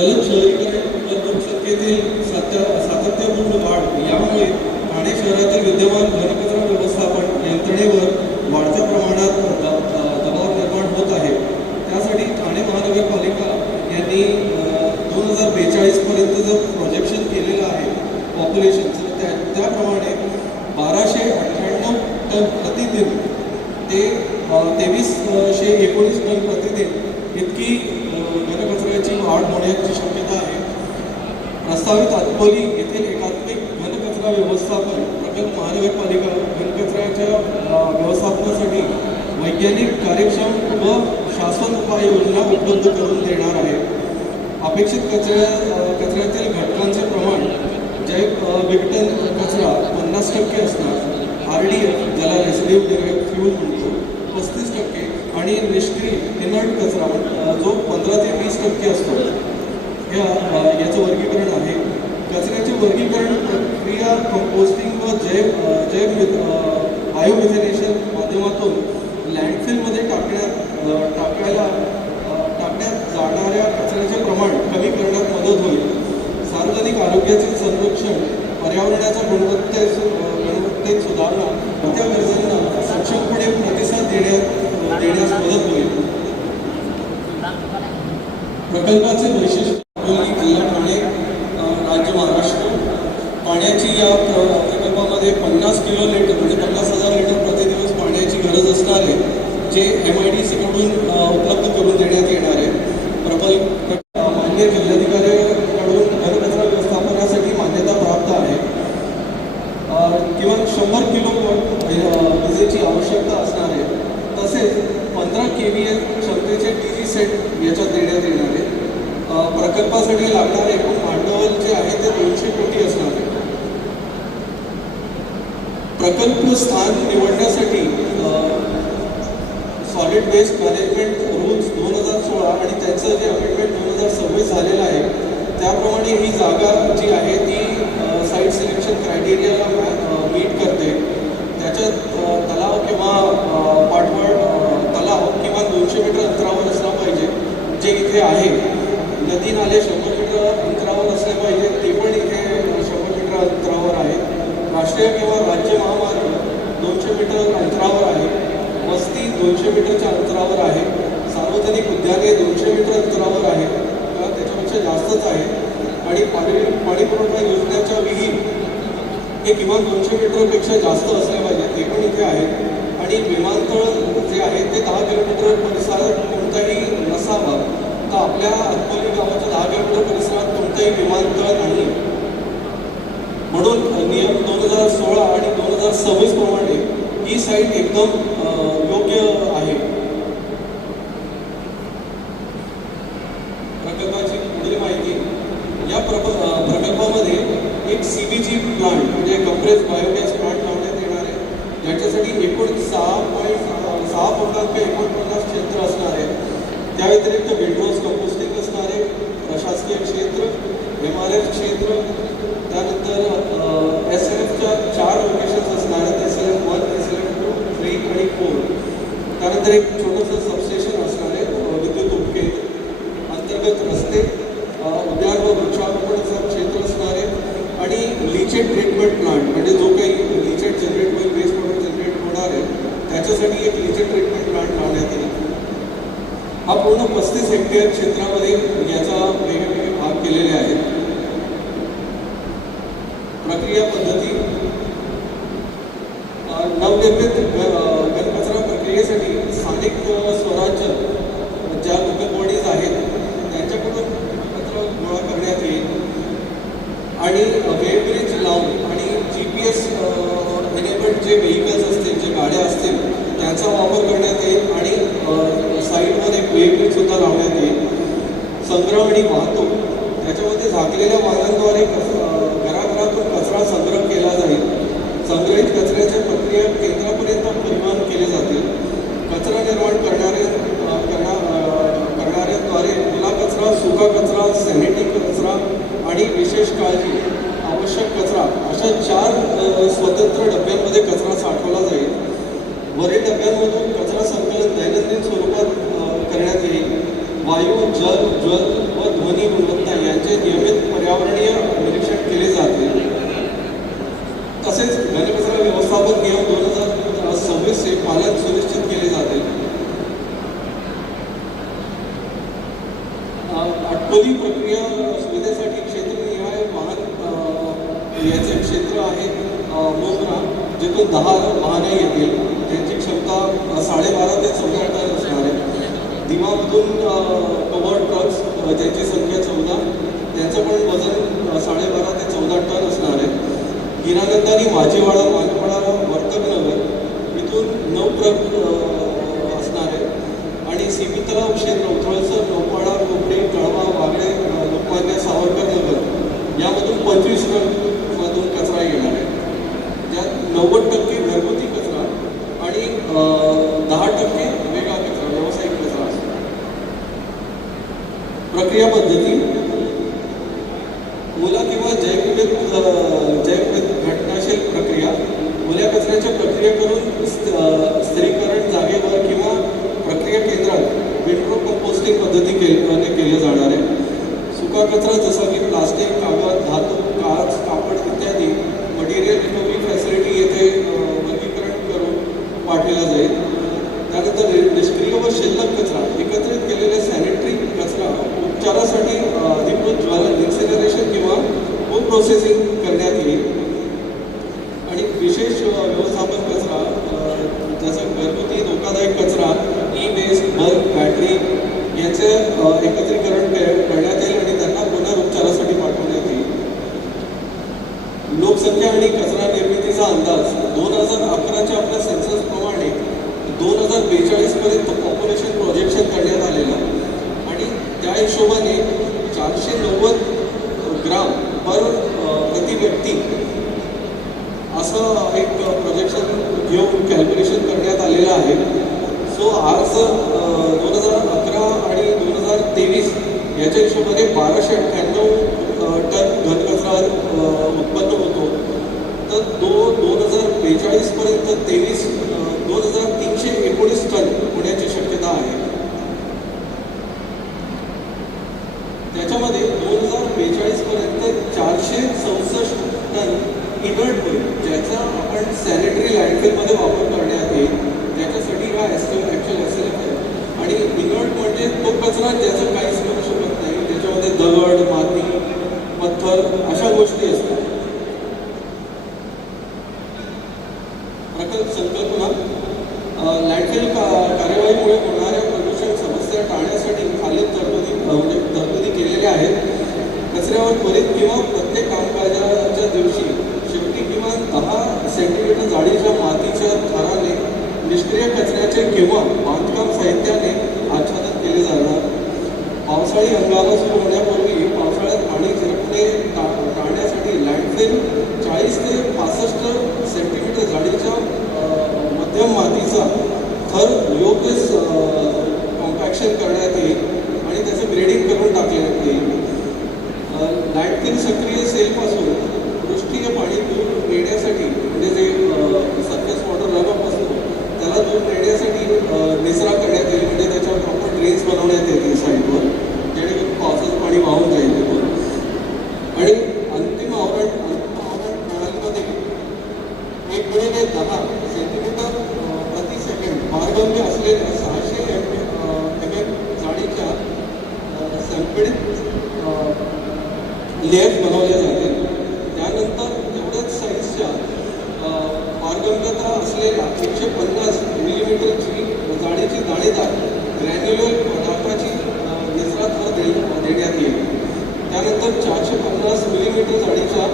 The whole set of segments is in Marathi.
जलद शहरीकरण व लोकसंख्येतील सातत्यपूर्ण वाढ यामुळे ठाणे शहरातील विद्यमान घनकचरा व्यवस्थापन यंत्रणेवर वाढत्या प्रमाणात दबाव निर्माण होत आहे. त्यासाठी ठाणे महानगरपालिका यांनी 2042 पर्यंतचं प्रोजेक्शन केलेलं आहे पॉप्युलेशनचं. त्याप्रमाणे 1298 टन प्रतिदिन ते 2319 टन प्रतिदिन इतकी घनकचऱ्याची वाढ होण्याची शक्यता आहे. प्रस्तावित आतपोली येथील एकात्मिक घनकचरा व्यवस्थापन प्रकल्प महानगरपालिका घनकचऱ्याच्या व्यवस्थापनासाठी वैज्ञानिक कार्यक्षम व शाश्वत उपाययोजना उपलब्ध करून देणार आहे. अपेक्षित कचऱ्यातील घटकांचे प्रमाण जैव विघटन कचरा 50% असणार, RDF ज्याला रेसिड्यू डिराइव्ड फ्यूल म्हणतो 35% आणि निष्क्रिय इनर्ट कचरा जो 15 ते 20% असतो. याचं वर्गीकरण आहे. कचऱ्याचे वर्गीकरण प्रक्रिया कंपोस्टिंग व जैव बायोमिथेनेशन माध्यमातून लँडफिलमध्ये टाकण्यात जाणाऱ्या कचऱ्याचे प्रमाण कमी करण्यात मदत होईल. सार्वजनिक आरोग्याचे संरक्षण, पर्यावरणाच्या गुणवत्तेत सुधारणा, त्या गरजांना सक्षमपणे प्रतिसाद देण्यास मदत होईल. प्रकल्पाचे वैशिष्ट्य जिल्हा ठाणे, राज्य महाराष्ट्र. पाण्याची या प्रकल्पामध्ये 50 किलो लिटर म्हणजे 50,000 लिटर प्रतिदिवस पाण्याची गरज असणार आहे, जे MIDC कडून उपलब्ध करून देण्यात येणार आहे. मान्य जिल्हाधिकाऱ्यांकडून घनकचरा व्यवस्थापनासाठी मान्यता प्राप्त आहे. किमान 100 किलो विजेची आवश्यकता असणार आहे. तसेच 15 KVA क्षमतेचे DG सेट याच्यात देण्यात येणार आहे. प्रकल्पासाठी लागणारे एकूण भांडवल जे आहे ते 200 कोटी असणार आहे. प्रकल्प स्थान निवडण्यासाठी सॉलिड वेस्ट मॅनेजमेंट रूल्स 2016 आणि त्याचं जे अमेंडमेंट 2026 झालेलं आहे त्याप्रमाणे ही जागा जी आहे ती साईट सिलेक्शन क्रायटेरियाला मीट करते. त्याच्यात तलाव किंवा पाठवड तलाव किंवा 200 मीटर अंतरावर असला पाहिजे, जे इथे आहे. नदी नाले 100 मीटर अंतरावर असले पाहिजे, ते पण इथे 100 मीटर अंतरावर आहे. राष्ट्रीय किंवा राज्य महामार्ग 200 मीटर अंतरावर आहे. वस्ती 200 मीटरच्या अंतरावर आहे. सार्वजनिक उद्याने 200 मीटर अंतरावर आहे किंवा त्याच्यापेक्षा जास्तच आहे. आणि पाणी पुरवठा योजनेच्या विहीर हे किमान 200 मीटरपेक्षा जास्त असले पाहिजे, ते पण इथे आहे. आणि विमानतळ जे आहे ते 10 किलोमीटर परिसरात कोणताही नसावा. तर आपल्या अकोली गावाच्या 10 किलोमीटर परिसरात कोणताही विमानतळ नाही. म्हणून नियम 2016 आणि 2026 प्रमाणे ही साईट एकदम योग्य आहे. प्रकल्पाची पुढील माहिती. या प्रकल्पामध्ये एक CBG प्लांट म्हणजे कंप्रेस बायोगॅस प्लांट लावण्यात येणार आहे, ज्याच्यासाठी एकूण 6.49 क्षेत्र असणार आहे. त्या व्यतिरिक्त विंडोज कंपोस्टिंग असणार आहे, प्रशासकीय क्षेत्र, MRF क्षेत्र, त्यानंतर SLFच्या 4 लोकेशन्स असणार आहेत, SLF1, SLF2, 3 आणि 4. त्यानंतर एक छोटंसं सबस्टेशन असणार आहे, विद्युत उपकेंद्र, अंतर्गत रस्ते, उद्यान व वृक्षारोपणाचं क्षेत्र असणार आहे. आणि लिचेट ट्रीटमेंट प्लांट म्हणजे जो काही लिचेट जनरेट होईल, वेस्ट प्रोडक्ट जनरेट होणार आहे, त्याच्यासाठी एक लिचेट ट्रीटमेंट प्लांट लावण्यात येईल. हा पूर्ण 35 हेक्टर क्षेत्रामध्ये याचा वेगवेगळे भाग केलेले आहेत. प्रक्रिया पद्धती. नवनिर्मित घनकचरा प्रक्रियेसाठी स्थानिक स्वराज्य ज्या लोकल बॉडीज आहेत त्यांच्याकडून कचरा गोळा करण्यात येईल. आणि वेब्रिज लावून आणि GPS एनेबल्ड जे व्हेकल्स असतील, जे गाड्या असतील, त्याचा वापर करण्यात येईल. आणि साईडवर एक वेब्रिजसुद्धा लावण्यात येईल. संग्रह आणि वाहतूक. त्याच्यामध्ये झाकलेल्या वाहनांद्वारे घराघरातून कचरा संग्रह केला जाईल. संग्रहित कचऱ्याच्या प्रक्रिया केंद्रापर्यंत परिवहन केले जातील. कचरा निर्माण करणाऱ्यांद्वारे ओला कचरा, सुका कचरा, सॅनिटरी कचरा आणि विशेष काळजी आवश्यक कचरा अशा 4 स्वतंत्र डब्यांमध्ये कचरा साठवला जाईल. वरील डब्यांमधून कचरा संकलन दैनंदिन स्वरूपात करण्यात येईल. वायू, जल व ध्वनी गुणवत्ता तसेच घनकचरा व्यवस्थापन नियम 2026 चे पालन सुनिश्चित केले जाते. अटकोली प्रक्रिया सुविधेसाठी क्षेत्रनिहाय वाहन याचे क्षेत्र आहे मोंगरा, जिथून 10 वाहने येतील. त्यांची क्षमता 12.5 ते 14 टन असणार आहे. दिवामधून कव्हर्ड ट्रक्स त्यांची संख्या 14, त्यांचं पण वजन 12.5 ते 14 टन असणार आहे. हिरानंदानी माझीवाडा मानपाडा वर्तकनगर इथून 9 ट्रक असणार आहे. आणि सीबी तलाव क्षेत्र उथळसर नौपाडा कोपरी कळवा वागळे लोकमान्य सावरकर नगर यामधून 25 ट्रकमधून कचरा येणार आहे. त्यात 90% घरगुती कचरा आणि 10% वेगळा कचरा व्यावसायिक कचरा असतो. प्रक्रिया पद्धती ओला किंवा जैविक घटनाशील प्रक्रिया. ओल्या कचऱ्याच्या प्रक्रिया करून स्थिरीकरण जागेवर किंवा प्रक्रिया केंद्रात विंडो कंपोस्टिंग पद्धती केले जाणार आहे. सुका कचरा जसा की प्लास्टिक, कागद, धातू, काच, कापड इत्यादी मटेरियल रिकव्हरी फॅसिलिटी येथे वर्गीकरण करून पाठवला जाईल. त्यानंतर निष्क्रिय व शिल्लक कचरा एकत्रित केलेले सॅनिटरी कचरा उपचारासाठी अधिकृत ज्वलन इन्सिनरेशन किंवा होम प्रोसेसिंग करण्यात येईल. आणि विशेष व्यवस्थापन कचरा जसं घरगुती धोकादायक कचरा, ई वेस्ट, बल्ब, बॅटरी यांचे एकत्रीकरण करण्यात येईल आणि त्यांना पुनरुपचारासाठी पाठवण्यात येईल. लोकसंख्या आणि कचरा निर्मितीचा अंदाज 2011च्या आपल्या सेन्सस प्रमाणे 2042 पर्यंत पॉप्युलेशन प्रोजेक्शन करण्यात आलेलं आणि त्या हिशोबाने 490 ग्राम प्रति व्यक्ती असं एक प्रोजेक्शन घेऊन कॅल्क्युलेशन करण्यात आलेलं आहे. सो आज 2011 आणि 2023 याच्या हिशोबाने 1298 टन घनकचरा उत्पन्न होतो. तर 2042 पर्यंत 2319 टन होण्याची शक्यता आहे. त्याच्यामध्ये 2042 पर्यंत 464 टन इनर्ट होईल, ज्याचा आपण सॅनिटरी लँडफिलमध्ये वापर करण्यात येईल. त्याच्यासाठी हा ॲक्च्युअल SLF आहे. आणि इनर्ट म्हणजे तो कचरा ज्याचं काहीच करू शकत नाही, त्याच्यामध्ये दगड, माती, पत्थर अशा गोष्टी असतात. प्रकल्प संकल्पना लँडफिल कार्यवाहीमुळे होणाऱ्या प्रदूषण समस्या टाळण्यासाठी खालील तरतुदी केलेल्या आहेत. कचऱ्यावर त्वरित किंवा प्रत्येक कामकाजाच्या दिवशी शेवटी किमान 10 सेंटीमीटर जाडीच्या मातीच्या थराने निष्क्रिय कचऱ्याचे किंवा बांधकाम साहित्याने आच्छादन केले जाणार. पावसाळी हंगाम सुरू होण्यापूर्वी पावसाळ्यात पाणी झिरपणे टाळण्यासाठी लँडफिल 40 ते 65 सेंटीमीटर जाडीच्या मध्यम मातीचा थर योग्य कॉम्पॅक्शन करण्यात येईल आणि त्याचं ग्रेडिंग करून टाकण्यात येईल. लँडफिल सक्रिय सेलपासून पृष्ठीय पाणी दूर नेण्यासाठी म्हणजे जे सरफेस वॉटर रनऑफ असतो त्याला दूर नेण्यासाठी निचरा करण्यात येईल. म्हणजे त्याच्यावर प्रॉपर ड्रेन्स बनवण्यात येतील साईडवर, जेणेकरून पावसाचं पाणी वाहून जाईल तिथून. आणि अंतिम आवरण प्रणालीमध्ये 1:10 सेंटीमीटर प्रति सेकंड पारगम्य असलेल्या 600 mm जाडीच्या संपीडित लेअर्स बनवल्या जातील. त्यानंतर तेवढ्याच साईजच्या पारगम्यता असलेल्या 150 मिलीमीटरची जाडीची दाणेदार ग्रॅन्युलर पदार्थाची निचरा थर देण्यात येईल. त्यानंतर 450 मिलीमीटर जाडीच्या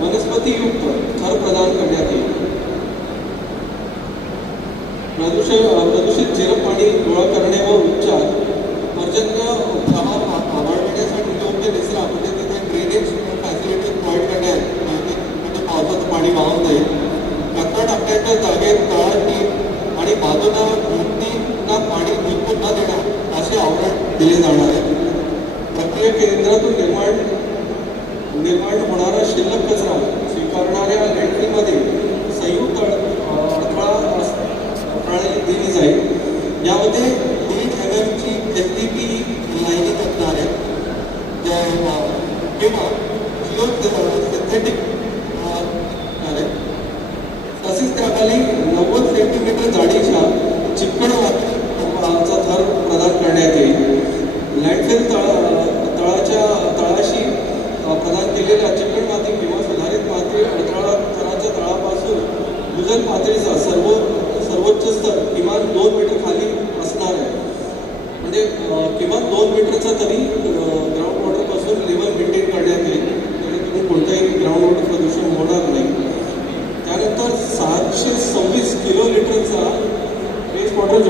वनस्पतीयुक्त थर प्रदान करण्यात येईल. प्रदूषित झिरप पाणी गोळा करणे व उपचार, पर्जन्य प्रभाव वाढवण्यासाठी योग्य निचरा म्हणजे तिथे ड्रेनेज फॅसिलिटी प्रोव्हाइड करण्यात म्हणजे पावसाचं पाणी वाहून जाईल. कचरा टाकण्याच्या जागेत तळाशी आणि बाजूला भिंतींना पाणी निघून न देणार असे आवरण दिले जाणार आहे. प्रक्रिया केंद्रातून निर्माण होणारा शिल्लक कचरा स्वीकारणाऱ्या लँडफिलमध्ये संयुक्त अडथळा प्रणाली दिली जाईल. यामध्ये 1.5 mm ची FTP लाईनिंग असणार आहे किंवा सिंथेटिक पत्र्याखाली 90 सेंटीमीटर जाडीच्या चिकण मातीचा थर प्रदान करण्यात येईल. लँडफिल तळाशी प्रदान केलेल्या चिकण माती किंवा सुधारित माती थराच्या तळापासून भूजल पातळीचा सर्वोच्च स्तर किमान 2 मीटर खाली असणार आहे. म्हणजे किमान 2 मीटरचा तरी ग्राउंड वॉटरपासून लेवल मेंटेन करण्यात येईल, जेणेकरून कोणताही ग्राउंड वॉटर प्रदूषण होणार नाही. त्यानंतर 726 किलो लिटरचा वेस्ट वॉटर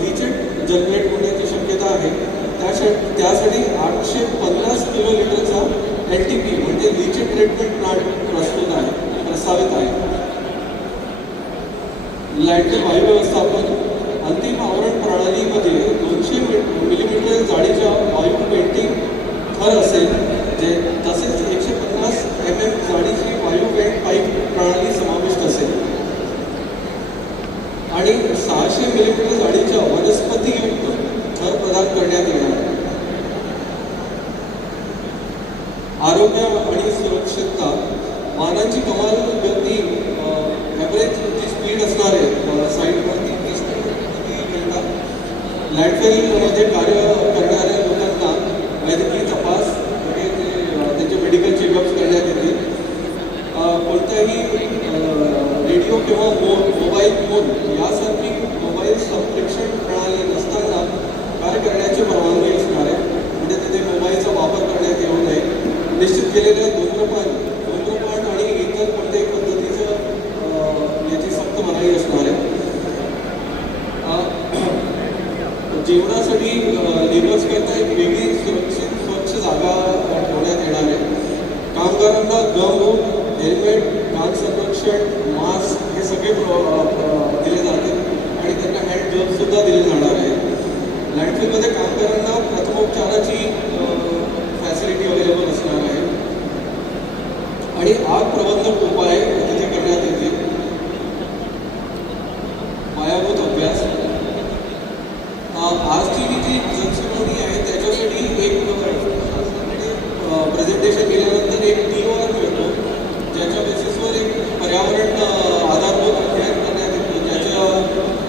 लिचेट जनरेट होण्याची शक्यता आहे. त्यासाठी 850 किलो लिटरचा LTP म्हणजे लिचेट ट्रीटमेंट प्लांट प्रस्तावित आहे. लँडफिल वायू व्यवस्थापन अंतिम आवरण प्रणालीमध्ये 200 मिलीमीटर जाडीच्या वायू वेंटिंग थर असेल, तसेच 150 mm जाडीची वायू वेंट पाईप प्रणाली समाविष्ट असेल आणि 600 मिलीमीटर जाडीच्या वनस्पतीयुक्त थर प्रदान करण्यात येणार. आरोग्य आणि सुरक्षितता वाहनांची कमाल गती ॲव्हरेज जी स्पीड असणार आहे साईडवरती 30 मिनिटात. लँडफिलमध्ये कार्य करणाऱ्या लोकांना वैद्यकीय तपास त्यांचे मेडिकल चेकअप्स करण्यात येतील. कोणत्याही रेडिओ किंवा मोबाईल फोन यासारखी मोबाईल संप्रेषण प्रणाली नसताना कार्य करण्याची परवानगी असणार आहे. म्हणजे तिथे मोबाईलचा वापर करण्यात येऊ नये. निश्चित केलेल्या धूम्रपान आणि इतर कोणत्याही पद्धतीचं याची सक्त मनाई असणार आहे. जेवणासाठी लेबर्स करता एक वेगळी सुरक्षित स्वच्छ जागा ठेवण्यात येणार आहे. कामगारांना गमबूट, हेल्मेट, कान संरक्षण, मास्क हे सगळे दिले जातील आणि त्यांना हँड ग्लोव्ह सुद्धा दिले जाणार आहे. लँडफिलमध्ये कामगारांना प्रथमोपचाराची फॅसिलिटी अवेलेबल असणार आहे आणि आग प्रबंधक उपाय तिथे करण्यात येतील. पायाभूत अभ्यास आजची जी जनसुनावणी आहे त्याच्यासाठी एक प्रेझेंटेशन केल्यानंतर एक TOR मिळतो, ज्याच्या बेसिसवर एक पर्यावरण आधारभूत अध्ययन करण्यात येतो, ज्याच्या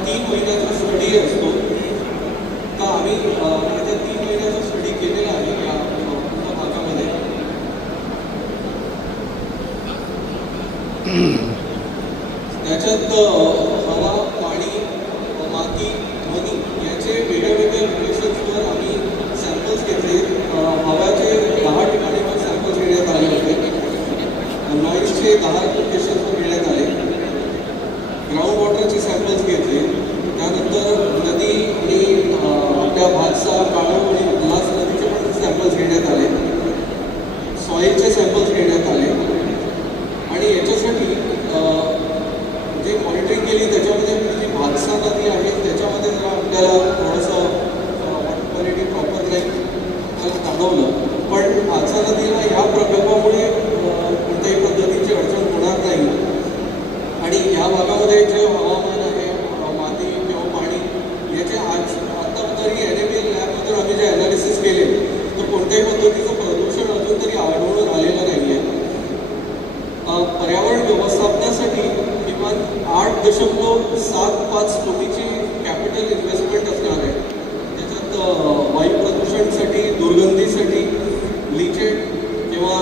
3 महिन्याचा स्टडी असतो. तर आम्ही त्या 3 महिन्याचा स्टडी केलेला आहे या भागामध्ये. त्याच्यात हवा, पाणी, माती, ध्वनी याचे वेगळ्या लोकेशन्सवर आम्ही सॅम्पल्स घेतले. हवाचे 10 ठिकाणीवर सॅम्पल्स घेण्यात आले होते. नॉईजचे 10 लोकेशन्सवर घेण्यात आले. ग्राउंड वॉटरचे सॅम्पल्स घेतले. त्यानंतर नदी आणि आपल्या भातसा, काळव आणि उल्हास नदीचे पण सॅम्पल्स घेण्यात आले. सॉईलचे सॅम्पल्स घेण्यात आले आणि याच्यासाठी जे मॉनिटरिंग केली त्याच्यामध्ये जी भातसा नदी आहे त्याच्यामध्ये जरा आपल्याला थोडंसं वॉटर क्वालिटी प्रॉपर नाही त्याला दाखवलं. पण भातसा नदीला या प्रकल्पामुळे कोणत्याही पद्धतीची अडचण होणार नाही आणि या भागामध्ये जे हवामान आहे, माती किंवा पाणी याचे आता तरी NABL लॅबमधून आम्ही जे ॲनालिसिस केले तर कोणत्याही पद्धतीचं प्रदूषण अजून तरी आढळून आलेलं नाही आहे. पर्यावरण व्यवस्थापनासाठी किमान 8.75 कोटीची कॅपिटल इन्व्हेस्टमेंट असणार आहे. त्याच्यात वायू प्रदूषणासाठी, दुर्गंधीसाठी, लिचेट किंवा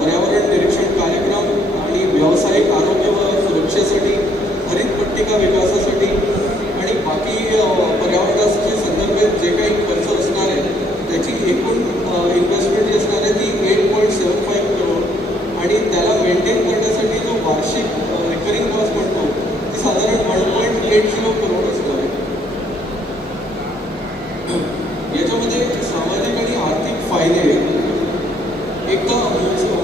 पर्यावरण निरीक्षण कार्यक्रम आणि व्यावसायिक आरोग्य व सुरक्षेसाठी, हरित पट्टिका विकासासाठी आणि बाकी पर्यावरणाशी संदर्भित जे काही खर्च असणार आहे त्याची एकूण इन्व्हेस्टमेंट जी असणार आहे ती 8.75 करोड आणि त्याला मेंटेन करण्यासाठी जो वार्षिक रिकरिंग कॉस्ट म्हणतो ती साधारण 1.80 करोड असणार आहे. याच्यामध्ये सामाजिक आणि आर्थिक फायदे एकदा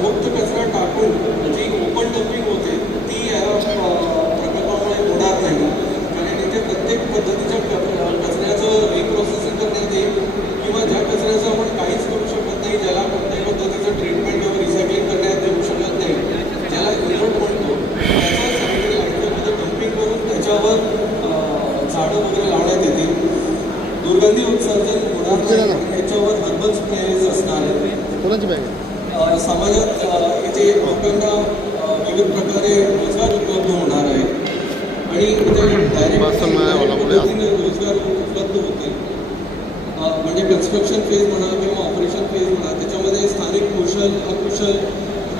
मुक्त कचरा टाकून जी ओपन डंपिंग होते ती या प्रकल्पामुळे होणार नाही. कारण इथे प्रत्येक पद्धतीच्या कचऱ्याचं रिप्रोसेसिंग करण्यात येईल किंवा ज्या कचऱ्याचं आपण काहीच करू शकत नाही, ज्याला कोणत्याही पद्धतीचं ट्रीटमेंट किंवा रिसायकलिंग करण्यात येऊ शकत नाही, ज्याला इन्व्हर्ट म्हणतो त्याच्या सगळीकडे लँडफिलमध्ये डंपिंग करून त्याच्यावर झाडं वगैरे लावण्यात येतील. दुर्गंधी उत्सर्जन होणार नाही, याच्यावर हर्बल स्प्रेज असणार आहे. समाजात इथे लोकांना विविध प्रकारे रोजगार उपलब्ध होणार आणि इथे डायरेक्ट वास्तव में वाला बोले आप। पद्धतीने रोजगार उपलब्ध होतील. म्हणजे कन्स्ट्रक्शन फेज म्हणा किंवा ऑपरेशन फेज म्हणा, त्याच्यामध्ये स्थानिक कुशल, अकुशल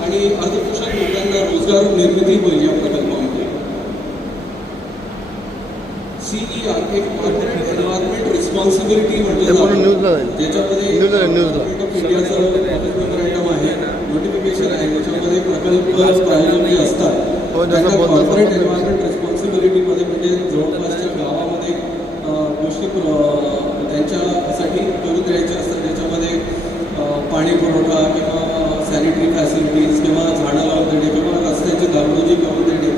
आणि अर्धकुशल लोकांना रोजगार निर्मिती होईल या प्रकल्पामध्ये. CER एक कॉर्पोरेट एन्व्हायरमेंट रिस्पॉन्सिबिलिटी म्हटलं जातं, ज्याच्यामध्ये गव्हर्नमेंट ऑफ इंडियाचं मेमोरँडम आहे, नोटिफिकेशन आहे, त्याच्यामध्ये प्रकल्प प्रायोजक जे असतात त्यांना कॉर्पोरेट एन्व्हायरमेंट रिस्पॉन्सिबिलिटीमध्ये म्हणजे जवळपासच्या गावामध्ये गोष्टी त्यांच्यासाठी करून द्यायच्या असतात, ज्याच्यामध्ये पाणी पुरवठा किंवा सॅनिटरी फॅसिलिटीज किंवा झाडं लावून देणे किंवा रस्त्याची डागडुजी करून देणे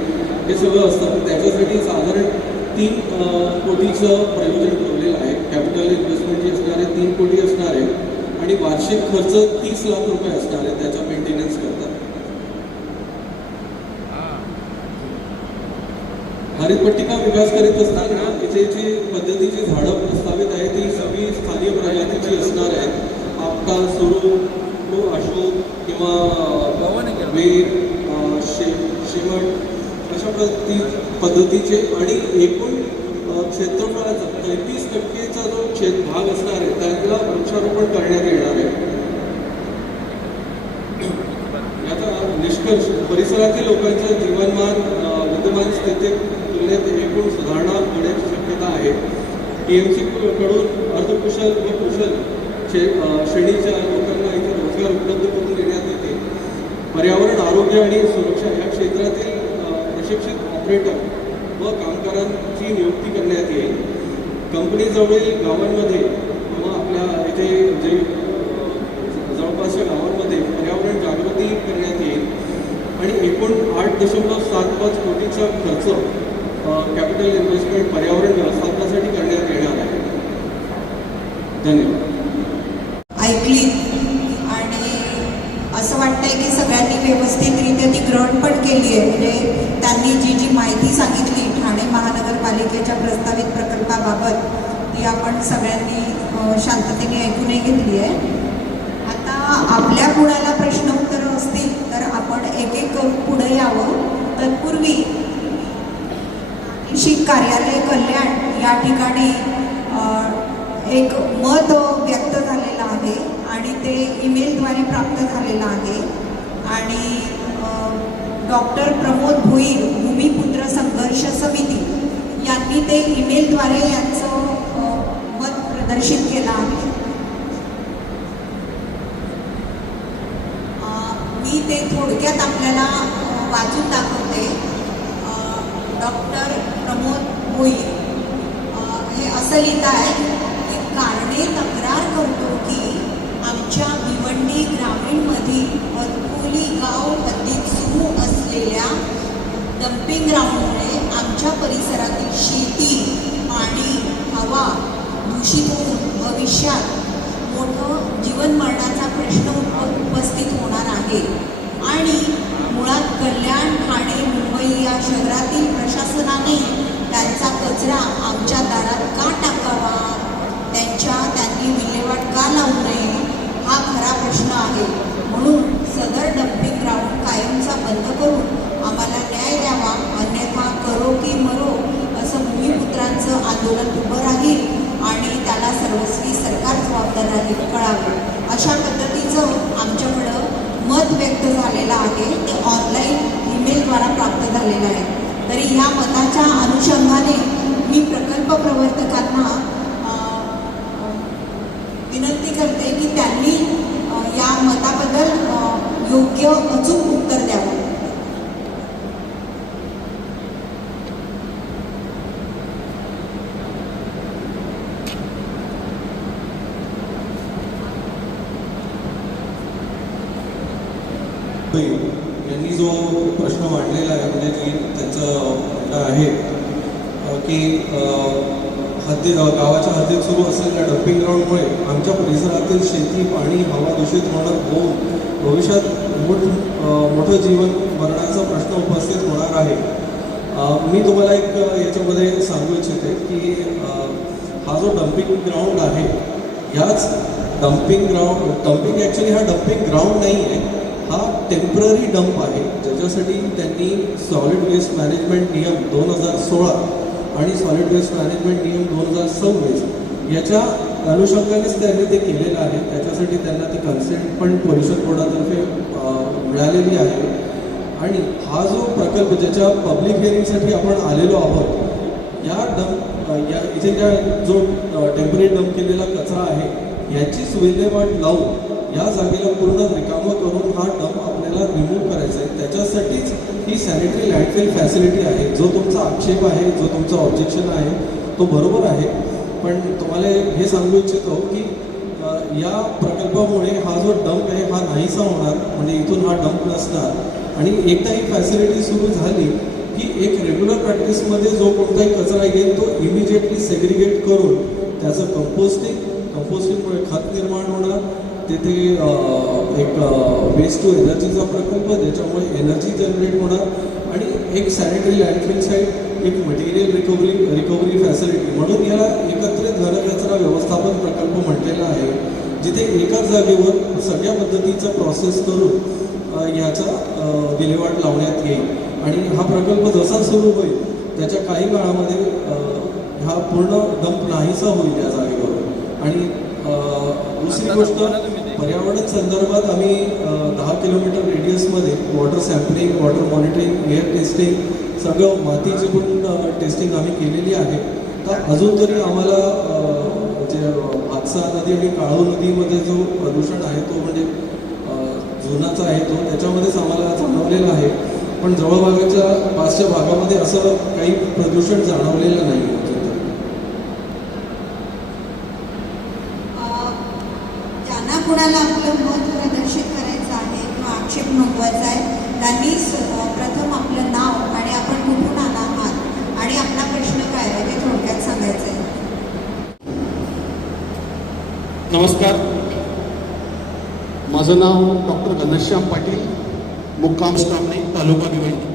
हे सगळं असतं. त्याच्यासाठी साधारण 3 कोटीचं प्रयोजन ठेवलेलं आहे. कॅपिटल इन्व्हेस्टमेंट जी असणार आहे 3 कोटी असणार आहे आणि वार्षिक खर्च 30 लाख रुपये असणार आहे त्याच्या मेंटेनन्स करता. हरितपट्टिका विकास करीत असताना इथे जी पद्धतीची झाडं प्रस्तावित आहे ती सगळी स्थानिक प्रजातीची असणार आहेत. आपटा, सुरू, अशोक किंवा वेर, शेमट अशा पद्धतीचे आणि एकूण क्षेत्रफळाचा 33% जो भाग असणार आहे त्याला वृक्षारोपण करण्यात येणार आहे. याचा निष्कर्ष परिसरातील लोकांच्या जीवनमान विद्यमान स्थितीत तुलनेत एकूण सुधारणा होण्याची शक्यता आहे. TMC कडून अर्धकुशल व कुशल श्रेणीच्या लोकांना इथे रोजगार उपलब्ध करून देण्यात येते. पर्यावरण, आरोग्य आणि सुरक्षा या क्षेत्रातील प्रशिक्षित ऑपरेटर व कामगारांची नियुक्ती करण्यात येईल. कंपनीजवळील गावांमध्ये किंवा आपल्या इथे जे जवळपासच्या गावांमध्ये पर्यावरण जागृती करण्यात येईल आणि एकूण 8.75 कोटीचा खर्च कॅपिटल इन्व्हेस्टमेंट पर्यावरण व्यवस्थापनासाठी करण्यात येणार आहे. धन्यवाद. ऐकली आणि असं वाटतंय की सगळ्यांनी व्यवस्थितरित्या ती ग्रहण पण केली आहे. म्हणजे त्यांनी जी जी माहिती सांगितली ठाणे महानगरपालिकेच्या प्रस्तावित प्रकल्पाबाबत ती आपण सगळ्यांनी शांततेने ऐकूनही घेतली आहे. आता आपल्या कुणाला प्रश्न उत्तरं असतील तर आपण एक एक करून पुढे यावं. तत्पूर्वी प्रादेशिक कार्यालय कल्याण या ठिकाणी एक मत व्यक्त झालेलं आहे आणि ते ईमेलद्वारे प्राप्त झालेलं आहे आणि डॉक्टर प्रमोद भोईर, भूमिपुत्र संघर्ष समिती यांनी ते ईमेलद्वारे यांचं मत प्रदर्शित केलं आहे. मी ते थोडक्यात आपल्याला वाचून दाखवते. डॉक्टर प्रमोद भोईर हे असं लिहित आहे की कारणे तक्रार करतो की आमच्या भिवंडी ग्रामीणमधील वरपुली गाव हद्दीत सुरू असलेल्या डम्पिंग ग्राउंडमुळे आमच्या परिसरातील शेती, पाणी, हवा दूषित होऊन भविष्यात मोठं जीवन मरणाचा प्रश्न उपस्थित होणार आहे आणि मुळात कल्याण, ठाणे, मुंबई या शहरातील प्रशासनाने त्यांचा कचरा आमच्या दारात का टाकावा, त्यांनी विल्हेवाट का लावू नये हा खरा प्रश्न आहे. म्हणून सदर डम्पिंग ग्राउंड कायमचा बंद करून आम्हाला न्याय द्यावा, अन्यथा करो की मरो असं भूमिपुत्रांचं आंदोलन उभं राहील आणि त्याला सर्वस्वी सरकार जबाबदार राहील, कळावं. अशा पद्धतीचं आमच्याकडं मत व्यक्त झालेलं आहे. ते ऑनलाईन ईमेलद्वारा प्राप्त झालेलं आहे. तरी या मताच्या अनुषंगाने मी प्रकल्प प्रवर्तकांना विनंती करते की त्यांनी या मताबद्दल योग्य अचूक उत्तर द्यावं. यांनी जो प्रश्न मांडलेला आहे म्हणजे की त्यांचं आहे की गावाच्या हद्दीत सुरू असलेल्या डम्पिंग ग्राउंडमुळे आमच्या परिसरातील शेती, पाणी, हवा दूषित होऊन भविष्यात मोठं जीवन मरणाचा प्रश्न उपस्थित होणार आहे. मी तुम्हाला एक याच्यामध्ये सांगू इच्छिते की हा जो डम्पिंग ग्राउंड आहे ह्याच डम्पिंग ॲक्च्युली हा डम्पिंग ग्राउंड नाही आहे, हा टेम्पररी डंप आहे, ज्याच्यासाठी त्यांनी सॉलिड वेस्ट मॅनेजमेंट नियम 2016 आणि सॉलिड वेस्ट मॅनेजमेंट नियम 2026 याच्या अनुषंगानेच त्यांनी ते केलेलं आहे. त्याच्यासाठी त्यांना ती कन्सेंट पण परिषद बोर्डातर्फे मिळालेली आहे. आणि हा जो प्रकल्प ज्याच्या पब्लिक हिअरिंगसाठी आपण आलेलो आहोत, या इथे ज्या जो टेम्पररी डंप केलेला कचरा आहे याचीच विल्हेवाट लावून या जागेला पूर्ण रिकामं करून हा डंप आपल्याला रिमूव्ह करायचा आहे. त्याच्यासाठीच ही सॅनिटरी लँडफिल फॅसिलिटी आहे. जो तुमचा आक्षेप आहे, जो तुमचा ऑब्जेक्शन आहे तो बरोबर आहे, पण तुम्हाला हे सांगू इच्छितो की या प्रकल्पामुळे हा जो डंप आहे हा नाहीसा होणार, म्हणजे इथून हा डंप नसणार. आणि एकदा ही फॅसिलिटी सुरू झाली की एक रेग्युलर प्रॅक्टिसमध्ये जो कोणताही कचरा येईल तो इमिजिएटली सेग्रिगेट करून त्याचं कंपोस्टिंगमुळे खत निर्माण होणार. तिथे एक वेस्ट टू एनर्जीचा प्रकल्प, ज्याच्यामुळे एनर्जी जनरेट होणार आणि एक सॅनिटरी लँडफिल साईट, एक मटेरियल रिकव्हरी फॅसिलिटी. म्हणून याला एकत्रित घनकचरा व्यवस्थापन प्रकल्प म्हटलेला आहे, जिथे एकाच जागेवर सगळ्या पद्धतीचा प्रोसेस करून याचा विल्हेवाट लावण्यात येईल. आणि हा प्रकल्प जसा सुरू होईल त्याच्या काही काळामध्ये हा पूर्ण डंप नाहीसा होईल या जागेवर. आणि दुसरी गोष्ट, पर्यावरण संदर्भात आम्ही 10 किलोमीटर रेडियसमध्ये water sampling, water monitoring, air testing, सगळं मातीची पण टेस्टिंग आम्ही केलेली आहे. तर अजून तरी आम्हाला जे हातसा नदी आणि काळू नदीमध्ये जो प्रदूषण आहे तो म्हणजे जुनाचा आहे तो, त्याच्यामध्येच आम्हाला जाणवलेला आहे. पण जवळभागाच्या पाचच्या भागामध्ये असं काही प्रदूषण जाणवलेलं नाही. ज्यांना कुणाला आपलं मत प्रदर्शित करायचं आहे किंवा आक्षेप नोंदवायचा आहे त्यांनी प्रथम आपलं नाव आणि आपण कुठून आला आहात आणि आपला प्रश्न काय आहे ते थोडक्यात सांगायचं आहे. नमस्कार, माझं नाव डॉक्टर घनश्याम पाटील, मुक्काम स्टामणे, taluka Bhiwandi.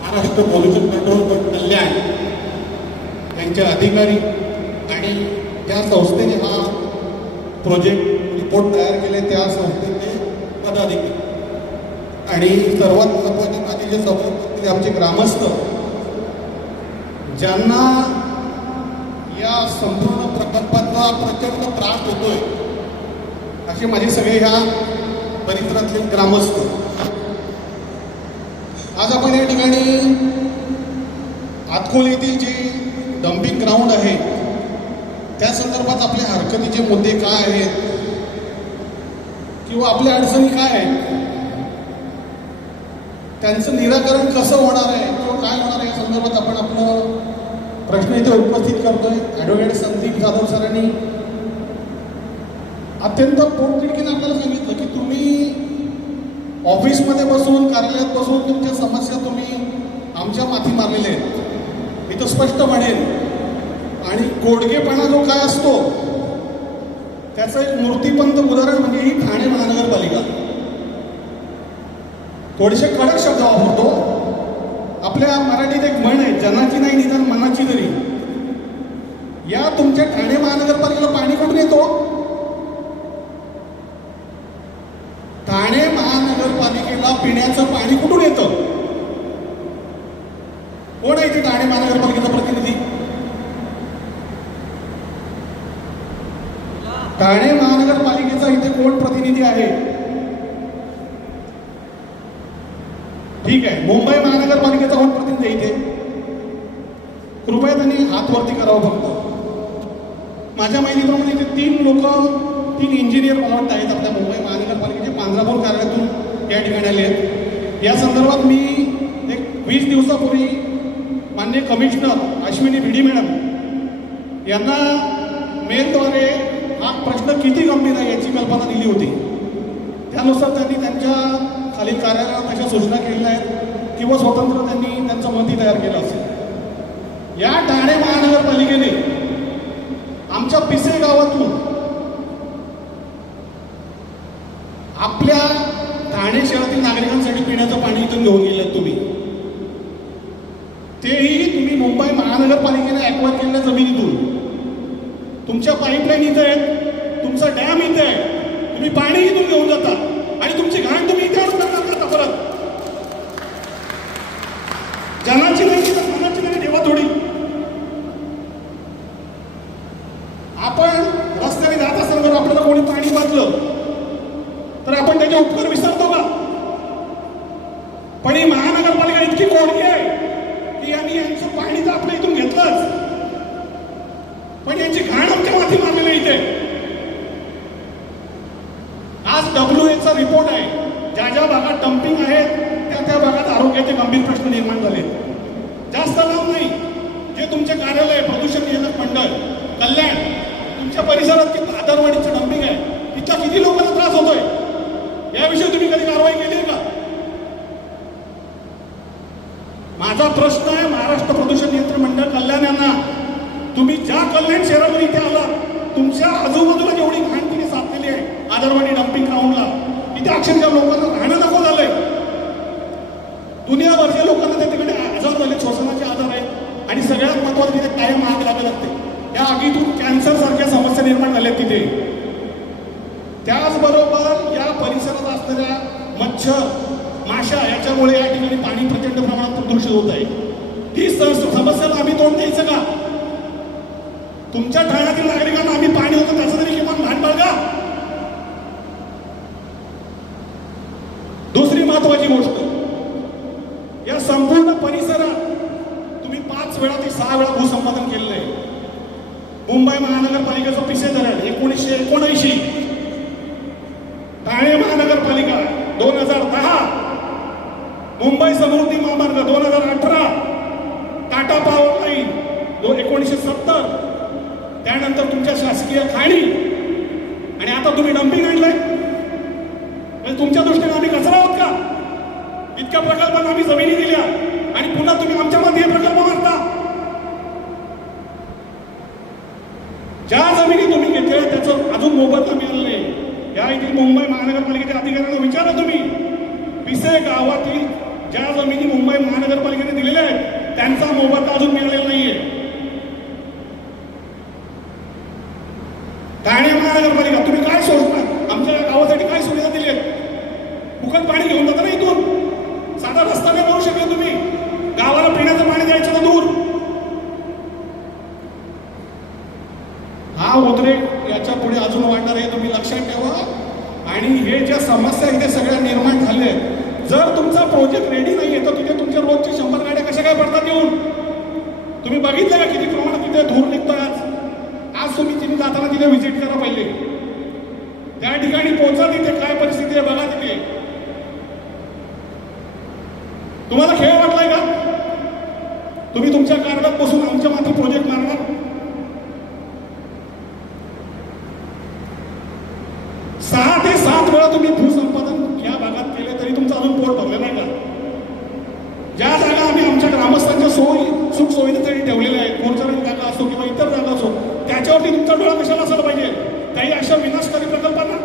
Maharashtra pollution control board Kalyan यांचे अधिकारी आणि ज्या संस्थेने हा प्रोजेक्ट रिपोर्ट तयार केले त्या संस्थेचे पदाधिकारी आणि सर्वात महत्त्वाचे माझे जे समोर आमचे ग्रामस्थ, ज्यांना या संपूर्ण प्रकल्पाचा प्रचंड त्रास होतोय असे माझे सगळे ह्या परिसरातले ग्रामस्थ. आज आपण या ठिकाणी आतखोल येथील जी डम्पिंग ग्राउंड आहे त्या संदर्भात आपल्या हरकतीचे मुद्दे काय आहेत किंवा आपल्या अडचणी काय आहेत, त्यांचं निराकरण कसं होणार आहे किंवा काय होणार आहे या संदर्भात आपण आपलं प्रश्न इथे उपस्थित करतोय. ॲडव्होकेट संदीप जाधव सरांनी अत्यंत पोटतिडकीने आपल्याला सांगितलं की तुम्ही ऑफिसमध्ये बसून, कार्यालयात बसून तुमच्या समस्या तुम्ही आमच्या माथी मारलेल्या आहेत. इथं स्पष्ट म्हणेल. आणि गोडगेपणा जो काय असतो त्याचं एक मूर्तिपंत उदाहरण म्हणजे ही ठाणे महानगरपालिका. थोडेसे कडक शब्द वापरतो. आपल्या मराठीत एक म्हण आहे, जनाची नाही निदान मनाची तरी. या तुमच्या ठाणे महानगरपालिकेला पाणी कुठून येतो? ठाणे महानगरपालिकेला पिण्याचं पाणी कुठून येतं? कोण आहे ते ठाणे महानगरपालिकेचा प्रतिनिधी? ठाणे महानगरपालिकेचा इथे कोण प्रतिनिधी आहे? ठीक आहे, मुंबई महानगरपालिकेचा कोण प्रतिनिधी आहे इथे? कृपया त्यांनी हात वरती करावं फक्त. माझ्या माहितीप्रमाणे इथे 3 इंजिनियर मला वाटतं आहेत आपल्या मुंबई महानगरपालिकेचे, पांढरापूर कार्यालयातून या ठिकाणी आले आहेत. या संदर्भात मी एक 20 दिवसापूर्वी माननीय कमिशनर अश्विनी भिडी मॅडम यांना मेलद्वारे हा प्रश्न किती गंभीर आहे याची कल्पना दिली होती. त्यानुसार त्यांनी त्यांच्या खालील कार्यालयात अशा सूचना केलेल्या आहेत किंवा स्वतंत्र त्यांनी त्यांचं मत तयार केलं असेल. या ठाणे महानगरपालिकेने आमच्या पिसे गावातून आपल्या ठाणे शहरातील नागरिकांसाठी पिण्याचं पाणी इथून घेऊन गेलं तुम्ही. तेही तुम्ही मुंबई महानगरपालिकेने ॲक्वायर केलेल्या जमिनीतून. तुमच्या पाईपलाईन इथे आहेत, तुमचा डॅम इथे आहे, तुम्ही पाणी इथून घेऊन जाता आणि तुमची घाण तुम्ही इथे आणून टाकणार का परत? जनाची नाही तर मनाची नाही ठेवा थोडी. आपण रस्त्याने जात असताना जर आपल्याला कोणी पाणी वाचलं तर आपण त्याचे उपकार विसरतो का? पण ही महानगरपालिका इतकी कोडकी आहे की यांनी यांचं पाणी तर आपल्या इथून घेतलंच, पण यांची घाण आमच्या माथी मारलेली आहे इथे. आज WHचा रिपोर्ट आहे, ज्या ज्या भागात डम्पिंग आहेत त्या भागात आरोग्याचे गंभीर प्रश्न निर्माण झाले. जास्त लांब नाही, जे तुमचे कार्यालय प्रदूषण नियंत्रण मंडळ कल्याण तुमच्या परिसरात किती आदरवाडीचं डम्पिंग आहे, तिच्या किती लोकांना त्रास होतोय, याविषयी तुम्ही कधी कारवाई केली आहे का? माझा प्रश्न आहे महाराष्ट्र प्रदूषण नियंत्रण मंडळ कल्याण यांना, तुम्ही ज्या कल्याण शहरामध्ये इथे आला, तुमच्या आजूबाजूला जेवढी घाण तिने साधलेली आहे आदरवाडी डम्पिंग ग्राउंडला, इथे अक्षरशः लोकांना राहणं नको झालंय. दुनियाभरच्या लोकांना त्या तिकडे आजार झाले, श्वसनाचे आजार आहेत आणि सगळ्यात महत्त्वाचं तिथे कायम आग लागायला लागते. या आगीतून कॅन्सर सारख्या समस्या निर्माण झाल्या तिथे. त्याचबरोबर या परिसरात असणाऱ्या मच्छर माशा याच्यामुळे या ठिकाणी पाणी प्रचंड प्रमाणात प्रदूषित होत आहे. ही समस्याला आम्ही तोंड द्यायचं का? तुमच्या ठाण्यातील नागरिकांना आम्ही पाणी होतं त्याचं तरी किमान भान बाळगा. दुसरी महत्वाची गोष्ट, या संपूर्ण परिसरात तुम्ही 5 वेळा ते 6 वेळा भूसंपादन केलेलं आहे. मुंबई महानगरपालिकेचं पिसे धरण 1979, ठाणे महानगरपालिका 2010, मुंबई समृद्धी महामार्ग 2018, टाटा पॉवर लाईन 1970, त्यानंतर तुमच्या शासकीय खाणी आणि आता तुम्ही डम्पिंग आणलंय. म्हणजे तुमच्या दृष्टीने आम्ही कचरा आहोत का? इतक्या प्रकल्पांना आम्ही जमिनी दिल्या आणि पुन्हा तुम्ही आमच्या मध्ये हे प्रकल्प मारता. ज्या जमिनी तुम्ही घेतल्या त्याचं अजून मोबदला मिळाला नाही. या इथे मुंबई महानगरपालिकेच्या अधिकाऱ्यांना विचारा तुम्ही, पिसे गावातील ज्या जमिनी मुंबई महानगरपालिकेने दिलेल्या आहेत त्यांचा मोबदला अजून मिळालेला नाहीये. ठाणे महानगरपालिका तुम्ही काय सोडणार? आमच्या गावासाठी काय सुविधा दिली आहेत? फुकट पाणी घेऊन जाता ना इथून, साधा रस्ता नाही करू शकले तुम्ही. गावाला पिण्याचं पाणी द्यायचं ना दूर. हा उद्रेक याच्या पुढे अजून वाढणार आहे, तुम्ही लक्षात ठेवा. आणि हे ज्या समस्या इथे सगळ्या निर्माण झाल्या आहेत, जर तुमचा प्रोजेक्ट रेडी नाही आहे तर तिथे तुमच्या रोजची 100 गाड्या कशा काय पडतात येऊन? तुम्ही बघितलं का किती प्रमाणात तिथे धूर निघतात? आज तुम्ही तिथे जाताना तिथे व्हिजिट करा पहिले, त्या ठिकाणी पोहोचा, तिथे काय परिस्थिती आहे बघा. तिथे तुम्हाला खेळ वाटलाय का? तुम्ही तुमच्या कार्यालयात बसून आमच्या माथी प्रोजेक्ट मारणार? 6 ते 7 वेळा तुम्ही भूसंपादन या भागात केले तरी तुमचं अजून पोट भरलं नाही का? ज्या जागा आम्ही आमच्या ग्रामस्थांच्या सुख सोयीसाठी ठेवलेल्या आहेत, मोर्चारण जागा असो किंवा इतर जागा असो, त्याच्यावरती तुमचा डोळा कशाला असायला पाहिजे काही अशा विनाशकारी प्रकल्पांना?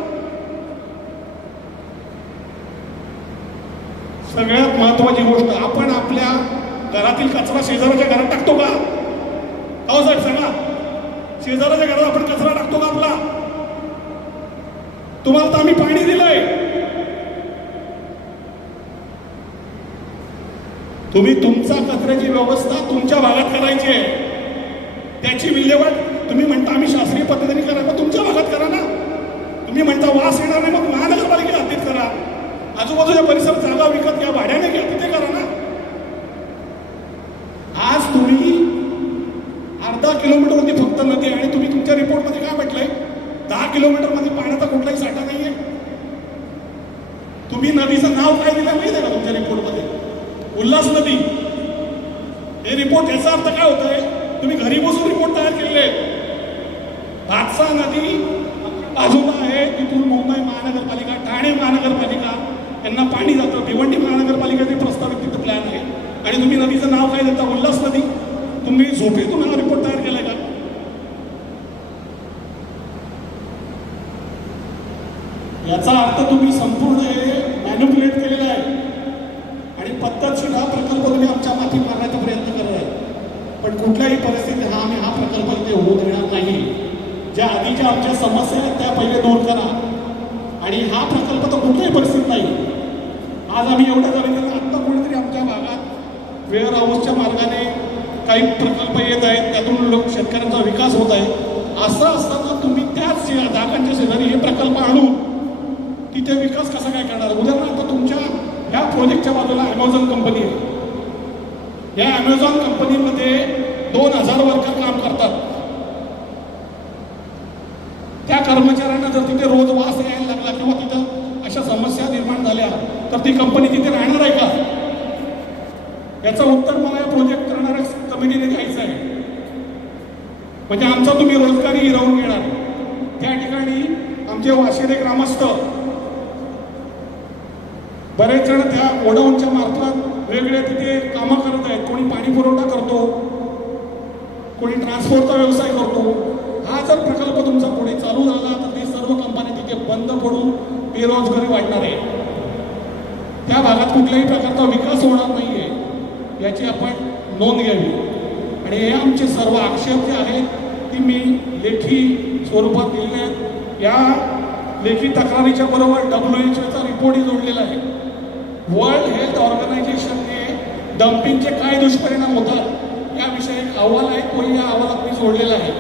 सगळ्यात महत्वाची गोष्ट, आपण आपल्या घरातील कचरा शेजाराच्या घरात टाकतो का? हो साहेब सांगा, शेजाराच्या घरात आपण कचरा टाकतो का आपला? तुम्हाला तर आम्ही पाणी दिलंय, तुम्ही तुमचा कचऱ्याची व्यवस्था तुमच्या भागात करायची आहे. त्याची विल्हेवाट तुम्ही म्हणता आम्ही शास्त्रीय पद्धतीने करा, मग तुमच्या भागात करा ना. तुम्ही म्हणता वास येणार नाही, मग महानगरपालिकेला हद्दीत करा. आजूबाजूच्या परिसरात जागा विकत घ्या, भाड्याने घ्या, तिथे करा ना. आज तुम्ही अर्धा किलोमीटरवरती फक्त नदी, आणि तुम्ही तुमच्या रिपोर्टमध्ये काय म्हटलंय 10 किलोमीटरमध्ये पाण्याचा कुठलाही साठा नाहीये. तुम्ही नदीचं नाव काय दिलं माहिती आहे का तुमच्या रिपोर्टमध्ये? उल्हास नदी. हे रिपोर्ट याचा अर्थ काय होत आहे? तुम्ही घरी बसून रिपोर्ट तयार केलेले आहेत. भातसा नदी बाजूला आहे, तिथून मुंबई महानगरपालिका, ठाणे महानगरपालिका यांना पाणी जातं. भिवंडी महानगरपालिकेचे प्रस्तावित तिथं प्लॅन आहे आणि तुम्ही नदीचं नाव काय देता? उल्हास नदी. तुम्ही झोपेतून हा रिपोर्ट तयार केलाय का? याचा अर्थ तुम्ही संपूर्ण हे मॅन्युप्युलेट केलेला आहे आणि पद्धतशीर हा प्रकल्प तुम्ही आमच्या माथी मारण्याचा प्रयत्न करत आहे. पण कुठल्याही परिस्थितीत आम्ही हा प्रकल्प इथे होऊ देणार नाही. ज्या आधीच्या आमच्या समस्या आहेत त्या पहिले दूर करा. आणि हा प्रकल्प तर कुठल्याही परिस्थितीत नाही. आज आम्ही एवढ्या झालेल्या आत्ता कोणीतरी आमच्या भागात वेअर हाऊसच्या मार्गाने काही प्रकल्प येत आहेत, त्यातून लोक शेतकऱ्यांचा विकास होत आहे. असं असताना तुम्ही त्याच जागांच्या शेजारी हे प्रकल्प आणून तिथे विकास कसा काय करणार? उदाहरणार्थ तुमच्या ह्या प्रोजेक्टच्या बाजूला ॲमेझॉन कंपनी आहे. या ॲमेझॉन कंपनीमध्ये 2000 वर्कर काम करतात. त्या कर्मचाऱ्यांना जर तिथे रोज वास यायला लागला किंवा तिथं अशा समस्या निर्माण झाल्या तर ती कंपनी तिथे राहणार आहे का? याचं उत्तर मला या प्रोजेक्ट करणाऱ्या कमिटीने द्यायचं आहे. म्हणजे आमचा तुम्ही रोजगारी हिरावून घेणार. त्या ठिकाणी आमचे वाशिरे ग्रामस्थ बरेच जण त्या गोडाऊनच्या मार्फत वेगवेगळे तिथे कामं करत आहेत. कोणी पाणी पुरवठा करतो, कोणी ट्रान्सपोर्टचा व्यवसाय करतो. हा जर प्रकल्प तुमचा पुढे चालू झाला तर ते सर्व कंपन्या तिथे बंद पडून बेरोजगारी वाढणार आहे. त्या भागात कुठल्याही प्रकारचा विकास होणार नाही आहे, याची आपण नोंद घ्यावी. आणि हे आमचे सर्व आक्षेप जे आहेत ती मी लेखी स्वरूपात दिलेले आहेत. या लेखी तक्रारीच्या बरोबर WHO रिपोर्टही जोडलेला आहे. वर्ल्ड हेल्थ ऑर्गनायझेशनने डम्पिंगचे काय दुष्परिणाम होतात याविषयी एक अहवाल आहे, तो या अहवालात मी जोडलेला आहे.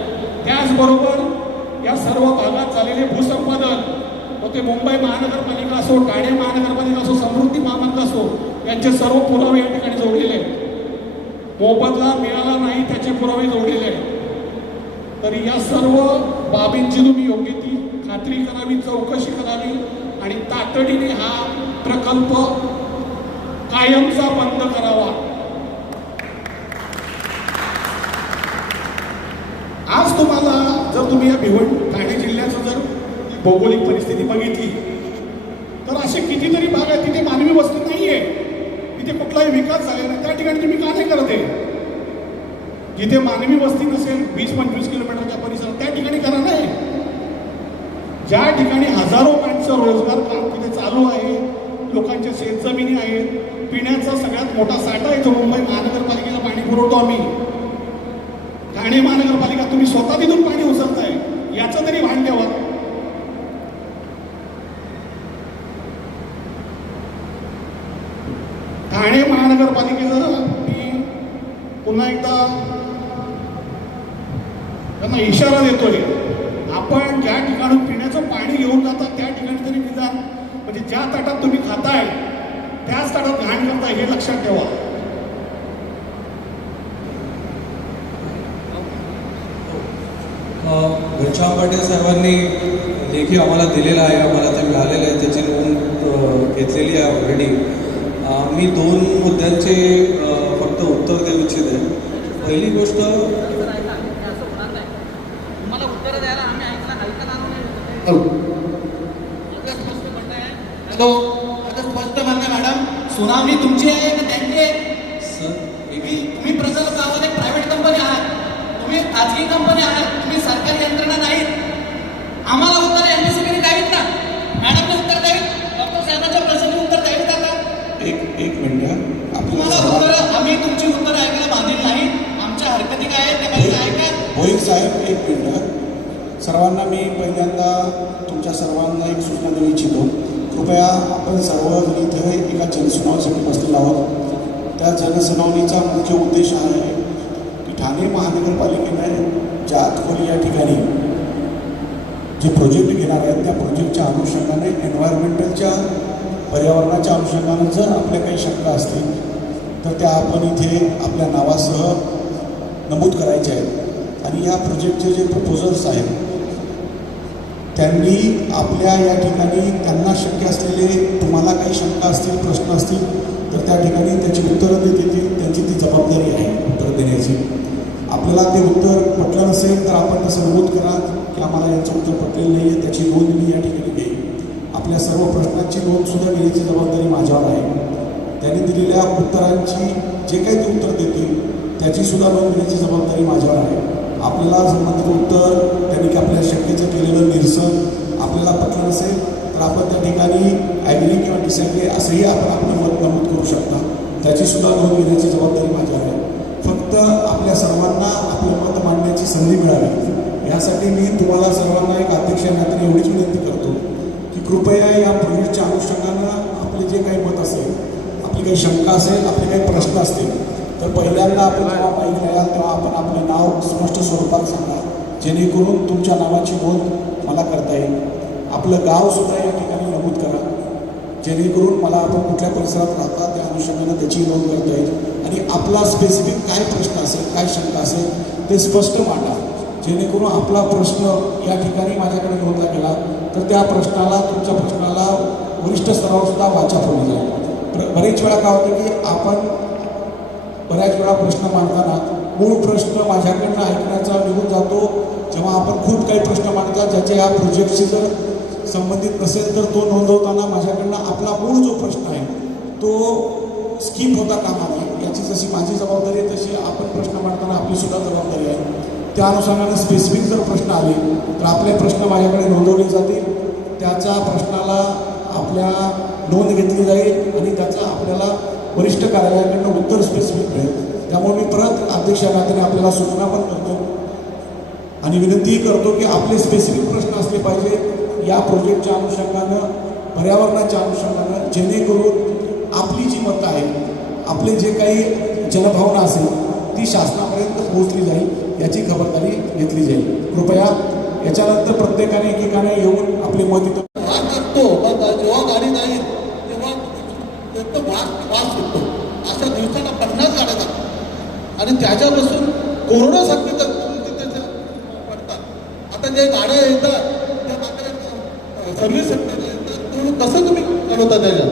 त्याचबरोबर या सर्व भागात झालेले भूसंपादन, मग ते मुंबई महानगरपालिका असो, ठाणे महानगरपालिका असो, समृद्धी महामंडळ असो, यांचे सर्व पुरावे या ठिकाणी जोडलेले आहेत. मोबदला मिळाला नाही त्याचे पुरावे जोडलेले आहेत. तर या सर्व बाबींची तुम्ही योग्य ती खात्री करावी, चौकशी करावी आणि तातडीने हा प्रकल्प कायमचा बंद करावा. आज तुम्हाला जर तुम्ही या भिवंडी ठाणे जिल्ह्याचं जर भौगोलिक परिस्थिती बघितली तर असे कितीतरी भाग आहेत तिथे मानवी वस्ती नाही आहे, तिथे कुठलाही विकास झालेला नाही. त्या ठिकाणी तुम्ही का नाही करत आहे? जिथे मानवी वस्ती नसेल 20-25 किलोमीटरच्या परिसरात त्या ठिकाणी करा नाही. ज्या ठिकाणी हजारो माणसं रोजगार काम तिथे चालू आहे, लोकांच्या शेतजमिनी आहेत, पिण्याचा सगळ्यात मोठा साठा आहे जो मुंबई महानगरपालिकेला पाणी पुरवतो आम्ही. ठाणे महानगरपालिका तुम्ही स्वतः तिथून पाणी उचलताय, याचं तरी भान ठेवा. ठाणे महानगरपालिकेला मी पुन्हा एकदा त्यांना इशारा देतोय, आपण ज्या ठिकाणून पिण्याचं पाणी घेऊन जातात त्या ठिकाणी तरी निदान म्हणजे ज्या ताटात तुम्ही खाताय त्याच ताटात घाण करताय हे लक्षात ठेवा. घनश्याम पाटील साहेबांनी लेखी आम्हाला दिलेला आहे, आम्हाला ते मिळालेलं आहे, त्याची नोंद घेतलेली आहे ऑलरेडी. मी 2 मुद्द्यांचे फक्त उत्तर देऊ इच्छिते. पहिली गोष्ट, तुम्हाला उत्तर द्यायला आम्ही ऐकणार नाही. हॅलो, आता स्पष्ट म्हणणं मॅडम, सुनावणी तुमची आहे का त्यांची आहे? सर तुम्ही प्रकल्प गावात एक प्रायव्हेट कंपनी आहात, तुम्ही खाजगी कंपनी आहात, तुम्ही सरकारी यंत्रणा नाहीत. आम्हाला उत्तर एमपीसीबीने द्यावीत ना, मॅडमने उत्तर द्यावीत, डॉक्टर साहेबांच्या प्रश्नाचे उत्तर द्यावीत. आता एक मिनिट, तुम्हाला उत्तर, आम्ही तुमची उत्तर ऐकायला बांधील नाही. आमच्या हरकती काय आहेत ते काही ऐका. होईल साहेब, एक मिनिट. सर्वांना मी पहिल्यांदा तुमच्या सर्वांना एक सूचना देऊ इच्छितो. कृपया आपण सर्वजण इथे एका जनसुनावणीसाठी बसलेलो आहोत. त्या जनसुनावणीचा मुख्य उद्देश आहे की ठाणे महानगरपालिकेने जातखोली या ठिकाणी जे प्रोजेक्ट घेणार आहेत त्या प्रोजेक्टच्या अनुषंगाने एन्व्हायरमेंटलच्या पर्यावरणाच्या अनुषंगाने जर आपल्या काही शंका असतील तर त्या आपण इथे आपल्या नावासह नमूद करायचे आहेत. आणि ह्या प्रोजेक्टचे जे प्रपोजल्स आहेत त्यांनी आपल्या या ठिकाणी त्यांना शक्य असलेले, तुम्हाला काही शंका असतील, प्रश्न असतील तर त्या ठिकाणी त्याची उत्तरं देतील. त्यांची ती जबाबदारी आहे उत्तर देण्याची. आपल्याला ते उत्तर पटलं नसेल तर आपण तसं नमूद करा की आम्हाला यांचं उत्तर पटलेलं नाही आहे, त्याची नोंद मी या ठिकाणी घेईन. आपल्या सर्व प्रश्नांची नोंदसुद्धा घेण्याची जबाबदारी माझ्यावर आहे. त्यांनी दिलेल्या उत्तरांची जे काही ते उत्तर देतील त्याचीसुद्धा नोंद घेण्याची जबाबदारी माझ्यावर आहे. आपल्याला संबंधित उत्तर त्यांनी आपल्या शक्यचं केलेलं निरसन आपल्याला पटलं नसेल तर आपण त्या ठिकाणी ॲग्री किंवा डिसॲग्री असंही आपण आपलं मत नमूद करू शकता. त्याचीसुद्धा नोंद घेण्याची जबाबदारी माझ्यावर आहे. फक्त आपल्या सर्वांना आपलं मत मांडण्याची संधी मिळावी यासाठी मी तुम्हाला सर्वांना एक अध्यक्ष नात्याने एवढीच विनंती करतो की की कृपया या प्रोजेक्टच्या अनुषंगानं आपले जे काही मत असेल, आपली काही शंका असेल, आपले काही प्रश्न असतील, तर पहिल्यांदा आपण जेव्हा माहिती द्याल तेव्हा आपण आपले नाव स्पष्ट स्वरूपात सांगा, जेणेकरून तुमच्या नावाची नोंद मला करता येईल. आपलं गावसुद्धा या ठिकाणी नमूद करा, जेणेकरून मला आपण कुठल्या परिसरात राहता त्या अनुषंगानं त्याची नोंद करता येईल. आणि आपला स्पेसिफिक काय प्रश्न असेल, काय शंका असेल ते स्पष्ट मांडा, जेणेकरून आपला प्रश्न या ठिकाणी माझ्याकडे नोंदला गेला तर त्या प्रश्नाला, तुमच्या प्रश्नाला वरिष्ठ स्तरावरसुद्धा वाचा फोडली जाईल. बरेच वेळा काय होतं की आपण बऱ्याच वेळा प्रश्न मांडताना मूळ प्रश्न माझ्याकडनं ऐकण्याचा निघून जातो. जेव्हा आपण खूप काही प्रश्न मांडतात ज्याच्या या प्रोजेक्टशी जर संबंधित नसेल तर तो नोंदवताना माझ्याकडनं आपला मूळ जो प्रश्न आहे तो स्किप होता कामा नये. याची जशी माझी जबाबदारी आहे तशी आपण प्रश्न मांडताना आपलीसुद्धा जबाबदारी आहे. त्या अनुषंगाने स्पेसिफिक जर प्रश्न आले तर आपले प्रश्न माझ्याकडे नोंदवले जातील, त्याच्या प्रश्नाला आपल्या नोंद घेतली जाईल आणि त्याचं आपल्याला वरिष्ठ कार्यालयाकडनं उत्तर स्पेसिफिक मिळेल. त्यामुळे मी परत अध्यक्ष या नात्याने आपल्याला सूचना पण करतो आणि विनंतीही करतो की आपले स्पेसिफिक प्रश्न असले पाहिजे या प्रोजेक्टच्या अनुषंगानं, पर्यावरणाच्या अनुषंगानं, जेणेकरून आपली जी मतं आहेत, आपले जे काही जनभावना असेल ती शासनापर्यंत पोहोचली जाईल याची खबरदारी घेतली जाईल. कृपया याच्यानंतर प्रत्येकाने एकेकाने येऊन आपले मत इथं जेव्हा गाडी जाईल तेव्हा एकदम वास सुटतो. अशा दिवसाला 50 गाड्या जातात आणि त्याच्यापासून कोरोनासारखी तिथे पडतात. आता जे गाड्या येतात त्या सर्व्हिस सेंटर येतात, कसं तुम्ही चालवता त्याच्यात?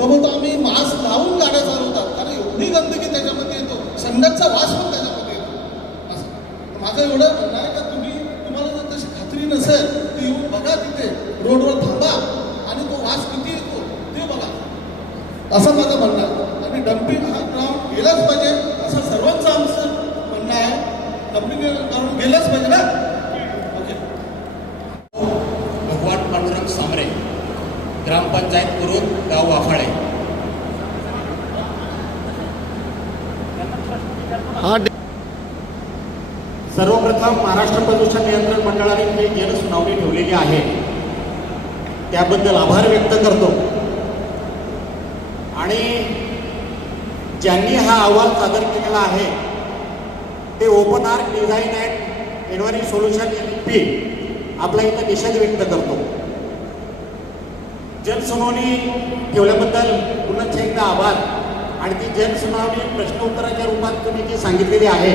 तो बोलतो आम्ही मास्क लावून गाड्या चालवतात, कारण एवढी गंदगी त्याच्यामध्ये येतो, संडासचा वास पण त्याच्यामध्ये येतो. असं माझं एवढं म्हणणं आहे का तुम्हाला जर तशी खात्री नसेल तर येऊन बघा, तिथे रोडवर थांबा आणि तो वास किती येतो ते बघा, असं माझं म्हणणं आहे. आणि डम्पिंग हा ग्राउंड गेलाच पाहिजे असं सर्वांचं आमचं म्हणणं आहे. डम्पिंग ग्राउंड गेलंच पाहिजे ना. ओके. भगवान पांडुरंग सामरे, ग्रामपंचायत करून गाव वाफाळे. सर्वप्रथम महाराष्ट्र प्रदूषण नियंत्रण मंडळाने जी जनसुनावणी ठेवलेली आहे त्याबद्दल आभार व्यक्त करतो. आणि ज्यांनी हा अहवाल सादर केलेला आहे ते open arc design and environment solution LLP आपला इथं निषेध व्यक्त करतो. जनसुनावणी ठेवल्याबद्दल पुन्हा एकदा आभार. आणि ती जनसुनावणी प्रश्न उत्तराच्या रूपात तुम्ही जी सांगितलेली आहे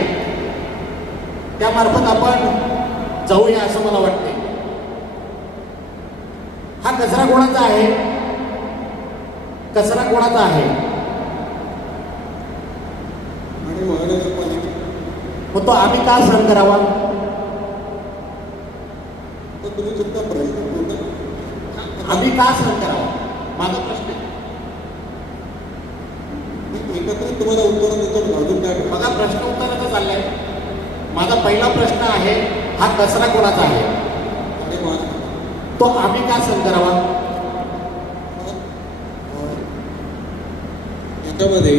त्यामार्फत आपण जाऊया असं मला वाटते. हा कचरा कोणाचा आहे? कचरा कोणाचा आहे? आणि महानगरपालिका. मग तो आम्ही का सहन करावा? तर तुम्ही तुमचा प्रश्न आम्ही का सहन करावा? माझा प्रश्न आहे. एकत्रित तुम्हाला उत्तर देतो, अजून काय? माझा प्रश्न उत्तराचा चाललाय. माझा पहिला प्रश्न आहे, हा कचरा कोणाचा आहे? आणि तो आम्ही का सहन करावा? याच्यामध्ये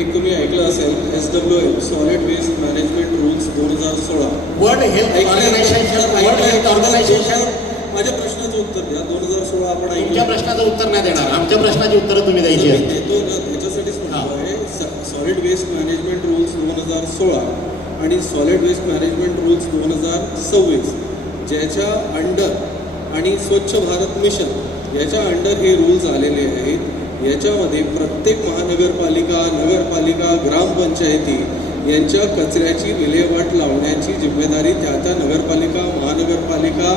एक तुम्ही ऐकलं असेल SWM solid waste management rules 2016. World Health Organization. माझ्या प्रश्नाचं उत्तर द्या. 2016 आपण तुमच्या ऐकलं. प्रश्नाचं उत्तर नाही देणार, आमच्या प्रश्नाची उत्तरं तुम्ही द्यायची आहेत. देतो ना, त्याच्यासाठीच म्हणतो आहे. सॉलिड वेस्ट मॅनेजमेंट रूल्स 2016 आणि सॉलिड वेस्ट मॅनेजमेंट रूल्स 2026 ज्याच्या अंडर आणि स्वच्छ भारत मिशन याच्या अंडर हे रूल्स आलेले आहेत. याच्यामध्ये प्रत्येक महानगरपालिका, नगरपालिका, ग्रामपंचायती यांच्या कचऱ्याची विल्हेवाट लावण्याची जिम्मेदारी त्या त्या नगरपालिका, महानगरपालिका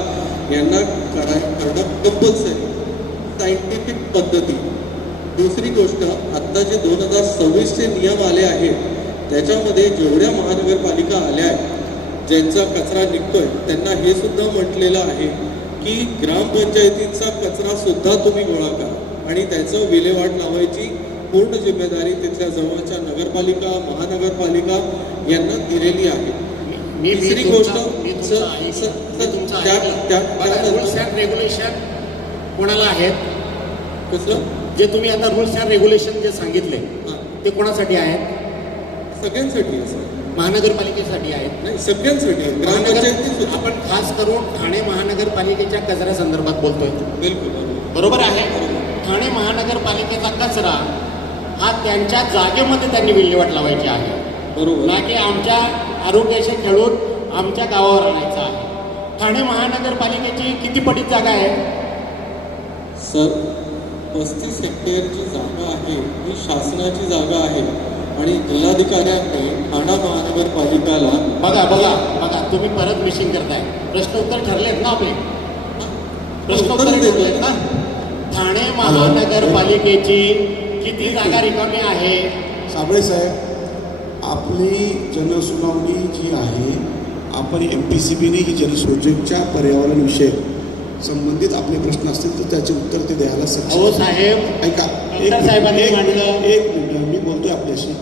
यांना करणं कंपल्सरी सायंटिफिक पद्धती. दुसरी गोष्ट, आत्ता जे 2026चे नियम आले आहेत त्याच्यामध्ये जेवढ्या महानगरपालिका आल्या आहेत ज्यांचा कचरा निघतोय त्यांना हे सुद्धा म्हटलेलं आहे की ग्रामपंचायतींचा कचरा सुद्धा तुम्ही गोळा करा आणि त्याचं विल्हेवाट लावायची पूर्ण जिम्मेदारी तिथल्या जवळच्या नगरपालिका, महानगरपालिका यांना दिलेली आहे. तिसरी गोष्ट, रूल्स अँड रेग्युलेशन कोणाला आहेत? कसलं? जे तुम्ही आता रूल्स अँड रेग्युलेशन जे सांगितले ते कोणासाठी आहेत? सगळ्यांसाठी असं महानगरपालिकेसाठी आहेत. नाही, सगळ्यांसाठी आहे. ग्रामपंचायतीसाठी. आपण खास करून ठाणे महानगरपालिकेच्या कचऱ्यासंदर्भात बोलतोय. बिलकुल बरोबर आहे. ठाणे महानगरपालिकेचा कचरा हा त्यांच्या जागेमध्ये त्यांनी विल्हेवाट लावायची आहे, बरोबर. ना की आमच्या आरोग्याशी खेळून आमच्या गावावर आणायचा आहे. ठाणे महानगरपालिकेची किती पटीत जागा आहे? सर, 35 हेक्टरची जागा आहे ही शासनाची जागा आहे आणि जिल्हाधिकाऱ्यांनी ठाणा महानगरपालिकाला बघा बघा बघा, तुम्ही परत मिशिंग करताय. प्रश्न उत्तर ठरलेत ना आपले? प्रश्न उत्तर ठरलेत ना? ठाणे महानगरपालिकेची किती जागा रिकामी आहे? साबळे साहेब, आपली जनसुनावणी जी आहे, आपण MPCBने ही प्रोजेक्टच्या पर्यावरण विषयक संबंधित आपले प्रश्न असतील तर त्याचे उत्तर ते द्यायला सक्षम. अहो साहेब, ऐका, डॉक्टर साहेबांनी मांडलं. एक मिनिट मी बोलतोय आपल्याशी,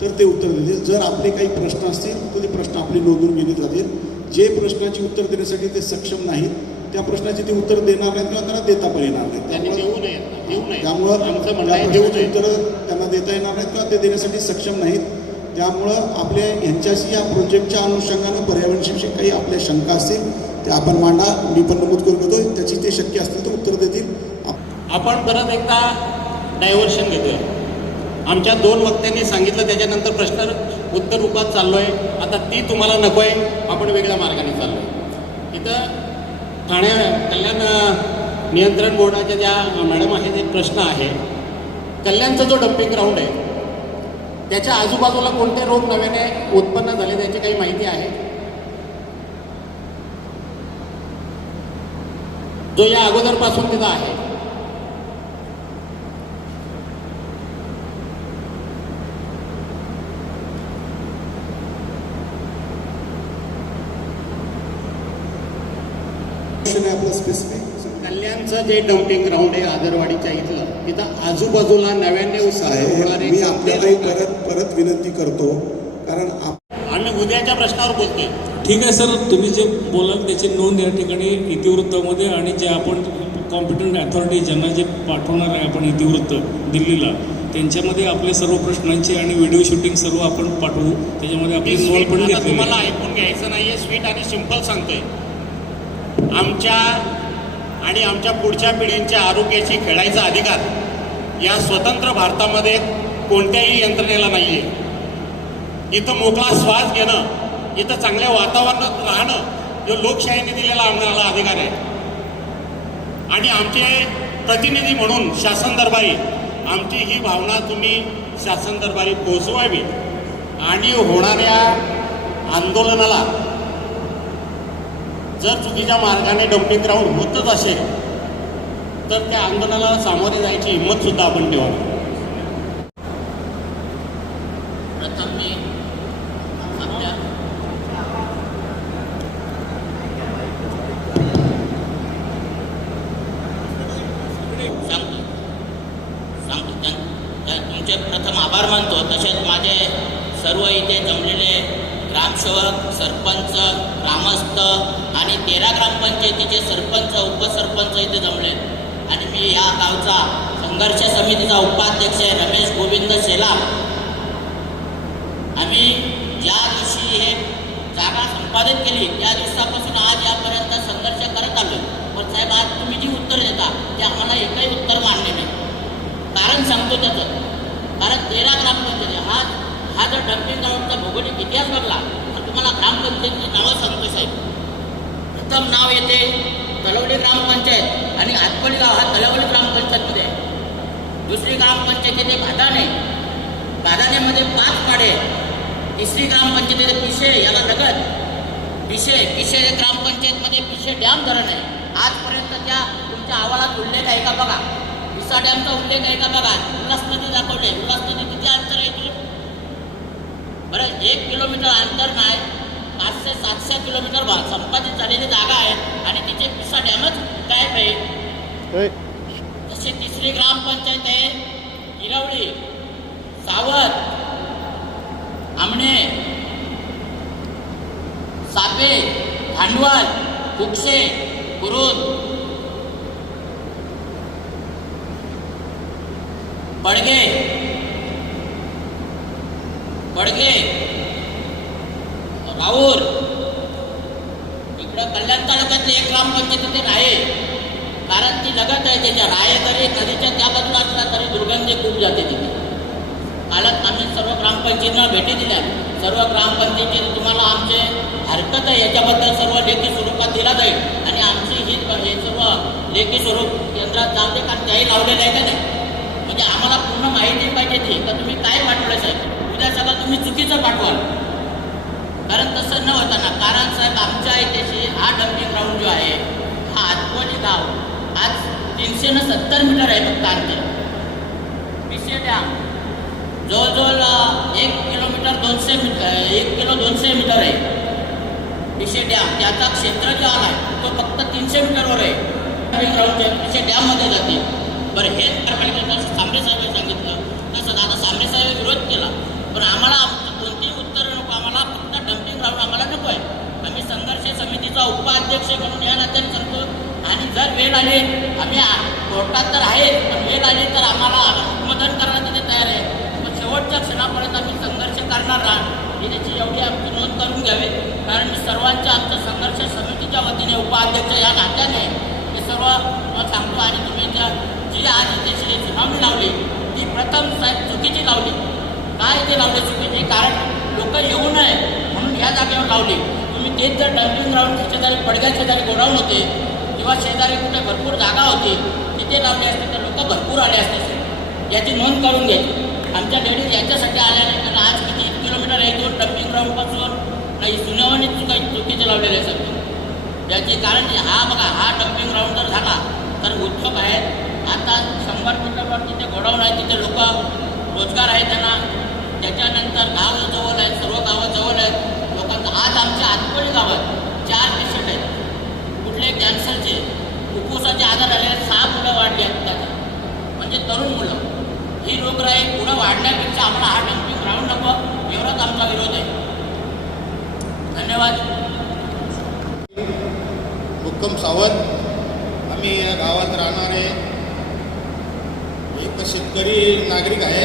तर ते उत्तर देतील. जर आपले काही प्रश्न असतील तर ते प्रश्न आपले नोंदवून घेण्यात जातील. जे प्रश्नाची उत्तर देण्यासाठी ते सक्षम नाहीत त्या प्रश्नाची ते उत्तर देणार नाहीत किंवा त्यांना देता पण येणार नाही. त्यांनी देऊ नये. त्यामुळं आमचं म्हणणं आहे देऊ नये. उत्तरं त्यांना देता येणार नाहीत किंवा ते देण्यासाठी सक्षम नाहीत. त्यामुळं आपल्या यांच्याशी या प्रोजेक्टच्या अनुषंगानं पर्यावरणविषयी काही आपल्या शंका असतील ते आपण मांडा. मी पण नमूद करून घेतोय, त्याची ते शक्य असतील तर उत्तर देतील. आपण परत एकदा डायव्हर्शन घेतोय. आमच्या 2 वक्त्यांनी सांगितलं, त्याच्यानंतर प्रश्न उत्तर रूपात चाललोय. आता ती तुम्हाला नकोय, आपण वेगळ्या मार्गाने चाललोय. इथं ठाणे कल्याण नियंत्रण बोर्डाच्या ज्या मॅडम आहेत एक प्रश्न आहे. कल्याणचा जो डम्पिंग ग्राउंड आहे त्याच्या आजूबाजूला कोणते रोग नव्याने उत्पन्न झाले त्याची काही माहिती आहे? जो या अगोदरपासून तिथं आहे. आपलं स्पेसिफिक कल्याणचं जे डम्पिंग ग्राउंड आहे आदरवाडीच्या इथलं, तिथं आजूबाजूला नव्याने होणारे मी आपल्याला परत विनंती करतो, कारण आम्ही उद्याच्या प्रश्नावर बोलतोय. ठीक आहे सर, तुम्ही जे बोलाल त्याची नोंद या ठिकाणी इतिवृत्तामध्ये आणि जे आपण कॉम्पिटंट अथॉरिटी ज्यांना जे पाठवणार आहे आपण इतिवृत्त दिल्लीला, त्यांच्यामध्ये आपले सर्व प्रश्नांची आणि व्हिडिओ शूटिंग सर्व आपण पाठवू. त्याच्यामध्ये आपली नोंद पण घेतली. तुम्हाला ऐकून घ्यायचं नाहीये, स्वीट आणि सिंपल सांगतोय. आमच्या आणि आमच्या पुढच्या पिढींच्या आरोग्याशी खेळायचा अधिकार या स्वतंत्र भारतामध्ये कोणत्याही यंत्रणेला नाही आहे. इथं मोकळा श्वास घेणं, इथं चांगल्या वातावरणात राहणं जो लोकशाहीने दिलेला आम्हाला अधिकार आहे. आणि आमचे प्रतिनिधी म्हणून शासन दरबारी आमची ही भावना तुम्ही शासन दरबारी पोहोचवावी आणि होणाऱ्या आंदोलनाला जर चुकीच्या मार्गाने डम्पिंग ग्राउंड होतच असेल तर त्या आंदोलनाला सामोरे जायची हिंमत सुद्धा आपण ठेवावी. प्रथम मी तुमचे प्रथम आभार मानतो. तसेच माझे सर्व इथे जमलेले ग्रामसेवक, सरपंच, ग्रामस्थ आणि 13 ग्रामपंचायतीचे सरपंच, उपसरपंच इथे जमले. आणि मी या गावचा संघर्ष समितीचा उपाध्यक्ष आहे रमेश गोविंद शेलार. आम्ही ज्या दिवशी हे जागा संपादित केली त्या दिवसापासून आज यापर्यंत संघर्ष करत आलो. पण साहेब, आज तुम्ही जी उत्तर देता ते आम्हाला एकही उत्तर मान्य नाही. कारण सांगतो त्याचं, कारण 13 ग्रामपंचायती हा जर डम्पिंग ग्राउंडचा भौगोलिक इतिहास बघला तर तुम्हाला ग्रामपंचायतीची नावं सांगतो साहेब. प्रथम नाव येते तलवली ग्रामपंचायत आणि आतपली गाव हा तलवली ग्रामपंचायतमध्ये. दुसरी ग्रामपंचायत येते भादाणे, भादाणेमध्ये 5 पाडे. तिसरी ग्रामपंचायत येते पिशे, याला लगत पिशे ग्रामपंचायतमध्ये पिशे डॅम धरण आहे. आजपर्यंत त्या तुमच्या अहवालात उल्लेख आहे का बघा. पिसा डॅमचा उल्लेख आहे का बघा. उल्हास नदी दाखवले. उल्हास नदी किती अंतर आहे इथून? बरं, 1 किलोमीटर अंतर नाही, 500-700 किलोमीटर संपादित झालेली जागा आहे आणि तिथे पिसा डॅमच काय आहे. तसे तिसरी ग्रामपंचायत आहे गिरवली, सावत, आमणे, सापे, भांडवल, कुक्षे, कुरुद, बडगे, तालुक्यातली एक ग्रामपंचायत तिथे आहे, कारण ती लगत आहे त्याच्या राये जरी नदीच्या त्या बाजूला असला तरी दुर्गंधी खूप जाते तिथे. कालच आम्ही सर्व ग्रामपंचायतींना भेटी दिल्या. सर्व ग्रामपंचायती तुम्हाला आमचे हरकत आहे याच्याबद्दल सर्व लेखी स्वरूपात दिला जाईल आणि आमची ही हे सर्व लेखी स्वरूप केंद्रात जाऊ दे, कारण त्याही लावलेलं आहे का नाही. म्हणजे आम्हाला पूर्ण माहिती पाहिजे ती का तुम्ही काय पाठवलं साहेब. उद्या सगळं तुम्ही चुकीचं पाठवाल, कारण तसं न होताना. कारण साहेब आमच्या इथेशी हा डम्पिंग ग्राउंड जो आहे हा आतवली गाव आज 370 मीटर आहे फक्त आणते. पिशे डॅम जवळजवळ 1 किलोमीटर 200 मीटर 1 किलो 200 मीटर आहे. पिशे डॅम त्याचा क्षेत्र जो आला आहे तो फक्त 300 मीटरवर आहे. डम्पिंग ग्राउंड पिशे डॅममध्ये जाते. बरं हेच नगरपालिकेचं सांबरे साहेबांनी सांगितलं तसं दादा सांबरे साहेब विरोध केला, पण आम्हाला कोणतीही उत्तरं नको. आम्हाला फक्त डम्पिंग ग्राउंड आम्हाला नको आहे. आम्ही संघर्ष समितीचा उपाध्यक्ष म्हणून या नात्याने सांगतो. आणि जर वेळ आली आम्ही कोर्टात तर आहे, पण वेळ आली तर आम्हाला मदत करायला तिथे तयार आहे. पण शेवटच्या क्षणापर्यंत आम्ही संघर्ष करणार ही त्याची एवढी आमची नोंद करून घ्यावी. कारण मी सर्वांच्या आमच्या संघर्ष समितीच्या वतीने उपाध्यक्ष या नात्याने हे सर्व सांगतो. आणि तुम्ही जी आज इथे सुनावणी लावली ती प्रथम साहेब चुकीची लावली. काय ते लावले चुकीचे, कारण लोक येऊ नये म्हणून ह्या जागेवर लावली. तुम्ही तेच जर डम्पिंग ग्राउंड शेजारी पडग्या शेजारी गोडाऊन होते किंवा शेजारी कुठे भरपूर जागा होती तिथे लावली असते तर लोक भरपूर आले असते. याची नोंद करून घ्यायची. आमच्या लेडीज याच्यासाठी आल्या नाही, कारण आज किती किलोमीटर आहे इथून डम्पिंग ग्राउंडपासून नाही सुनावणी चुकीचे लावलेले आहे सगळे याची. कारण हा बघा हा डम्पिंग ग्राउंड जर झाला तर उद्योग आहेत. आता 100 मीटरवर तिथे गोडाऊन आहे, तिथे लोक रोजगार आहे त्यांना. त्याच्यानंतर गाव जवळ आहेत, सर्व गावं जवळ आहेत लोकांचं. आज आमच्या आतकोळी गावात 4 पेशंट आहेत कुठले कॅन्सरचे, फुफ्फुसाचे आजार आलेले. 6 मुलं वाढली आहेत त्यात, म्हणजे तरुण मुलं. ही रोगराई पुढं वाढण्यापेक्षा आम्हाला हा डम्पिंग ग्राउंड नको एवढाच आमचा विरोध आहे. धन्यवाद. हुक्कम सावंत. आम्ही या गावात राहणारे एक शेतकरी नागरिक आहे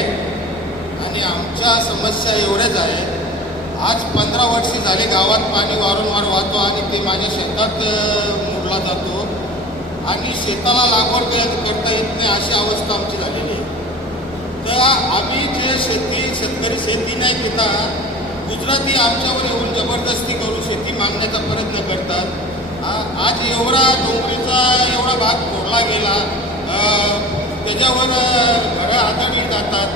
आणि आमच्या समस्या एवढ्याच आहे. आज 15 वर्षे झाले गावात पाणी वारंवार वाहतो आणि ते माझ्या शेतात मुरला जातो आणि शेताला लागवड करता येत नाही अशी अवस्था आमची झालेली आहे. तर आम्ही जे शेतकरी शेती नाही घेता गुजराती आमच्यावर येऊन जबरदस्ती करून शेती मागण्याचा प्रयत्न करतात. आज एवढा डोंगरीचा एवढा भाग फोडला गेला, त्याच्यावर घरं आदळली जातात.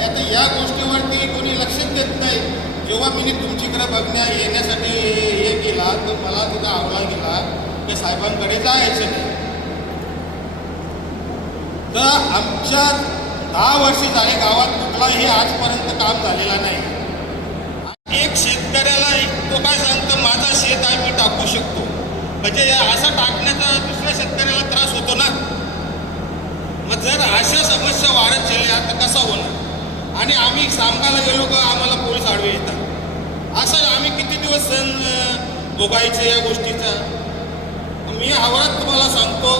आता या गोष्टीवरती कोणी लक्षच देत नाही. जेव्हा मी तुमच्याकडे येण्यासाठी हे केला तर मला तिथं आवला गेला की साहेबांकडे जायचं नाही. तर आमच्या 10 वर्षे झाले गावात कुठलाही आजपर्यंत काम झालेला नाही. एक शेतकऱ्याला तो काय सांगतो माझा शेत आहे मी टाकू शकतो, म्हणजे असं टाकण्याचा दुसऱ्या शेतकऱ्याला त्रास होतो ना. मग जर अशा समस्या वाढत चालल्या तर कसा होणार. आणि आम्ही सामगाला गेलो का आम्हाला पोलीस आडवे येतात. असं आम्ही किती दिवस सण भोगायचे या गोष्टीचा. मी आवाज तुम्हाला सांगतो,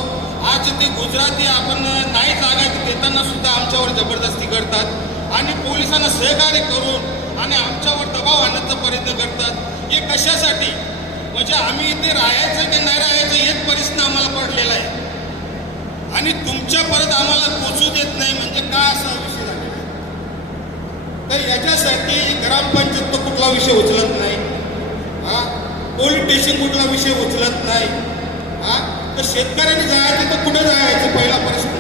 आज ते गुजराती आपण नाही जागा देताना सुद्धा आमच्यावर जबरदस्ती करतात आणि पोलिसांना सहकार्य करून आणि आमच्यावर दबाव आणण्याचा प्रयत्न करतात. हे कशासाठी, म्हणजे आम्ही इथे राहायचं की नाही राहायचं हेच प्रश्न आम्हाला पडलेला आहे आणि तुमच्या परत आम्हाला पोचू देत नाही. म्हणजे काय असा विषय झालेला आहे. तर याच्यासाठी ग्रामपंचायत तो कुठला विषय उचलत नाही, पोलीस स्टेशन कुठला विषय उचलत नाही. तर शेतकऱ्यांनी जायचं तर कुठे जायचं पहिला प्रश्न.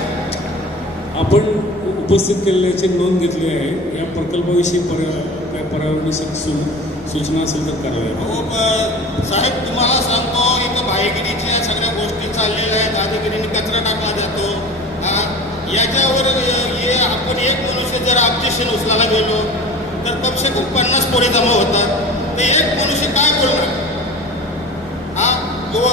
आपण उपस्थित केलेल्याची नोंद घेतली आहे. या प्रकल्पाविषयी काय पर्यावरणविषयक सूचना असेल तर कराव्या. हो साहेब, तुम्हाला सांगतो इथं भाईगिरीच्या सगळ्या गोष्टी चाललेल्या आहेत. दादागिरीने कचरा टाकला जातो. याच्यावर हे आपण एक मनुष्य जर ऑब्जेक्शन उचलायला गेलो तर कमसे कम 50 पोरे जमा होतात. ते एक मनुष्य काय बोलणार.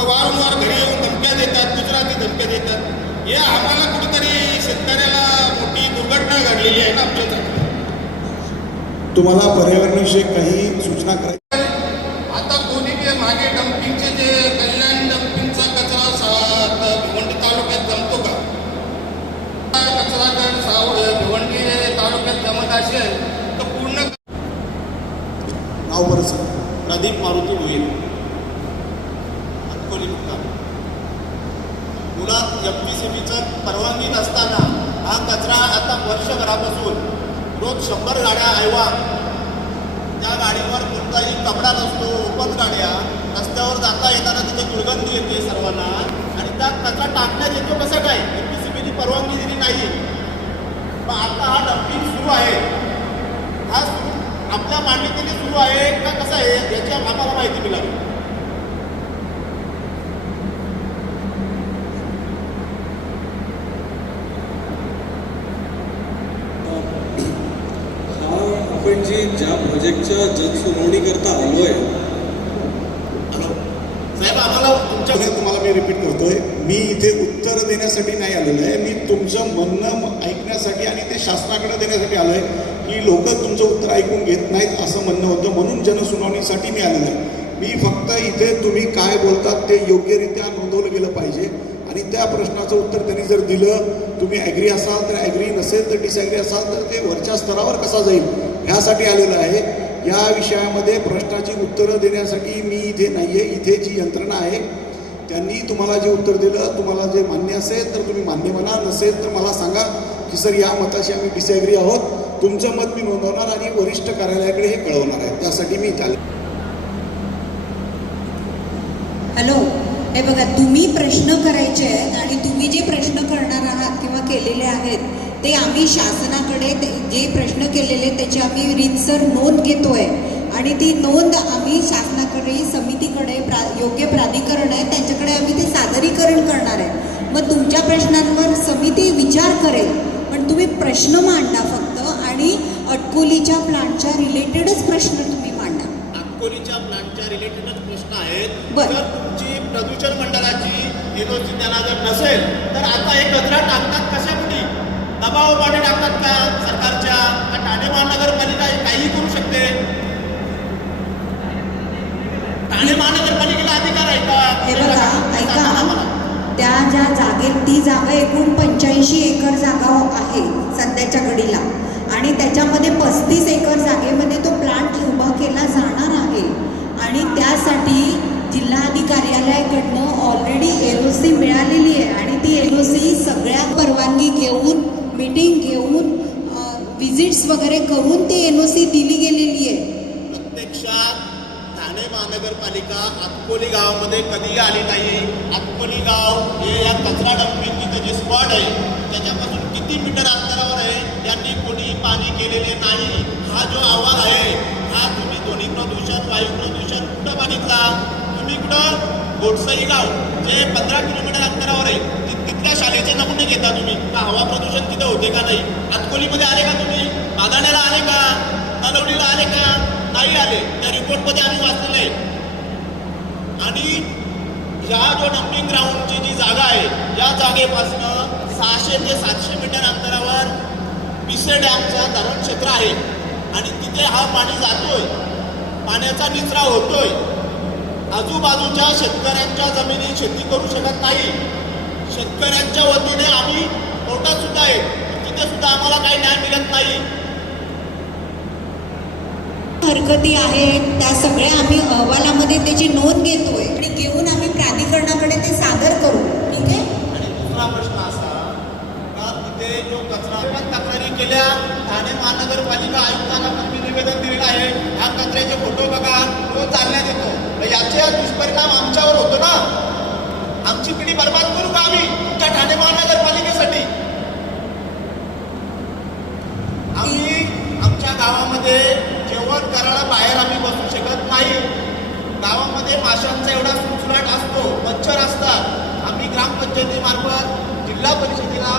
वारंवार घरी येऊन धमक्या देतात, गुजराती धमक्या देतात. हे आम्हाला कुठेतरी शेतकऱ्याला मोठी दुर्घटना घडलेली आहे ना आमच्यासाठी. तुम्हाला पर्यावरणविषयी काही सूचना करायची. आता कोणी मागे डम्पिंगचे जे कल्याण डम्पिंगचा कचरा भिवंडी तालुक्यात जमतो का. कचरा जर भिवंडी तालुक्यात जमत असेल तर पूर्ण. नाव बरं सर. प्रदीप मारुती भोईर, अकोली. MPCBचं परवानगी नसताना हा कचरा आता वर्षभरापासून रोज 100 गाड्या ऐवा, त्या गाडीवर कोणताही कपडा नसतो, ओपन गाड्या, रस्त्यावर जाता येताना तिथे दुर्गंधी येते सर्वांना, आणि त्यात कचरा टाकण्यात येतो कसं काय? MPCBची परवानगी दिली नाही. पण आता हा डम्पिंग सुरू आहे, हा आपल्या मान्यतेने सुरू आहे का कसं आहे याची आम्हाला माहिती मिळाली. आपण जी ज्या प्रोजेक्टच्या जनसुनावणी करता आलोय, साहेब आम्हाला तुमच्या तुम्हाला मी रिपीट करतोय, मी इथे उत्तर देण्यासाठी नाही आलेलो आहे, मी तुमचं म्हणणं ऐकण्यासाठी आणि ते शासनाकडे देण्यासाठी आलो आहे की लोक तुमचं उत्तर ऐकून घेत नाहीत असं म्हणणं होतं, म्हणून जनसुनावणीसाठी मी आलेलो आहे. मी फक्त इथे तुम्ही काय बोलतात ते योग्यरित्या नोंदवलं गेलं पाहिजे आणि त्या प्रश्नाचं उत्तर त्यांनी जर दिलं, तुम्ही ॲग्री असाल तर ॲग्री, नसेल तर डिसॲग्री असाल तर ते वरच्या स्तरावर कसा जाईल ह्यासाठी आलेलं आहे. या विषयामध्ये प्रश्नाची उत्तरं देण्यासाठी मी इथे नाही आहे, इथे जी यंत्रणा आहे त्यांनी तुम्हाला जे उत्तर दिलं, तुम्हाला जे मान्य असेल तर तुम्ही मान्य म्हणा, नसेल तर मला सांगा की सर या मताशी आम्ही डिसॲग्री आहोत. तुमचं मत मी नोंदवणार आणि वरिष्ठ कार्यालयाकडे हे कळवणार आहे, त्यासाठी मी इथे आले. हॅलो, हे बघा, तुम्ही प्रश्न करायचे आहेत आणि तुम्ही जे प्रश्न करणार आहात किंवा केलेले आहेत ते आम्ही शासनाकडे जे प्रश्न केलेले त्याची आम्ही रीतसर नोंद घेतोय आणि ती नोंद आम्ही शासनाकडे, समितीकडे, योग्य प्राधिकरण आहे त्यांच्याकडे आम्ही ते सादरीकरण करणार आहे. मग तुमच्या प्रश्नांवर समिती विचार करेल, पण तुम्ही प्रश्न मांडा फक्त आणि अटकोलीच्या प्लांटच्या रिलेटेडच प्रश्न तुम्ही मांडा. अटकोलीच्या प्लांटच्या रिलेटेडच प्रश्न आहेत. बरं. जर तुमची प्रदूषण मंडळाची NOC त्यांना जर नसेल तर आता हे कचरा टाकतात कशामुळे? दबावाने टाकतात का सरकारच्या? का ठाणे महानगरपालिका काहीही करू शकते? ठाणे महानगरपालिकेला अधिकार आहे का? हे बघा, ऐका, त्या ज्या जागेत, ती जागा एकूण 85 एकर जागा आहे सध्याच्या घडीला आणि त्याच्यामध्ये 35 एकर जागेमध्ये तो प्लांट उभा केला जाणार आहे आणि त्यासाठी जिल्हाधिकार्यालयाकडनं ऑलरेडी NOC मिळालेली आहे आणि ती NOC सगळ्या परवानगी घेऊन, मीटिंग घेऊन, विजिट्स वगैरे करून ती NOC दिली गेलेली आहे. प्रत्यक्षात ठाणे महानगरपालिका अटकोली गावामध्ये कधीही आली नाही. अटकोली गाव हे या कचरा डम्पिंगची जे स्पॉट आहे त्याच्यापासून किती मीटर अंतरावर आहे यांनी कोणी पाणी केलेले नाही. हा जो अहवाल आहे हा तुम्ही ध्वनी प्रदूषण, वायू प्रदूषण कुठं बघितला? तुम्ही कुठं गोडसई गाव जे 15 किलोमीटर अंतरावर आहे तिथल्या शाळेचे नमुने घेता तुम्ही का हवा प्रदूषण तिथे होते का नाही? अटकोलीमध्ये आले का तुम्ही? मादाण्याला आले का? नलवडीला आले का? नाही आले. त्या रिपोर्टमध्ये आम्ही वाचलेलं आहे. आणि ह्या जो डम्पिंग ग्राउंडची जी जागा आहे या जागेपासनं 600 ते 700 मीटर अंतरावर पिसे डॅमचा धरण क्षेत्र आहे आणि तिथे हा पाणी जातोय, पाण्याचा निचरा होतोय. आजूबाजूच्या शेतकऱ्यांच्या जमिनी शेती करू शकत नाही. शेतकऱ्यांच्या वतीने आम्ही कोर्टात सुद्धा आहे, तिथे सुद्धा आम्हाला काही न्याय मिळत नाही. हरकती आहेत त्या सगळ्या आम्ही अहवालामध्ये त्याची नोंद घेतोय आणि घेऊन आम्ही प्राधिकरणाकडे ते सादर करू. ठीक आहे. आणि दुसरा प्रश्न असा का तिथे जो कचरा आपण तक्रारी केल्या, ठाणे महानगरपालिका आयुक्तांना पण मी निवेदन दिलेलं आहे. ह्या कचऱ्याचे फोटो बघा, तो चालण्यात येतो. याचे दुष्परिणाम आमच्यावर होतो ना. आमची पिढी बर्बाद करू का आम्ही तुमच्या ठाणे महानगरपालिकेसाठी? आम्ही आमच्या गावामध्ये जेवण करायला बाहेर आम्ही बसू शकत नाही. गावामध्ये माशांचा एवढा सुळसुळाट असतो, मच्छर असतात. आम्ही ग्रामपंचायतीमार्फत जिल्हा परिषदेला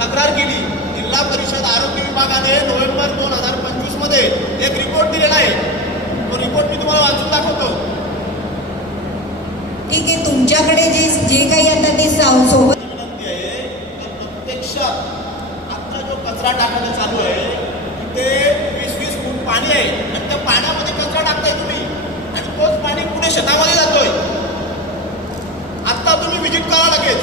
तक्रार केली. जिल्हा परिषद आरोग्य विभागाने नोव्हेंबर 2025 मध्ये एक रिपोर्ट दिलेला आहे. तो रिपोर्ट मी तुम्हाला वाचून दाखवतो. ठीक आहे, तुमच्याकडे जे काही आता ते सोबत विनंती आहे तर प्रत्यक्षात आता जो कचरा टाकायला चालू आहे ते 20-20 फूट पाणी आहे आणि त्या पाण्यामध्ये कचरा टाकताय तुम्ही आणि तोच पाणी पुढे शेतामध्ये जातोय. आता तुम्ही व्हिजिट करा लगेच.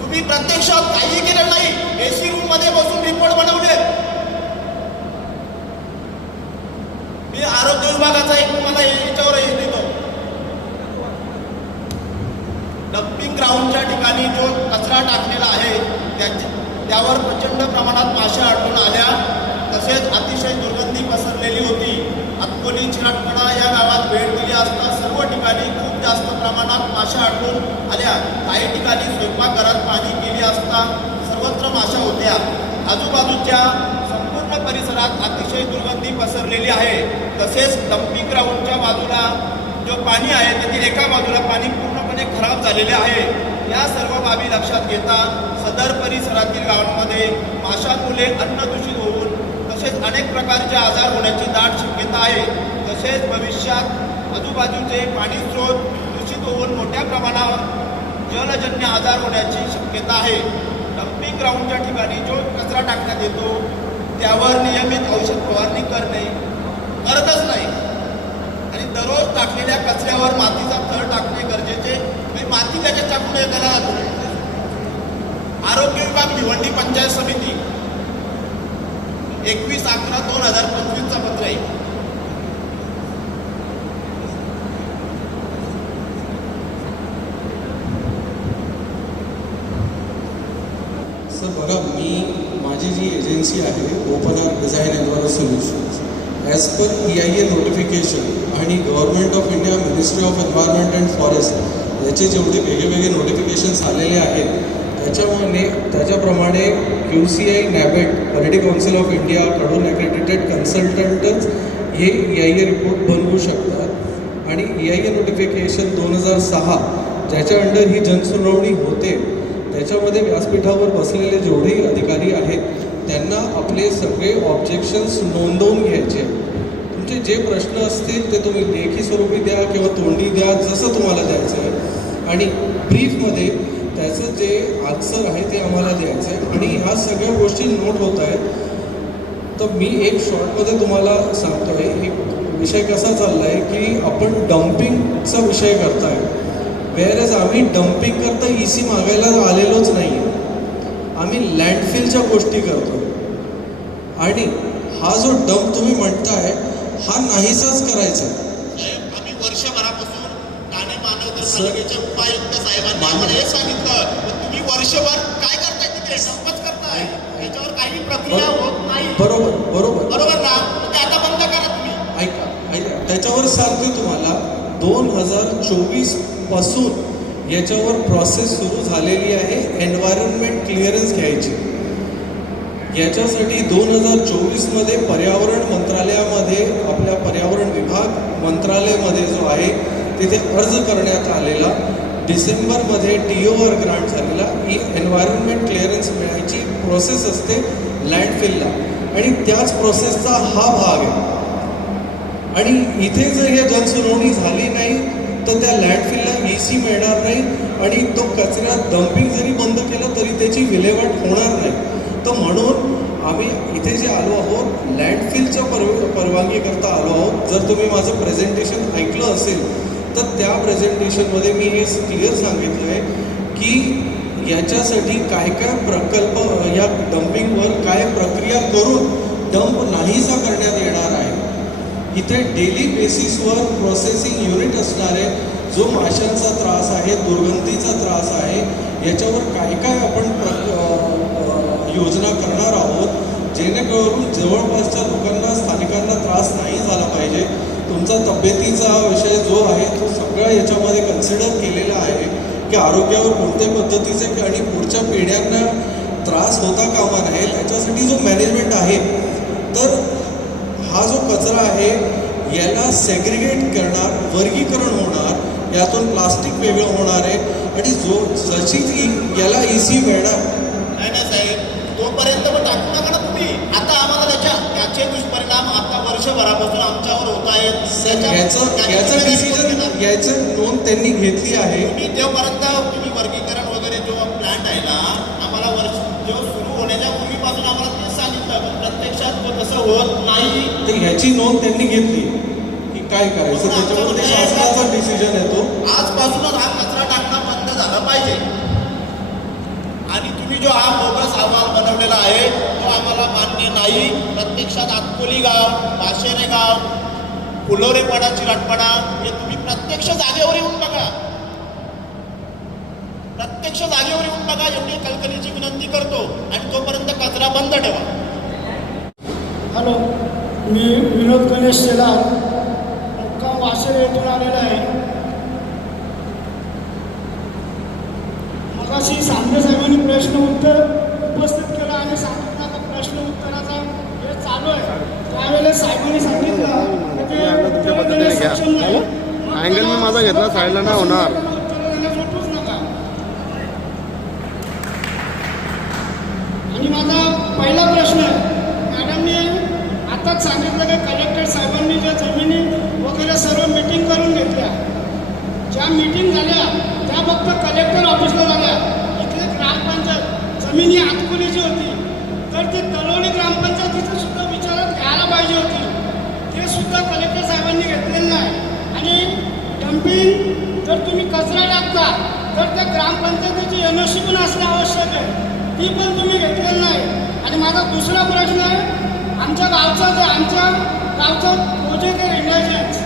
तुम्ही प्रत्यक्षात काही केलं नाही. AC रूम मध्ये बसून रिपोर्ट बनवले. मी आरोग्य विभागाचा एक तुम्हाला याच्यावर देतो. डम्पिंग ग्राउंडच्या ठिकाणी जो कचरा टाकलेला आहे त्यावर प्रचंड प्रमाणात माशा आढळून आल्या. तसेच अतिशय दुर्गंधी पसरलेली होती. अक्कोली चिराटपाडा या गावात भेट दिली असता सर्व ठिकाणी खूप जास्त प्रमाणात माशा आढळून आल्या. काही ठिकाणी स्वयंपाकघरात पाणी गेली असता सर्वत्र माशा होत्या. आजूबाजूच्या संपूर्ण परिसरात अतिशय दुर्गंधी पसरलेली आहे. तसेच डम्पिंग ग्राउंडच्या बाजूला जो पाणी आहे त्यातील एका बाजूला पाणी पूर्णपणे खराब झालेले आहे. या सर्व बाबी लक्षात घेता सदर परिसरातील गावांमध्ये माशांमुळे अन्न दूषित होऊन तसेच अनेक प्रकारचे आजार होण्याची दाट शक्यता आहे. तसेच भविष्यात आजूबाजूचे पाणी स्रोत दूषित होऊन मोठ्या प्रमाणावर जलजन्य आजार होण्याची शक्यता आहे. डम्पिंग ग्राउंडच्या ठिकाणी जो कचरा टाकण्यात येतो त्यावर नियमित औषध फवारणी करतच नाही आणि दररोज टाकलेल्या कचऱ्यावर मातीचा थर टाकणे गरजेचे. माती त्याच्या टाकून त्याला आरोग्य विभाग भिवंडी पंचायत समिती 21/11/2025 पत्र आहे. सर बघा, माझी जी एजन्सी आहे open R design environment solutions, as per EIA notification आणि government of India ministry of environment and forest याचे जेवढे वेगवेगळे नोटिफिकेशन्स आलेले आहेत त्याच्याप्रमाणे QCI NABET quality council of इंडियाकडून ॲक्रेडिटेड कन्सल्टंटच हे EIA रिपोर्ट बनवू शकतात. आणि EIA नोटिफिकेशन 2006 ज्याच्या अंडर ही जनसुनावणी होते त्याच्यामध्ये व्यासपीठावर बसलेले जेवढेही अधिकारी आहेत त्यांना आपले सगळे ऑब्जेक्शन्स नोंदवून घ्यायचे. तुमचे जे प्रश्न असतील ते तुम्ही लेखी स्वरूपी द्या किंवा तोंडी द्या, जसं तुम्हाला द्यायचं आहे. आणि ब्रीफमध्ये त्याचं जे आन्सर आहे ते आम्हाला द्यायचं आहे. आणि ह्या सगळ्या गोष्टी नोट होत आहेत. तर मी एक शॉर्टमध्ये तुम्हाला सांगतो आहे, एक विषय कसा चालला आहे की आपण डम्पिंगचा विषय करताय, वेअरएज आम्ही डम्पिंग करता EC मागायला आलेलोच नाही आहे. आम्ही लँडफिलच्या गोष्टी करतो. आणि हा जो डम्प तुम्ही म्हणताय हा नाहीसाच करायचा. आम्ही वर्षभरापासून ठाणे महानगरपालिकेच्या उपायुक्त साहेबांनी आम्हाला हे सांगितलं, तुम्ही वर्षभर काय करताय तिथे डम्पच करताय, त्याच्यावर काही प्रक्रिया होत नाही. बरोबर ना, ते आता बंद करा तुम्ही. ऐका त्याच्यावर सांगते तुम्हाला 2024 पासून याच्यावर प्रोसेस सुरू झालेली आहे एन्व्हायरमेंट क्लिअरन्स घ्यायची. याच्यासाठी 2024मध्ये पर्यावरण मंत्रालयामध्ये आपल्या पर्यावरण विभाग मंत्रालयामध्ये जो आहे तिथे अर्ज करण्यात आलेला. डिसेंबरमध्ये DOR ग्रांट झालेला. ही एन्व्हायरमेंट क्लिअरन्स मिळायची प्रोसेस असते लँडफिलला आणि त्याच प्रोसेसचा हा भाग आहे. आणि इथे जर हे जनसुनावणी झाली नाही तर त्या लँडफिलला EC मिळणार नाही आणि तो कचरा डम्पिंग जरी बंद केलं तरी त्याची विल्हेवाट होणार नाही. तर म्हणून आम्ही इथे जे आलो आहोत लँडफिलच्या परवानगी करता आलो आहोत. जर तुम्ही माझं प्रेझेंटेशन ऐकलं असेल तर त्या प्रेझेंटेशनमध्ये मी हे क्लिअर सांगितलं आहे की याच्यासाठी काय काय प्रकल्प या डम्पिंगवर काय प्रक्रिया करून डम्प नाहीसा करण्यात येणार आहे. इथे डेली बेसिसवर प्रोसेसिंग युनिट असणार आहे. जो माशांचा त्रास आहे, दुर्गंधीचा त्रास आहे, याच्यावर काय काय आपण योजना करणार आहोत जेणेकरून जवळपासच्या लोकांना, स्थानिकांना त्रास नाही झाला पाहिजे. तुमचा तब्येतीचा विषय जो आहे तो सगळा याच्यामध्ये कन्सिडर केलेला आहे की आरोग्यावर कोणत्या पद्धतीचे आणि पुढच्या पिढ्यांना त्रास होता कामा नये. त्याच्यासाठी जो मॅनेजमेंट आहे, तर हा जो कचरा आहे याला सेग्रिगेट करणार, वर्गीकरण होणार, यातून प्लास्टिक वेगळं होणार आहे आणि जशी ती याला EC मिळणार नाही साहेब, तोपर्यंत मग टाकू नका ना तुम्ही. आता आम्हाला त्याचे दुष्परिणाम आता वर्षभरापासून आमच्यावर होत आहेत. याचं डिसिजन याचं नोंद त्यांनी घेतली आहे. तुम्ही तेव्हापर्यंत तुम्ही वर्गीकरण वगैरे जो प्लॅन आहे ना, आम्हाला वर्ष जो सुरू होण्याच्या पूर्वीपासून आम्हाला ते सांगितलं, पण प्रत्यक्षात तसं होत नाही. तर ह्याची नोंद त्यांनी घेतली की काय करायचं, त्याच्यामध्ये शासनाचा डिसिजन येतो. आजपासूनच हा कचरा टाकणं बंद झालं पाहिजे. आणि तुम्ही जो हा बोगस अहवाल बनवलेला आहे तो आम्हाला मान्य नाही. प्रत्यक्षात अक्कोली गाव, पाशेरे गाव, फुलोरेपाडा, चिराटपाडा हे तुम्ही प्रत्यक्ष जागेवर येऊन बघा. प्रत्यक्ष जागेवर येऊन बघा, एवढी कळकळीची विनंती करतो. आणि तोपर्यंत कचरा बंद ठेवा. हॅलो, मी विनोद गणेश शेलार, मुक्काम वाशेर येथून आलेला आहे. मगाशी सांबरे साहेबांनी प्रश्न उत्तर उपस्थित केला आणि सांगितलं आता प्रश्न उत्तराचा हे चालू आहे. त्यावेळेस साहेबांनी सांगितलं की ते उत्तर देण्यास सक्षम नाही. अँगल मी माझा घेतला, साईडला नाही होणार. उत्तर देण्यास उठूच नका. आणि माझा पहिला प्रश्न आहे, मॅडमने आताच सांगितलं की कलेक्टर साहेबांनी ज्या जमिनी वगैरे सर्व मीटिंग करून घेतल्या, ज्या मीटिंग झाल्या त्या फक्त कलेक्टर ऑफिसला झाल्या. इथले ग्रामपंचायत जमिनी आतकुलीची होती, तर ती तळवली ग्रामपंचायतीचं सुद्धा विचारात घ्यायला पाहिजे होती. ते सुद्धा कलेक्टर साहेबांनी घेतलेलं नाही. आणि डम्पिंग जर तुम्ही कचरा टाकता तर त्या ग्रामपंचायतीची एनओसी पण असणे आवश्यक आहे, ती पण तुम्ही घेतलेली नाही. आणि माझा दुसरा प्रश्न आहे, आमच्या गावचा प्रोजेक्ट आहे इंडियाजेन्स,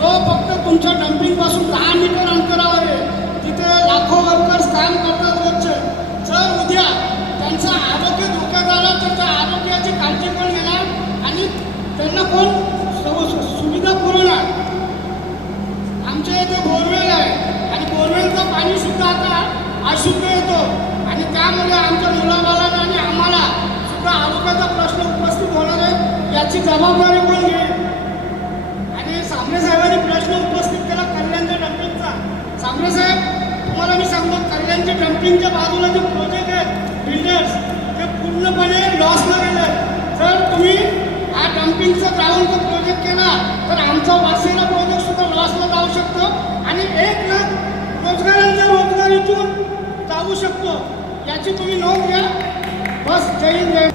तो फक्त तुमच्या डम्पिंगपासून 10 मीटर अंतरावर आहे. तिथे लाखो वर्कर्स काम करतात रोजचे. जर उद्या त्यांचं आरोग्य धोक्यात आलं तर त्या आरोग्याची काळजी कोण घेणार आणि त्यांना कोण सुविधा पुरवणार? आमच्या इथे बोरवेल आहे आणि बोरवेलचं पाणी सुद्धा आता अशुद्ध येतो आणि त्यामुळे आमच्या मुलाबाळांना आणि आम्हाला सुद्धा आरोग्याचा प्रश्न उपस्थित होणार आहे. याची जबाबदारी कोण घेईल? आणि सांबरे साहेबांनी प्रश्न उपस्थित केला कल्याणच्या डम्पिंगचा. सांबरे साहेब, तुम्हाला मी सांगतो, कल्याणच्या डम्पिंगच्या बाजूला जे प्रोजेक्ट आहेत बिल्डर्स, ते पूर्णपणे लॉसला गेले. जर तुम्ही हा डम्पिंगचा ग्राउंडचा प्रोजेक्ट केला तर आमचा वासेला प्रोजेक्ट सुद्धा लॉसला जाऊ शकतो आणि 1 लाख रोजगारांचा रोजगार इथून जाऊ शकतो. याची तुम्ही नोंद घ्या. बस, जय हिंद, जय.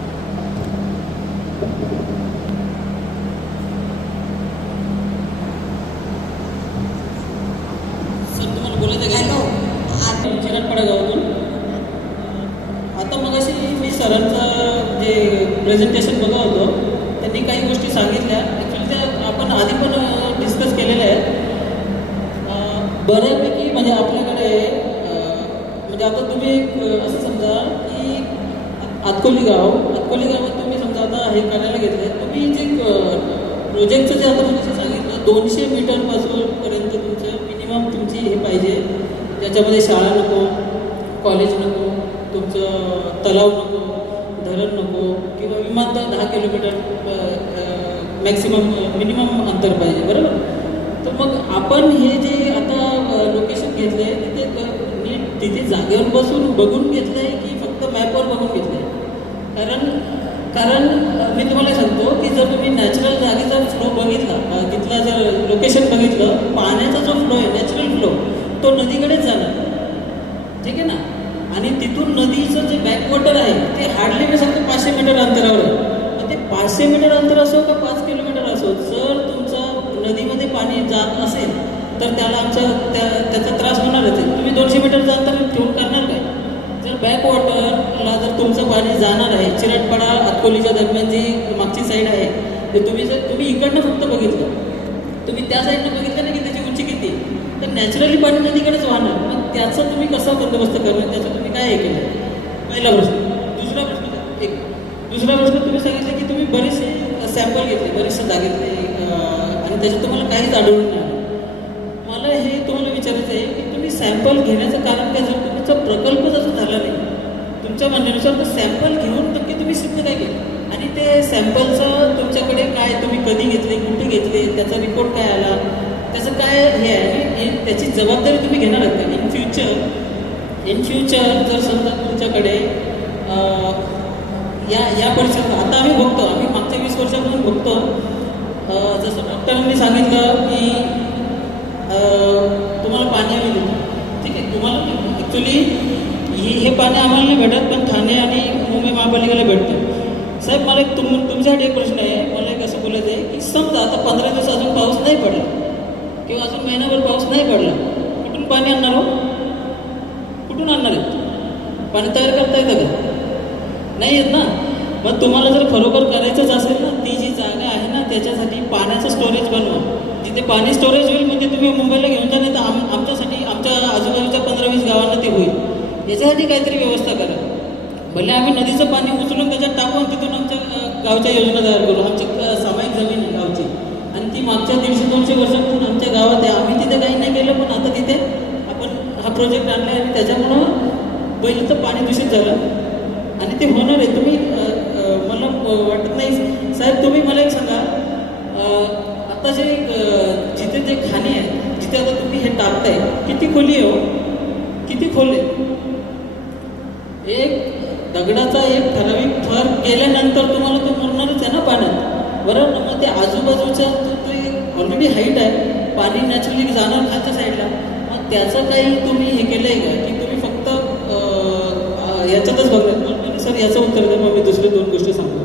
सर, तुम्हाला बोलायचं आहे हॅलो, चिरटपाडा गावातून. आता मगाशी मी सरांचं जे प्रेझेंटेशन बघत होतो, त्यांनी काही गोष्टी सांगितल्या. ॲक्च्युली त्या आपण आधी पण डिस्कस केलेल्या आहेत. बऱ्यापैकी म्हणजे आपल्याकडे म्हणजे आता तुम्ही एक असं समजा की आतकोली गावात तुम्ही समजा आता हे करायला घेतलं, तुम्ही जे प्रोजेक्टचं जे आता म्हणजे सांगितलं 200 मीटरपासूनपर्यंत तुमचं मिनिमम तुमची हे पाहिजे, ज्याच्यामध्ये शाळा नको, कॉलेज नको, तुमचं तलाव नको, धरण नको, किंवा विमानतळ 10 किलोमीटर मॅक्सिमम मिनिमम अंतर पाहिजे, बरोबर? तर मग आपण हे जे आता लोकेशन घेतलं आहे तिथे नीट तिथे जागेवर बसून बघून घेतलं आहे की फक्त मॅपवर बघून घेतलं आहे? कारण मी तुम्हाला सांगतो की जर तुम्ही नॅचरल जागेचा फ्लो बघितला, तिथला जर लोकेशन बघितलं, पाण्याचा जो फ्लो आहे नॅचरल फ्लो तो नदीकडेच जाणार, ठीक आहे ना? आणि तिथून नदीचं जे बॅकवॉटर आहे ते हार्डली मी सांगतो 500 मीटर अंतरावर आहे. ते 500 मीटर अंतर असो का 5 किलोमीटर असो, जर तुमचं नदीमध्ये पाणी जात असेल तर त्याला त्याचा त्रास होणारच आहे. तुम्ही 200 मीटरचं अंतर ठेवून करणार काय? जर बॅकवॉटरला जर तुमचं पाणी जाणार आहे, चिरटपाडा अतकोलीच्या दरम्यान जी मागची साईड आहे, ते तुम्ही इकडनं फक्त बघितलं, तुम्ही त्या साईडनं बघितलं ना की त्याची उंची किती, तर नॅचरली पाणी नदीकडेच वाहणार. मग त्याचा तुम्ही कसा बंदोबस्त करणार, त्याचं तुम्ही काय हे केलं? पहिला प्रश्न. दुसरा प्रश्न तुम्ही सांगितलं की तुम्ही बरेचसे सॅम्पल घेतले, बरेचसे जागेतले आणि त्याच्यात तुम्हाला काहीच आढळून नाही आलं. मला हे तुम्हाला विचारायचं आहे की तुम्ही सॅम्पल घेण्याचं कारण काय? जर तुमचा प्रकल्प जसं झाला नाही तुमच्या म्हणण्यानुसार, तर सॅम्पल घेऊन नक्की तुम्ही सिद्ध काय केलं आणि ते सॅम्पलचं तुमच्याकडे काय, तुम्ही कधी घेतले, कुठे घेतले, त्याचा रिपोर्ट काय आला, त्याचं काय हे आहे, त्याची जबाबदारी तुम्ही घेणार आहात का? इन फ्युचर जर समजा तुमच्याकडे या परिसरात आता आम्ही बघतो, आम्ही मागच्या 20 वर्षापासून बघतो, जसं डॉक्टरांनी सांगितलं की तुम्हाला पाणी आम्ही देतो, ठीक आहे, तुम्हाला ॲक्च्युली हे पाणी आम्हाला नाही भेटत, पण ठाणे आणि मुंबई महापालिकेला भेटतं. साहेब, मला एक तुमच्यासाठी एक प्रश्न आहे. मला एक असं बोलायचं आहे की समजा आता 15 दिवस अजून पाऊस नाही पडला किंवा अजून महिनाभर पाऊस नाही पडला, कुठून पाणी आणणार हो? कुठून आणणार आहेत? पाणी तयार करता येतं का? नाही येत ना. मग तुम्हाला जर खरोखर करायचंच असेल ना, ती जी जागा आहे ना त्याच्यासाठी पाण्याचं स्टोरेज बनवा, जिथे पाणी स्टोरेज होईल म्हणजे तुम्ही मुंबईला घेऊन जा, नाही तर आमच्यासाठी आमच्या आजूबाजूच्या 15-20 गावांना ते होईल. याच्यासाठी काहीतरी व्यवस्था करा. भले आम्ही नदीचं पाणी उचलून त्याच्यात टाकून तिथून आमच्या गावच्या योजना तयार करू. आमची सामायिक जमीन आहे गावची आणि ती मागच्या 150-200 वर्षापासून आमच्या गावात आहे. आम्ही तिथे काही नाही केलं, पण आता तिथे आपण हा प्रोजेक्ट आणला आहे आणि त्याच्यामुळं पहिलं तर पाणी दूषित झालं आणि ते होणार आहे. तुम्ही मला वाटत नाही साहेब, तुम्ही मला एक सांगा, आता जे जिथे जे खाणे आहे, जिथे आता तुम्ही हे टाकताय, किती खोली आहे हो? किती खोल आहे? एक दगडाचा एक ठराविक थर गेल्यानंतर तुम्हाला तो मुरणारच आहे ना पाण्यात, बरोबर. मग ते आजूबाजूच्या ते ऑलरेडी हाईट आहे, पाणी नॅचरली जाणार खालच्या साईडला. मग त्याचं काही तुम्ही हे केलं आहे का की तुम्ही फक्त याच्यातच बघणार? सर याचं उत्तर द्या, मग मी दुसरे 2 गोष्टी सांगतो.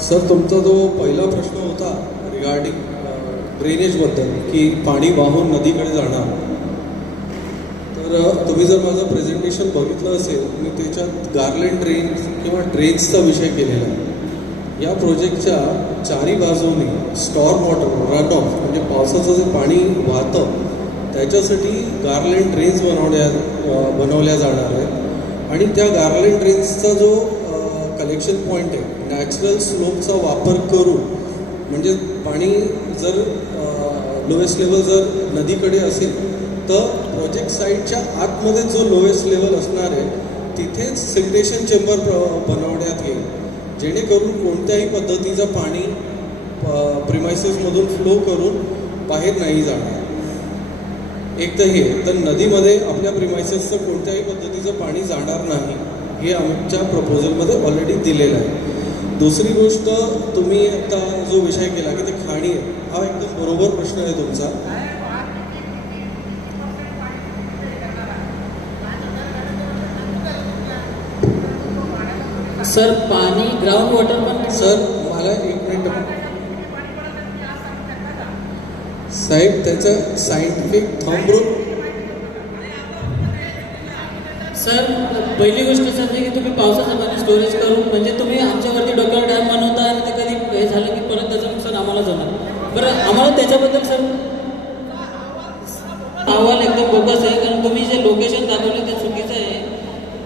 सर, तुमचा जो पहिला प्रश्न होता रिगार्डिंग ड्रेनेजबद्दल की पाणी वाहून नदीकडे जाणार, तर तुम्ही जर माझं प्रेझेंटेशन बघितलं असेल, मी त्याच्यात गार्लंड ड्रेन्स किंवा ड्रेन्सचा विषय केलेला आहे. या प्रोजेक्टच्या चारी बाजूनी स्टॉर्म वॉटर रन ऑफ म्हणजे पावसाचं जे पाणी वाहतं त्याच्यासाठी गार्लंड ड्रेन्स बनवल्या जाणार आहेत आणि त्या गार्लंड ड्रेन्सचा जो कलेक्शन पॉईंट आहे, नॅचरल स्लोपचा वापर करून, म्हणजे पाणी जर लोएस्ट लेवल जर नदीकडे असेल तर प्रोजेक्ट साईटच्या आतमध्ये जो लोएस्ट लेवल असणार आहे तिथेच सिल्टेशन चेंबर बनवण्यात येईल, जेणेकरून कोणत्याही पद्धतीचं पाणी प्रिमायसेसमधून फ्लो करून बाहेर नाही जाणार. एक तर हे, तर नदीमध्ये आपल्या प्रिमायसेसचं कोणत्याही पद्धतीचं पाणी जाणार नाही, हे आमच्या प्रपोजलमध्ये ऑलरेडी दिलेलं आहे. दुसरी गोष्ट, तुम्ही आता जो विषय केला की ते खाणी आहे, हा एकदम बरोबर प्रश्न आहे तुमचा. सर पाणी ग्राउंड वॉटर पण सर मला 1 मिनिट साहेब, त्याचं सायंटिफिक थंब रूल. सर पहिली गोष्ट सर की तुम्ही पावसाचं पाणी स्टोरेज करून, म्हणजे तुम्ही आमच्यावरती डोक्यावर डॅम बनवता आणि ते कधी हे झालं की परत त्याचं नुकसान आम्हाला जाणार. बरं, आम्हाला त्याच्याबद्दल सर अहवाल एकदम बोगस आहे, कारण तुम्ही जे लोकेशन दाखवलं ते चुकीचं आहे.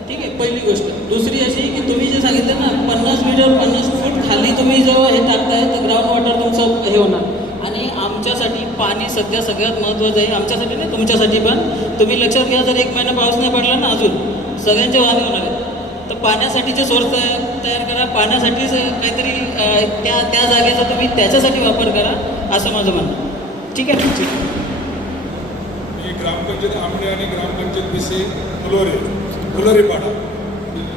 ठीक आहे, पहिली गोष्ट. दुसरी अशी की तुम्ही जे सांगितलं ना 50 मीटर 50 फूट खाली तुम्ही जेव्हा हे टाकताय तर ग्राउंड वॉटर तुमचं हे होणार. आणि आमच्यासाठी पाणी सध्या सगळ्यात महत्त्वाचं आहे, आमच्यासाठी नाही तुमच्यासाठी पण. तुम्ही लक्षात घ्या, जर 1 महिना पाऊस नाही पडला ना अजून सगळ्यांचे वाहने होणार आहेत, तर पाण्यासाठीचे सोर्स तयार करा, पाण्यासाठी काहीतरी त्या जागेचा तुम्ही त्याच्यासाठी वापर करा, असं माझं म्हणणं. ठीक आहे, ठीक आहे. मी ग्रामपंचायत आमणे आणि ग्रामपंचायत पिसे फुलोरीपाडा,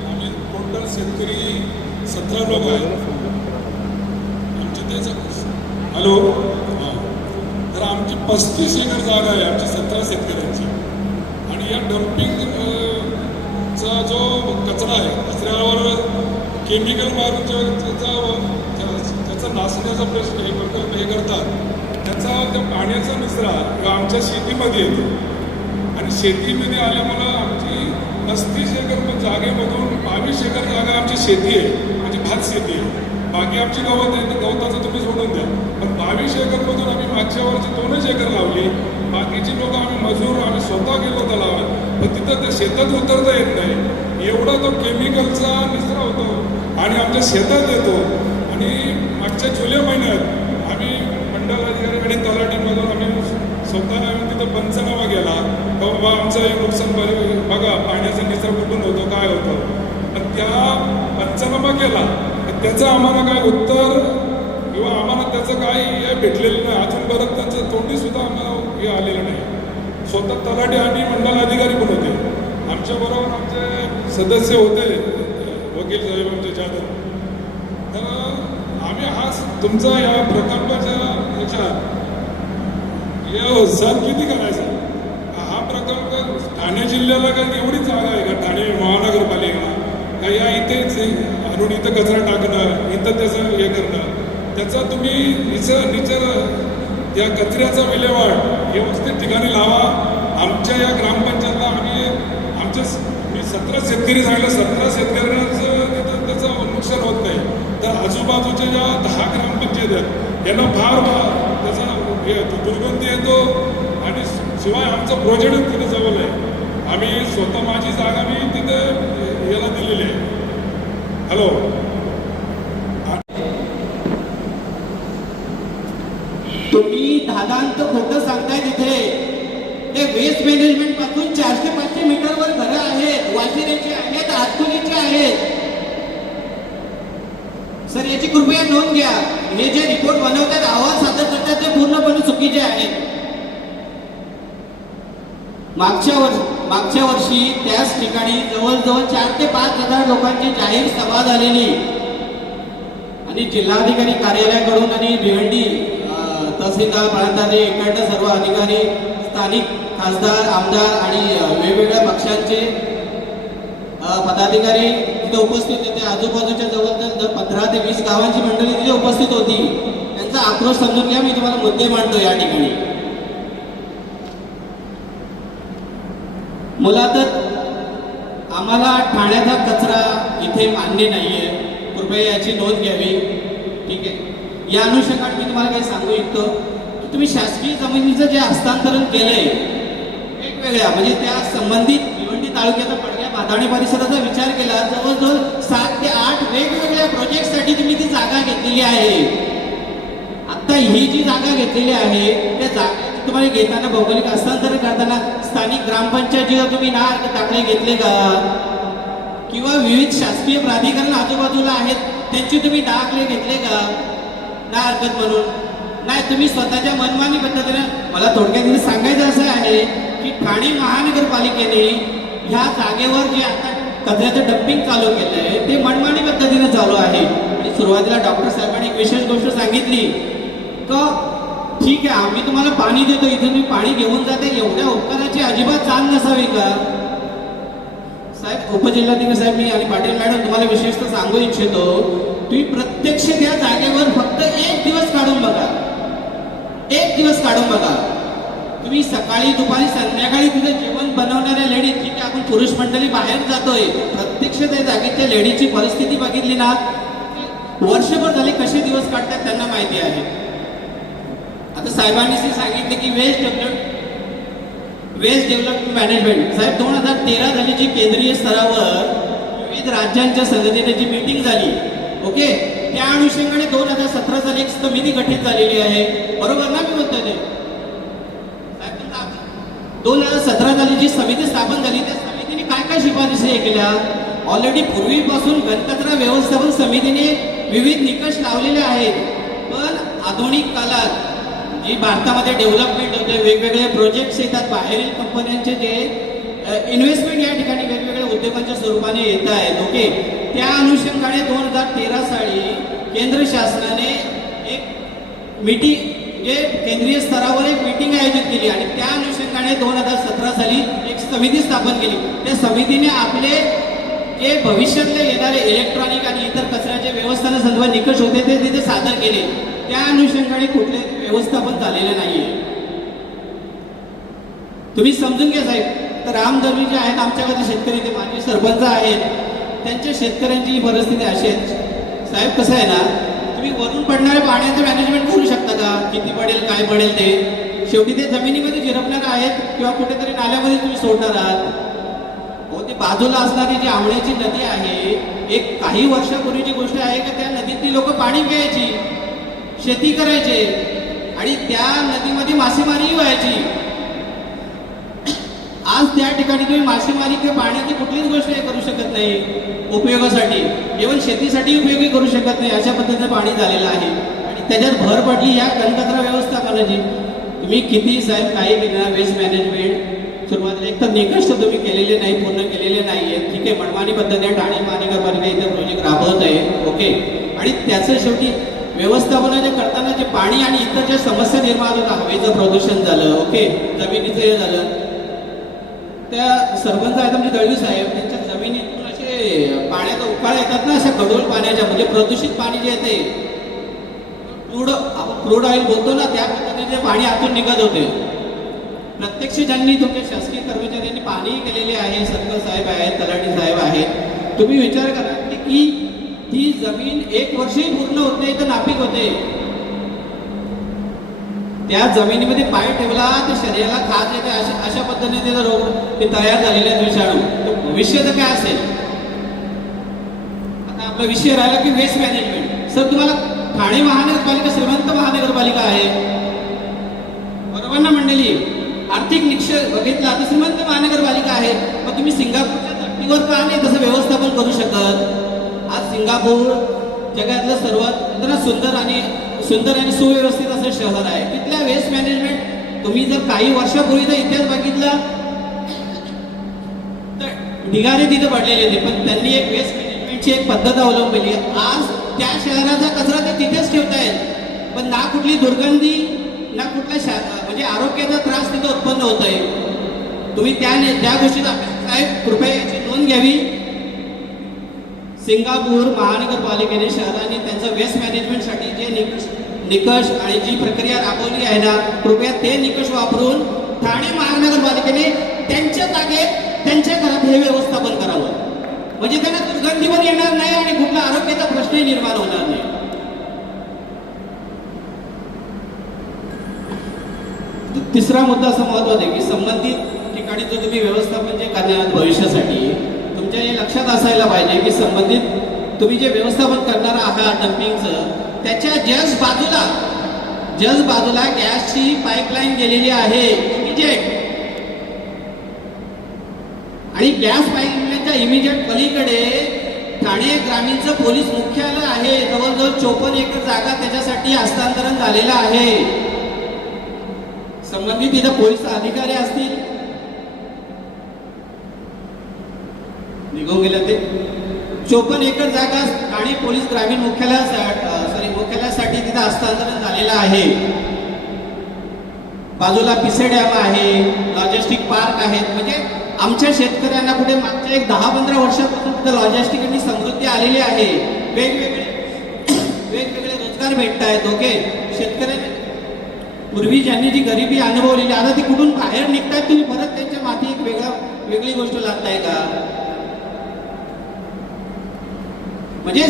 आम्ही टोटल शेतकरी 17 लोक आहेत आमच्या त्याचं. हॅलो, हां, तर आमची 35 एकर जागा आहे आमची 17 शेतकऱ्यांची. आणि या डम्पिंगचा जो कचरा आहे, कचऱ्यावर केमिकल मारून त्याचा नासण्याचा प्रश्न हे करतात, त्याचा त्या पाण्याचा निचरा आमच्या शेतीमध्ये येतो. आणि शेतीमध्ये आल्यामुळं आमची 35 एकर जागेमधून 22 एकर जागा आमची शेती आहे, म्हणजे भात शेती आहे. बाकी आमची गवत आहे, तर गवताचं तुम्ही सोडून द्या. पण 22 एकरमधून आम्ही मागच्या वर्षी 2च एकर लावली. बाकीची लोक आम्ही मजूर आम्ही स्वतः गेलो होता लावा, पण तिथं त्या शेतात उतरता येत नाही, एवढा तो केमिकलचा निचरा होतो आणि आमच्या शेतात येतो. आणि मागच्या जुलै महिन्यात आम्ही मंडल अधिकारी आणि तलाठीमधून आम्ही स्वतः तिथं पंचनामा केला, बाबा आमचं एक नुकसान बघा, पाण्याचा निचरा कुठून होतो, काय होतं. पण त्या पंचनामा केला, त्याचं आम्हाला काय उत्तर किंवा आम्हाला त्याचं काही हे भेटलेलं नाही. अजून परत त्यांचं तोंडीसुद्धा आम्हाला हे आलेलं नाही. स्वतः तलाठी आणि मंडल अधिकारी पण होते, आमच्याबरोबर आमचे सदस्य होते, वकील साहेब आमचे जाधव. तर आम्ही हा तुमचा या प्रकल्पाच्या ह्याच्यात सर किती करायचा, हा प्रकल्प ठाणे जिल्ह्याला काय एवढी जागा आहे का, ठाणे महानगरपालिका का या इथेच आणून इथं कचरा टाकणं, इथं त्याचं हे करणं, त्याचा तुम्ही निचर या कचऱ्याचा विल्हेवाट व्यवस्थित ठिकाणी लावा. आमच्या या ग्रामपंचायतला आम्ही मी 17 शेतकरी सांगितलं, 17 शेतकऱ्यांचं तिथं त्याचं नुकसान होत नाही. तर आजूबाजूच्या ज्या 10 ग्रामपंचायत आहेत यांना फार त्याचा दुर्गंधी येतो. आणि शिवाय आमचं प्रोजेक्ट तिथे जवळ आहे. आम्ही स्वतः माझी जागा मी तिथे याला दिलेली आहे. हॅलो, तुम्ही दादांत खोटं सांगताय. तिथे ते वेस्ट मॅनेजमेंट पासून 400-500 मीटरवर घरं आहेत, वाशिरेचे आहेत, आतकुलीचे आहेत. सर याची कृपया नोंद घ्या. हे जे रिपोर्ट बनवतात, अहवाल सादर करतात ते पूर्णपणे चुकीचे आहेत. मागच्या वर्षी त्याच ठिकाणी जवळजवळ 4 ते 5 हजार लोकांची जाहीर सभा झालेली आणि जिल्हाधिकारी कार्यालयाकडून आणि भिवंडी तहसीलदार प्रांताधिकारी इकडनं सर्व अधिकारी, स्थानिक खासदार, आमदार आणि वेगवेगळ्या पक्षांचे पदाधिकारी तिथे उपस्थित होते. आजूबाजूच्या जवळजवळ 15 ते 20 गावांची मंडळी तिथे उपस्थित होती. त्यांचा आक्रोश समजून घ्या. मी तुम्हाला मुद्दे मांडतो या ठिकाणी. मुळातच आम्हाला ठाण्याचा कचरा इथे मान्य नाहीये. कृपया याची नोंद घ्यावी. ठीक आहे. या अनुषंगाने मी तुम्हाला काही सांगू इच्छितो की तुम्ही शासकीय जमिनीचं जे हस्तांतरण केलंय वेगवेगळ्या म्हणजे त्या संबंधित भिवंडी तालुक्याचा पडक्या भाताणे परिसराचा विचार केला, जवळजवळ 7 ते 8 वेगवेगळ्या प्रोजेक्टसाठी तुम्ही ती जागा घेतलेली आहे. आता ही जी जागा घेतलेली आहे त्या जागा तुम्हाला घेताना भौगोलिक हस्तांतरण करताना स्थानिक ग्रामपंचायतीला तुम्ही ना दाखले घेतले का? किंवा विविध शासकीय प्राधिकरण आजूबाजूला आहेत त्यांची तुम्ही दाखले घेतले का? ना हरकत म्हणून नाही. तुम्ही स्वतःच्या मनमानी पद्धतीने मला थोडक्यात सांगायचं असं आहे की ठाणे महानगरपालिकेने ह्या जागेवर जे आता कचऱ्याचं डम्पिंग चालू केलंय ते मनमानी पद्धतीने चालू आहे. आणि सुरुवातीला डॉक्टर साहेबांनी एक विशेष गोष्ट सांगितली का ठीक आहे आम्ही तुम्हाला पाणी देतो, इथून तुम्ही पाणी घेऊन जाते, एवढ्या उपकाराची अजिबात जाण नसावी का? साहेब, उपजिल्हाधिकारी साहेब मी आणि पाटील मॅडम तुम्हाला विशेषतः सांगू इच्छितो, तुम्ही प्रत्यक्ष त्या जागेवर फक्त 1 दिवस काढून बघा. 1 दिवस काढून बघा. तुम्ही सकाळी दुपारी संध्याकाळी तिथे जेवण बनवणाऱ्या लेडीज, ठीक आहे आपण पुरुष मंडळी बाहेर जातोय, प्रत्यक्ष त्या जागेच्या लेडीजची परिस्थिती बघितली ना, वर्षभर झाले कसे दिवस काढतात त्यांना माहिती आहे. आता साहेबांनी सांगितले की वेस्ट डेव्हलपमेंट मॅनेजमेंट साहेब 2013 झाली जी केंद्रीय स्तरावर विविध राज्यांच्या संघटनेची मीटिंग झाली. ओके, त्या अनुषंगाने 2017 साली एक समिती गठीत झालेली आहे. बरोबर ना मी म्हणतोय ते? 2017 साली जी समिती स्थापन झाली त्या समितीने काय काय शिफारशी केल्या? ऑलरेडी पूर्वीपासून घनकचरा व्यवस्थापन समितीने विविध निकष लावलेले आहेत. पण आधुनिक काळात जी भारतामध्ये डेव्हलपमेंट होते, वेगवेगळे प्रोजेक्ट्स येतात, बाहेरील कंपन्यांचे जे इन्व्हेस्टमेंट या ठिकाणी वेगवेगळ्या उद्योगांच्या स्वरूपाने येत आहेत. ओके, त्या अनुषंगाने 2013 साली केंद्र शासनाने एक मीटिंग जे केंद्रीय स्तरावर एक मीटिंग आयोजित केली आणि त्या अनुषंगाने 2017 साली एक समिती स्थापन केली. त्या समितीने आपले जे भविष्यातले येणारे इलेक्ट्रॉनिक आणि इतर कचऱ्याचे व्यवस्थापनासंदर्भात निकष होते ते तिथे सादर केले. त्या अनुषंगाने कुठले व्यवस्थापन झालेलं नाहीये. तुम्ही समजून घ्या साहेब. तर रामदर्वी जे आहेत आमच्याकडे शेतकरी ते माजी सरपंच आहेत, त्यांच्या शेतकऱ्यांची ही परिस्थिती अशी आहे साहेब. कसं आहे ना, तुम्ही वरून पडणाऱ्या पाण्याचं मॅनेजमेंट करू शकता का? किती पडेल काय पडेल ते शेवटी ते जमिनीमध्ये झिरपणार आहेत किंवा कुठेतरी नाल्यामध्ये तुम्ही सोडणार आहात. हो, ते बाजूला असणारी जी आमण्याची नदी आहे, एक काही वर्षापूर्वीची गोष्ट आहे का त्या नदीतली लोक पाणी प्यायची, शेती करायचे आणि त्या नदीमध्ये मासेमारीही व्हायची. आज त्या ठिकाणी तुम्ही मासेमारी किंवा पाण्याची कुठलीच गोष्ट हे करू शकत नाही उपयोगासाठी, इव्हन शेतीसाठी उपयोगी करू शकत नाही. अशा पद्धतीचं पाणी झालेलं आहे आणि त्याच्यात भर पडली या घनकचरा व्यवस्थापनाची. तुम्ही किती साहेब काही केलं वेस्ट मॅनेजमेंट सुरुवातीला एक तर निकष तुम्ही केलेले नाही, पूर्ण केलेले नाही आहेत. ठीक आहे, मनमानी पद्धतीने ठाणे महानगरपालिका इथे प्रोजेक्ट राबवत आहे. ओके, आणि त्याचं शेवटी व्यवस्थापनाचे करताना जे पाणी आणि इतर ज्या समस्या निर्माण होतात, हवेचं प्रदूषण झालं, ओके, जमिनीचं हे झालं, त्या सरपंच आहेत आमचे दळवी साहेब, त्यांच्या जमिनीतून असे पाण्याचा उकाळ येतात ना, अशा गढूळ पाण्याच्या म्हणजे प्रदूषित पाणी जे येते, क्रूड ऑइल बोलतो ना, त्या पद्धतीने पाणी आतून निघत होते. प्रत्यक्ष ज्यांनी तुमच्या शासकीय कर्मचाऱ्यांनी पाहणी केलेली आहे, सर्कल साहेब आहेत, तलाठी साहेब आहेत, तुम्ही विचार करा की ती जमीन 1 वर्षही पूर्ण होत नाही तर नापीक होते. त्या जमिनीमध्ये पाय ठेवला तर शरीराला खाज येते, अशा पद्धतीने त्याचा रोग ते तयार झालेले आहेत विषाणू. तर भविष्य तर काय असेल? आता आपला विषय राहिला की वेस्ट मॅनेजमेंट. सर तुम्हाला ठाणे महानगरपालिका श्रीमंत महानगरपालिका आहे, बरोबर ना मंडळी? आर्थिक निकष बघितला तर श्रीमंत महानगरपालिका आहे. मग तुम्ही सिंगापूरच्या धर्तीवर का नाही तसं व्यवस्थापन करू शकत? आज सिंगापूर जगातलं सर्वात सुंदर आणि सुव्यवस्थित असं शहर आहे. तिथल्या वेस्ट मॅनेजमेंट तुम्ही जर काही वर्षापूर्वीचा इतिहास बघितला तर ढिगारे तिथे पडलेले होते, पण त्यांनी एक वेस्ट मॅनेजमेंटची एक पद्धत अवलंबली. आज त्या शहराचा कचरा ते तिथेच ठेवतायत, पण ना कुठली दुर्गंधी ना कुठला म्हणजे आरोग्याचा त्रास तिथे उत्पन्न होत आहे. तुम्ही त्या गोष्टीचा साहेब कृपया याची नोंद घ्यावी. सिंगापूर महानगरपालिकेने शहराने त्यांचं वेस्ट मॅनेजमेंटसाठी जे निकष आणि जी प्रक्रिया राबवली आहे ना, कृपया ते निकष वापरून ठाणे महानगरपालिकेने त्यांच्या जागेत त्यांच्या घरात हे व्यवस्थापन करावं. म्हणजे त्यांना दुर्गंधी पण येणार नाही आणि कुठला आरोग्याचा प्रश्नही निर्माण होणार नाही. तिसरा मुद्दा असा महत्वाचा आहे की संबंधित ठिकाणी जो तुम्ही व्यवस्थापन जे करणार भविष्यासाठी तुमच्या हे लक्षात असायला पाहिजे की संबंधित तुम्ही जे व्यवस्थापन करणार आहात डम्पिंगचं, त्याच्या जस्ट बाजूला गॅसची पाईपलाईन गेलेली आहे इमिजिएट, आणि गॅस पाईपलाईनच्या इमिजिएट पलीकडे ठाणे ग्रामीणचं पोलीस मुख्यालय आहे. जवळजवळ 54 एकर जागा त्याच्यासाठी हस्तांतरण झालेलं आहे. संबंधित इथं पोलीस अधिकारी असतील, निघून गेले ते 54 एकर जागा ठाणे पोलीस ग्रामीण मुख्यालयासाठी तिथं हस्तांतरण झालेलं आहे. बाजूला पिसे डॅम आहे, लॉजिस्टिक पार्क आहेत. म्हणजे आमच्या शेतकऱ्यांना कुठे मागच्या 10-15 वर्षापासून तिथं लॉजिस्टिक आणि समृद्धी आलेली आहे. वेगवेगळे रोजगार भेटत आहेत. ओके, शेतकऱ्यांना पूर्वी ज्यांनी जी गरिबी अनुभवलेली आता ती कुठून बाहेर निघतायत, तुम्ही परत त्यांच्या माथी एक वेगळी गोष्ट लागताय का? म्हणजे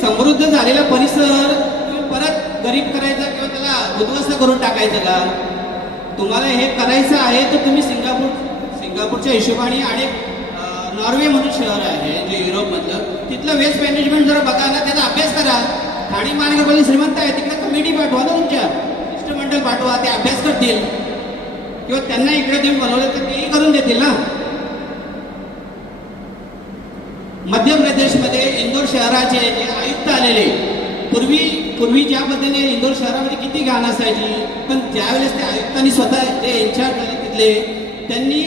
समृद्ध झालेला परिसर तुम्ही परत गरीब करायचा किंवा त्याला उद्ध्वस्त करून टाकायचं का? तुम्हाला हे करायचं आहे तर तुम्ही सिंगापूरच्या हिशोबाने आणि नॉर्वे म्हणून शहर आहे जे युरोपमधलं, तिथलं वेस्ट मॅनेजमेंट जरा बघा ना, त्याचा अभ्यास करा. ठाणे महानगरपालिका श्रीमंत आहे, तिकडे कमिटी पाठवा ना, तुमच्या शिष्टमंडळ पाठवा, ते अभ्यास करतील किंवा त्यांना इकडे देऊन बनवलं तर तेही करून देतील ना. मध्य प्रदेशमध्ये इंदोर शहराचे जे आयुक्त आलेले, पूर्वी ज्या पद्धतीने इंदोर शहरामध्ये किती घाण असायची, पण त्यावेळेस त्या आयुक्तांनी स्वतः जे इन्चार्ज झाले तिथले, त्यांनी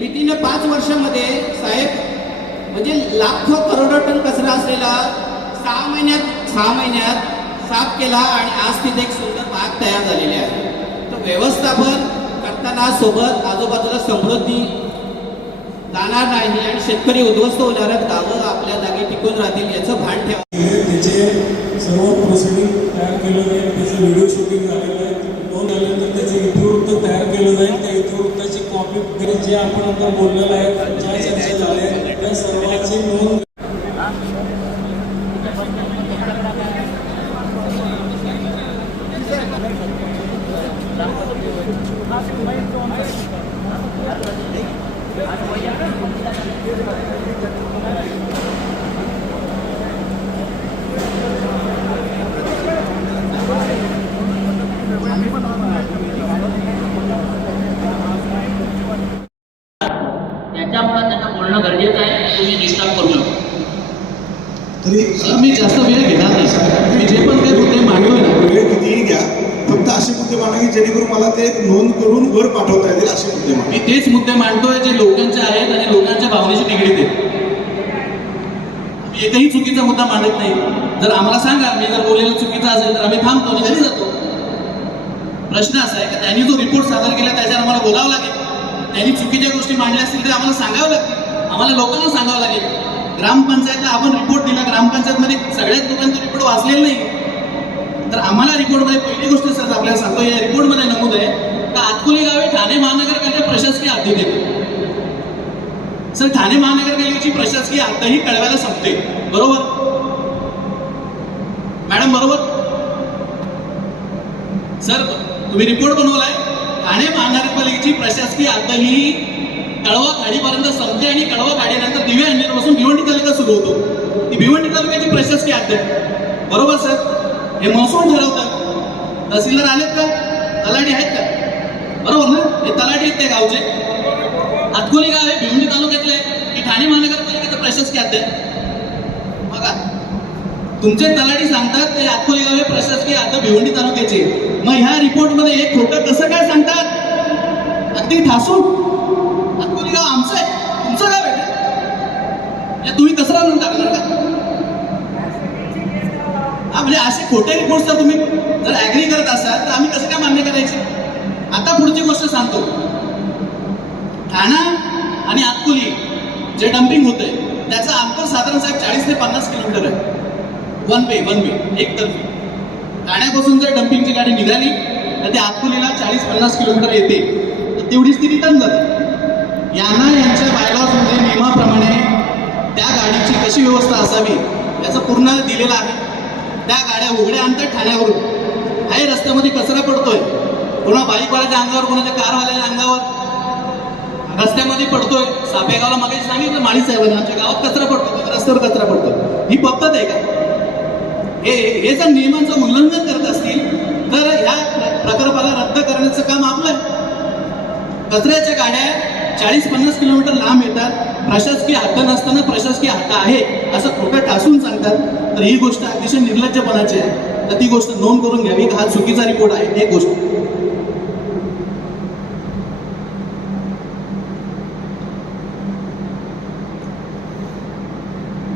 वितीनं 5 वर्षामध्ये साहेब म्हणजे लाखो करोडो टन कचरा असलेला 6 महिन्यात साफ केला आणि आज तिथे एक सुंदर बाग तयार झालेली आहे. तर व्यवस्थापन करताना सोबत आजूबाजूला समृद्धी जाणार नाही आणि शेतकरी उद्ध्वस्त होणार आहेत, गावं आपल्या जागी टिकून राहतील याचं भान ठेवा. त्याचे सर्व प्रोसिडिंग तयार केलं जाईल, त्याचं व्हिडिओ शूटिंग झालेलं आहे, नोंद झाल्यानंतर त्याचं इतिवृत्त तयार केलं जाईल. त्या इतिवृत्ताची कॉपी वगैरे जे आपण आता बोललेलं आहे, ज्या चर्चा झाल्या त्या सर्वांची नोंद त्याच्यामुळे त्यांना बोलणं गरजेचं आहे. तुम्ही डिस्टर्ब करू नका. तरी मी जास्त वेळ घेणार नाही. मी जे पण काही मुद्दे मांडतोय ना, वेळ कितीही घ्या, फक्त असे मुद्दे मांडा की जेणेकरून मला ते नोंद करून वर पाठवता येतील असे मुद्दे मांडा. मी तेच मुद्दे मांडतोय जे लोकांचे आहेत आणि लोकांच्या भावनेशी निगडीत आहेत. आम्ही एकही चुकीचा मुद्दा मांडत नाही. जर आम्हाला सांगा, मी जर बोललेलं चुकीचं असेल तर आम्ही थांबतो आणि घरी जातो. प्रश्न असा आहे की त्यांनी जो रिपोर्ट सादर केला त्याच्यावर आम्हाला बोलावं लागेल. त्यांनी चुकीच्या गोष्टी मांडल्या असतील तर आम्हाला सांगावं लागतील, आम्हाला लोकांना सांगावं लागेल. ग्रामपंचायतला आपण रिपोर्ट दिला, ग्रामपंचायतमध्ये सगळ्याच लोकांचा रिपोर्ट वाचलेला नाही, तर आम्हाला रिपोर्टमध्ये पहिली गोष्ट सर आपल्याला सांगतो, या रिपोर्टमध्ये नमूद आहे का आतकुली गाव हे ठाणे महानगरपालिकेच्या प्रशासकीय हद्दीत येते. सर ठाणे महानगरपालिकेची प्रशासकीय हद्द ही कळव्याला संपते, बरोबर मॅडम, बरोबर सर? तुम्ही रिपोर्ट बनवलाय, ठाणे महानगरपालिकेची प्रशासकीय हद्द ही कळवा खाडीपर्यंत संपते आणि कळवा खाडीनंतर दिव्या अंजनपासून भिवंडी तालुका सुरू होतो. ही भिवंडी तालुक्याची प्रशासकीय हद्द आहे, बरोबर सर? हे महसूल ठरवतात. तहसीलदार आलेत का? तलाठी आहेत का? बरोबर ना? हे तलाठी आहेत त्या गावचे. आतकोली गाव हे भिवंडी तालुक्यातले की ठाणे महानगरपालिकेचं प्रशासकीय हद्द आहे? बघा, तुमचे तलाठी सांगतात ते आतकोली गाव हे प्रशासकीय हद्द भिवंडी तालुक्याचे. मग ह्या रिपोर्टमध्ये हे खोटं कसं काय सांगतात? अगदी ठासून आतकोली गाव आमचं आहे, तुमचं गाव आहे का? तुम्ही कचरा आणून टाकणार का? हा, म्हणजे असे खोटे रिपोर्ट जर तुम्ही जर ऍग्री करत असाल तर आम्ही कसं काय मान्य करायचे? आता पुढची गोष्ट सांगतो. ठाणा आणि आतकुली जे डम्पिंग होते त्याचं अंतर साधारण साहेब 40 ते 50 किलोमीटर आहे. वन वे एक तर्फी. ठाण्यापासून जर डम्पिंगची गाडी निघाली तर ते आतकुलीला 40-50 किलोमीटर येते, तर तेवढीच ती रिटर्न जाते. यांच्या बायलॉजमध्ये नियमाप्रमाणे त्या गाडीची कशी व्यवस्था असावी याचं पूर्ण दिलेलं आहे. त्या गाड्या उघड्या आणतात ठाण्यावरून, आहे रस्त्यामध्ये कचरा पडतोय, कोणा बाईकवाल्याच्या अंगावर, कोणाच्या कारवाल्याच्या अंगावर रस्त्यामध्ये पडतोय. सापेगावला मागे सांगितलं माळी साहेबांनी, आमच्या गावात कचरा पडतो, रस्त्यावर कचरा पडतो. ही पद्धत आहे का? हे जर नियमांचं उल्लंघन करत असतील तर ह्या प्रकल्पाला रद्द करण्याचं काम आपलं. कचऱ्याच्या गाड्या 40-50 किलोमीटर लांब येतात, प्रशासकीय हद्द नसताना प्रशासकीय हद्द आहे असं खोटं ठासून सांगतात. तर ही गोष्ट अतिशय निर्लज्जपणाची आहे, तर ती गोष्ट नोंद करून घ्यावी. हा चुकीचा रिपोर्ट आहे. एक गोष्ट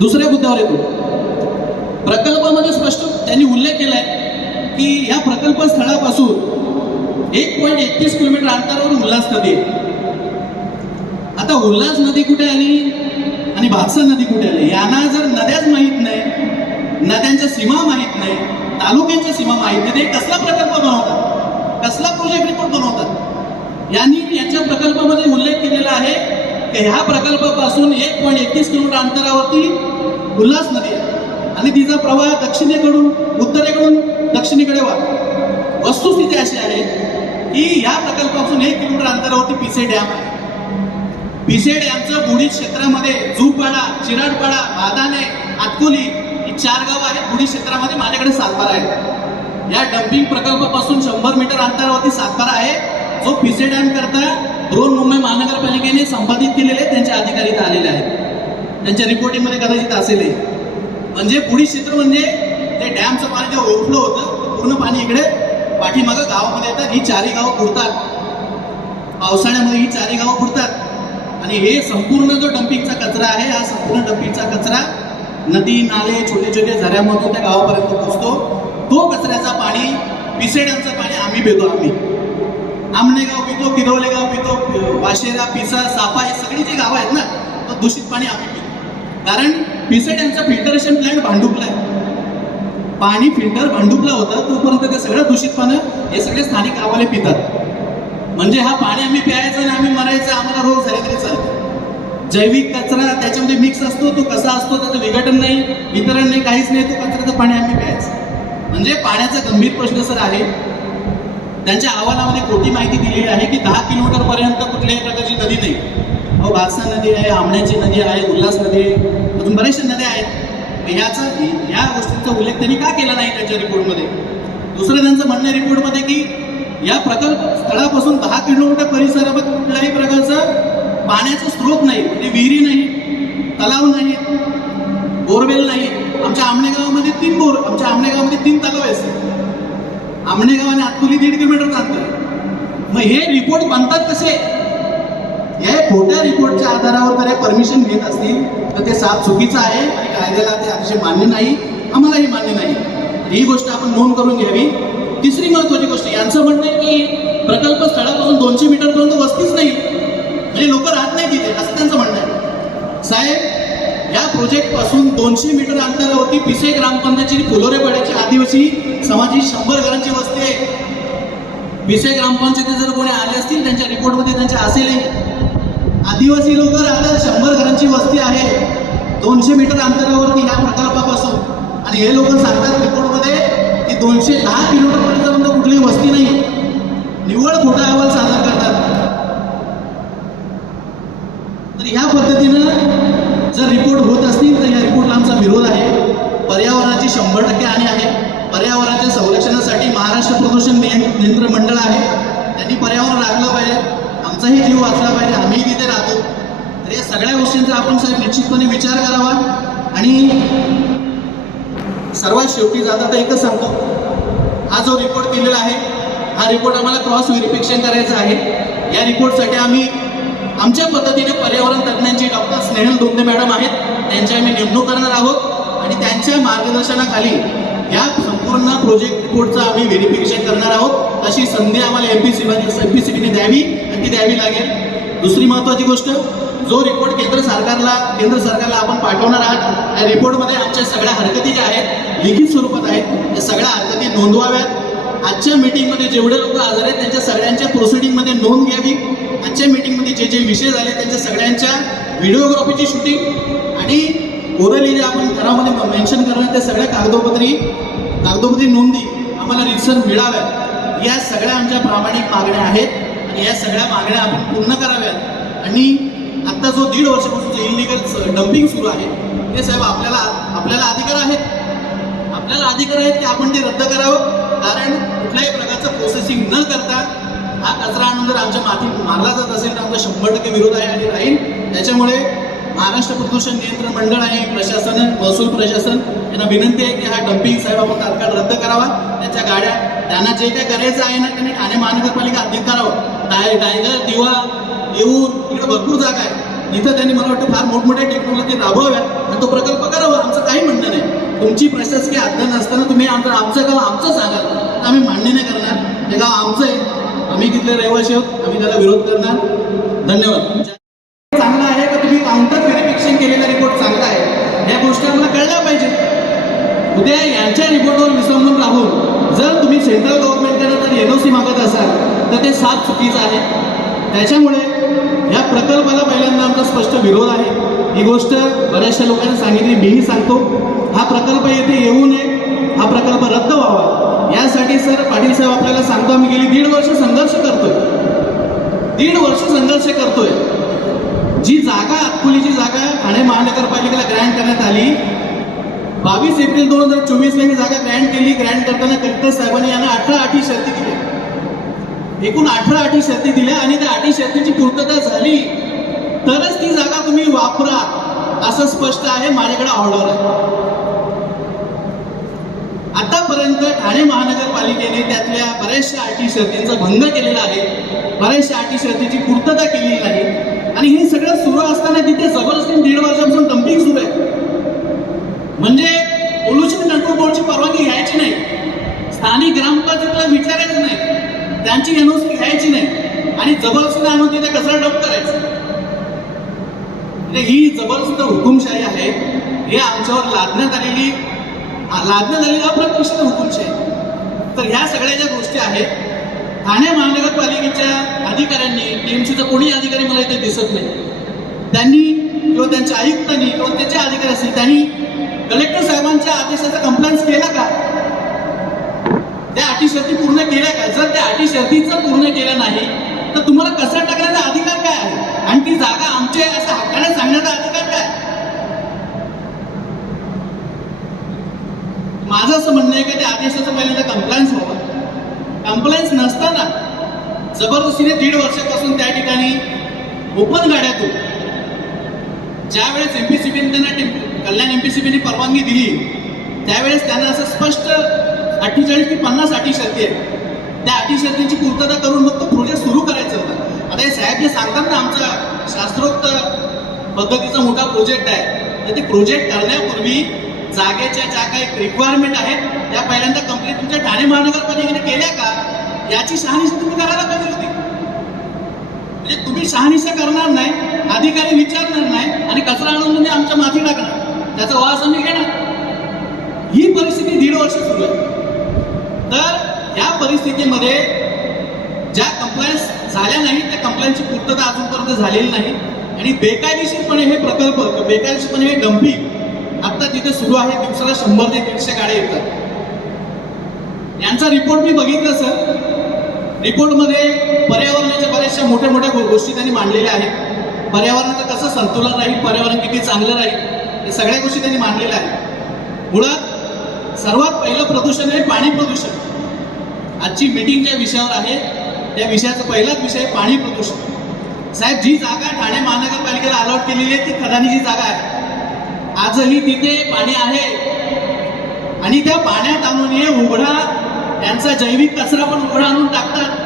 दुसऱ्या मुद्द्यावर येतो. प्रकल्पामध्ये स्पष्ट त्यांनी उल्लेख केलाय की या प्रकल्प स्थळापासून 1.31 किलोमीटर अंतरावर उल्हास नदी आहे. आता उल्हास नदी कुठे आली आणि भातसा नदी कुठे आली यांना जर नद्याच माहीत नाही, नद्यांच्या सीमा माहीत नाही, तालुक्यांच्या सीमा माहीत नाही, ते कसला प्रकल्प बनवतात, कसला प्रोजेक्ट रिपोर्ट बनवतात? यांनी याच्या प्रकल्पामध्ये उल्लेख केलेला आहे की ह्या प्रकल्पापासून 1.31 किलोमीटर अंतरावरती उल्हास नदी आहे आणि तिचा प्रवाह दक्षिणेकडून उत्तरेकडून दक्षिणेकडे वाहतो. वस्तुस्थिती अशी आहे की या प्रकल्पापासून 1 किलोमीटर अंतरावरती पिसे डॅम आहे. पिसे डॅमचं बुडी क्षेत्रामध्ये जुपाडा, चिराडपाडा, बादाने, आतकोली ही 4 गावं आहेत. बुडी क्षेत्रामध्ये माझ्याकडे सातबारा आहे. या डम्पिंग प्रकल्पापासून 100 मीटर अंतरावरती सातबारा आहे, जो पिसे डॅम करता बृहन्मुंबई महानगरपालिकेने संपादित केलेले त्यांचे अधिकारी इथं आलेले आहेत. त्यांच्या रिपोर्टिंगमध्ये कदाचित असेल. म्हणजे बुडी क्षेत्र म्हणजे ते डॅमचं पाणी जे ओव्हरफ्लो होतं पूर्ण पाणी इकडे पाठीमागं गावामध्ये येतात. ही 4ही गावं बुडतात पावसाळ्यामध्ये, ही 4ही गावं बुडतात. आणि हे संपूर्ण जो डम्पिंगचा कचरा आहे, हा संपूर्ण डम्पिंगचा कचरा नदी नाले छोटे छोटे झऱ्यामधून त्या गावापर्यंत पोहोचतो. तो कचऱ्याचा पाणी पिसे डॅमचं पाणी आम्ही पितो. आम्ही आमनेगाव पितो, किरवलेगाव पितो, वाशेरा, पिसा, सापा हे सगळी जी गावं आहेत ना, तर दूषित पाणी आम्ही पितो. कारण पिसे डॅमचा फिल्टरेशन प्लॅन्ट भांडुपला आहे. पाणी फिल्टर भांडुपला होतं, तोपर्यंत ते सगळं दूषित पाणी हे सगळे स्थानिक गावाले पितात. म्हणजे हा पाणी आम्ही प्यायचं आणि आम्ही मरायचं, आम्हाला रोग झाले तरी चालतं. जैविक कचरा त्याच्यामध्ये मिक्स असतो, तो कसा असतो त्याचं विघटन नाही, वितरण नाही, काहीच नाही, तो कचऱ्याचं पाणी आम्ही प्यायचं. म्हणजे पाण्याचा गंभीर प्रश्न सर आहे. त्यांच्या अहवालामध्ये खोटी माहिती दिलेली आहे की 10 किलोमीटर पर्यंत कुठल्याही प्रकारची नदी नाही. अहो, भातसा नदी आहे, आमण्याची नदी आहे, उल्हास नदी आहे, अजून बऱ्याचशा नद्या आहेत. या गोष्टींचा उल्लेख त्यांनी का केला नाही त्यांच्या रिपोर्टमध्ये? दुसरं त्यांचं म्हणणं रिपोर्टमध्ये की या प्रकल्प स्थळापासून 10 किलोमीटर परिसरामध्ये कुठल्याही प्रकारचं पाण्याचा स्रोत नाही, म्हणजे विहिरी नाही, तलाव नाही, बोरवेल नाही. आमच्या आमणेगावामध्ये 3 बोर, आमच्या आमणेगावामध्ये 3 तलाव आहेत. आमणेगाव आणि आतकुली 1.5 किलोमीटरचं अंतर आहे. मग हे रिपोर्ट बनतात कसे? या खोट्या रिपोर्टच्या आधारावर जर हे परमिशन घेत असतील तर ते साफ चुकीचं आहे आणि कायद्याला ते अतिशय मान्य नाही, आम्हालाही मान्य नाही. ही गोष्ट आपण नोंद करून घ्यावी. तिसरी महत्वाची गोष्ट, यांचं म्हणणं आहे की प्रकल्प स्थळापासून 200 मीटरपर्यंत वस्तीच नाही, म्हणजे लोक राहत नाही तिथे, असं त्यांचं म्हणणं आहे. साहेब, या प्रोजेक्टपासून 200 मीटर अंतरावरती पिसे ग्रामपंचायतची फुलोरेपाड्याची आदिवासी समाजाची 100 घरांची वस्ती आहे. विषय ग्रामपंचायतीत जर कोणी आले असतील त्यांच्या रिपोर्टमध्ये त्यांच्या असेलही. आदिवासी लोक राहतात, 100 घरांची वस्ती आहे 200 मीटर अंतरावरती ह्या प्रकल्पापासून, आणि हे लोक सांगतात रिपोर्टमध्ये की 210 किलोमीटरपर्यंत कुठलीही वस्ती नाही. निव्वळ खोटा अहवाल सादर करतात. तर ह्या पद्धतीनं जर रिपोर्ट होत असतील तर या रिपोर्टला आमचा विरोध आहे. पर्यावरणाची 100% हानी आहे. पर्यावरणाच्या संरक्षणासाठी महाराष्ट्र प्रदूषण नियंत्रण मंडळ आहे, त्यांनी पर्यावरण राखलं पाहिजे, आमचाही जीव वाचला पाहिजे, आम्ही तिथे राहतो. तर या सगळ्या गोष्टींचा आपण साहेब निश्चितपणे विचार करावा. आणि सर्वात शेवटी जाता तर एकच सांगतो, हा जो रिपोर्ट केलेला आहे हा रिपोर्ट आम्हाला क्रॉस व्हेरिफिकेशन करायचं आहे. या रिपोर्टसाठी आम्ही आमच्या पद्धतीने पर्यावरण तज्ज्ञांची डॉक्टर स्नेहल दोंदे मॅडम आहेत, त्यांची आम्ही नेमणूक करणार आहोत आणि त्यांच्या मार्गदर्शनाखाली या संपूर्ण प्रोजेक्ट रिपोर्टचं आम्ही व्हेरिफिकेशन करणार आहोत. तशी संधी आम्हाला एमपीसीबीने द्यावी आणि ती द्यावी लागेल. दुसरी महत्त्वाची गोष्ट, जो रिपोर्ट केंद्र सरकारला आपण पाठवणार आहात, या रिपोर्टमध्ये आमच्या सगळ्या हरकती ज्या आहेत लिखित स्वरूपात आहेत, त्या सगळ्या हरकती नोंदवाव्यात. आजच्या मीटिंगमध्ये जेवढे लोक हजर आहेत त्यांच्या सगळ्यांच्या प्रोसिडिंगमध्ये नोंद घ्यावी. आजच्या मीटिंगमध्ये जे विषय झाले त्यांच्या सगळ्यांच्या व्हिडिओग्राफीची शूटिंग आणि ओरली जे आपण घरामध्ये मेन्शन करणार त्या सगळ्या कागदोपत्री नोंदी आम्हाला रितसर मिळाव्यात. या सगळ्या आमच्या प्रामाणिक मागण्या आहेत आणि या सगळ्या मागण्या आपण पूर्ण कराव्यात. आणि आत्ता जो 1.5 वर्षापासून जे इलिगल डम्पिंग सुरू आहे ते साहेब आपल्याला अधिकार आहेत की आपण ते रद्द करावं. कारण कुठल्याही प्रकारचं प्रोसेसिंग न करता हा कचरा आणून जर आमच्या मातीत मारला जात असेल तर आमचा 100% विरोध आहे आणि राहील. त्याच्यामुळे महाराष्ट्र प्रदूषण नियंत्रण मंडळ आणि प्रशासन, महसूल प्रशासन यांना विनंती आहे की हा डम्पिंग साहेब आपण तात्काळ रद्द करावा. त्यांच्या गाड्या त्यांना जे काही करायचं आहे ना त्यांनी ठाणे महानगरपालिका हद्दीत करावं. टायगर, दिवा, येऊर इकडे भरपूर जागा आहे, तिथं त्यांनी मला वाटतं फार मोठमोठ्या टेक्नॉलॉजी राबवाव्यात आणि तो प्रकल्प करावा. आमचं काही म्हणणं नाही. तुमची प्रशासकीय हद्द नसताना तुम्ही आमचं गाव आमचं सांगाल तर आम्ही मान्य नाही करणार. हे गाव आमचं आहे, आम्ही तिथले रहिवासी आहोत, आम्ही त्याला विरोध करणार. धन्यवाद. चांगला आहे का तुम्ही काउंटर व्हेरिफिकेशन केलेला रिपोर्ट चांगला आहे, या गोष्टी आम्हाला कळल्या पाहिजे. उद्या यांच्या रिपोर्टवर विसंबून राहून जर तुम्ही सेंट्रल गव्हर्नमेंटकडे जर एनओसी मागत असाल तर ते साफ चुकीचं आहे. त्याच्यामुळे या प्रकल्पाला पहिल्यांदा आमचा स्पष्ट विरोध आहे. ही गोष्ट बऱ्याचशा लोकांनी सांगितली, मीही सांगतो. हा प्रकल्प येथे येऊ नये, हा प्रकल्प रद्द व्हावा यासाठी सर पाटील साहेब आपल्याला सांगतो, आम्ही गेली 1.5 वर्ष संघर्ष करतोय. जी जागा अकोलीची जागा ठाणे महानगरपालिकेला ग्रँट करण्यात आली 22 एप्रिल 2024 ही जागा ग्रँट केली. ग्रँट करताना कलेक्टर साहेबांनी यांना 18 अटी शर्ती दिल्या. एकूण 18 अटी शर्ती दिल्या आणि त्या अटी शर्तीची पूर्तता झाली तरच ती जागा तुम्ही वापरा असं स्पष्ट आहे. माझ्याकडे ऑर्डर आहे. आतापर्यंत ठाणे महानगरपालिकेने त्यातल्या बऱ्याचशा अटी शर्तींचा भंग केलेला आहे, बऱ्याचशा अटी शर्तीची पूर्तता केलेली नाही. आणि हे सगळं सुरू असताना तिथे जबरदस्ती 1.5 वर्षापासून डम्पिंग सुरू आहे. म्हणजे पोल्युशन कंट्रोल बोर्डची परवानगी घ्यायची नाही, स्थानिक ग्रामपंचायतीला विचारायचं नाही, त्यांची एनओसी घ्यायची नाही आणि जबरदस्तीने आणून तिथे कचरा डंप करायचा. म्हणजे ही जबरदस्त हुकुमशाही आहे. हे आमच्यावर लादण्यात आलेली अप्रत्यक्ष हुकुमशाही. तर ह्या सगळ्या ज्या गोष्टी आहेत, ठाणे महानगरपालिकेच्या अधिकाऱ्यांनी, टीएमसीचा कोणी अधिकारी मला इथे दिसत नाही, त्यांनी किंवा त्यांच्या आयुक्तांनी किंवा त्याचे अधिकारी असतील त्यांनी कलेक्टर साहेबांच्या आदेशाचा कंप्लायन्स केला का? त्या अटी शर्ती पूर्ण केल्या का? जर त्या अटी शर्तीचं पूर्ण केलं नाही तर तुम्हाला कचरा टाकण्याचा अधिकार काय आहे आणि ती जागा आमची आहे असं हक्काने सांगण्याचा अधिकार काय? माझं असं म्हणणं आहे की त्या आदेशाचं पहिल्यांदा कंप्लायन्स व्हावं. कंप्लायन्स नसताना जबरदस्तीने 1.5 वर्षापासून त्या ठिकाणी ओपन गाड्यातून ज्या वेळेस एमपीसीबीने त्यांना कल्याण एमपीसीबीने परवानगी दिली त्यावेळेस त्यांना असं स्पष्ट 48 ते 50 अटी शर्ती आहेत. त्या अटी शर्तींची पूर्तता करून मग तो प्रोजेक्ट सुरू करायचा होता. आता हे साहेब जे सांगतात ना आमचा शास्त्रोक्त पद्धतीचा मोठा प्रोजेक्ट आहे, तर ते प्रोजेक्ट करण्यापूर्वी जागेच्या ज्या काही रिक्वायरमेंट आहेत त्या पहिल्यांदा कंप्लीट तुमच्या ठाणे महानगरपालिकेने केल्या का याची शहानिशा तुम्ही करायला पाहिजे होती. म्हणजे तुम्ही शहानिशा करणार नाही, अधिकारी विचारणार नाही आणि कचरा आणून तुम्ही आमच्या माथी टाकणार, त्याचा वास आम्ही घेणार. ही परिस्थिती 1.5 वर्ष सुरू आहे. तर या परिस्थितीमध्ये झाल्या नाहीत, त्या कंप्लेंटची पूर्तता अजूनपर्यंत झालेली नाही आणि बेकायदेशीरपणे हे प्रकल्प, बेकायदेशीरपणे हे डम्पिंग आता तिथे सुरू आहे. दिवसाला 100 ते 150 गाड्या येतात. यांचा रिपोर्ट मी बघितलं सर. रिपोर्टमध्ये पर्यावरणाच्या बऱ्याचशा मोठ्या मोठ्या गोष्टी त्यांनी मांडलेल्या आहेत. पर्यावरणाचं कसं संतुलन राहील, पर्यावरण किती चांगलं राहील, या सगळ्या गोष्टी त्यांनी मांडलेल्या आहेत. मुळात सर्वात पहिलं प्रदूषण आहे पाणी प्रदूषण. आजची मीटिंग ज्या विषयावर आहे त्या विषयाचा पहिलाच विषय पाणी प्रदूषण. साहेब, जी जागा ठाणे महानगरपालिकेला अलॉट केलेली आहे ती खदानीची जागा आहे. आजही तिथे पाणी आहे आणि त्या पाण्यात आणून हे उघडा त्यांचा जैविक कचरा पण उघडा आणून टाकतात.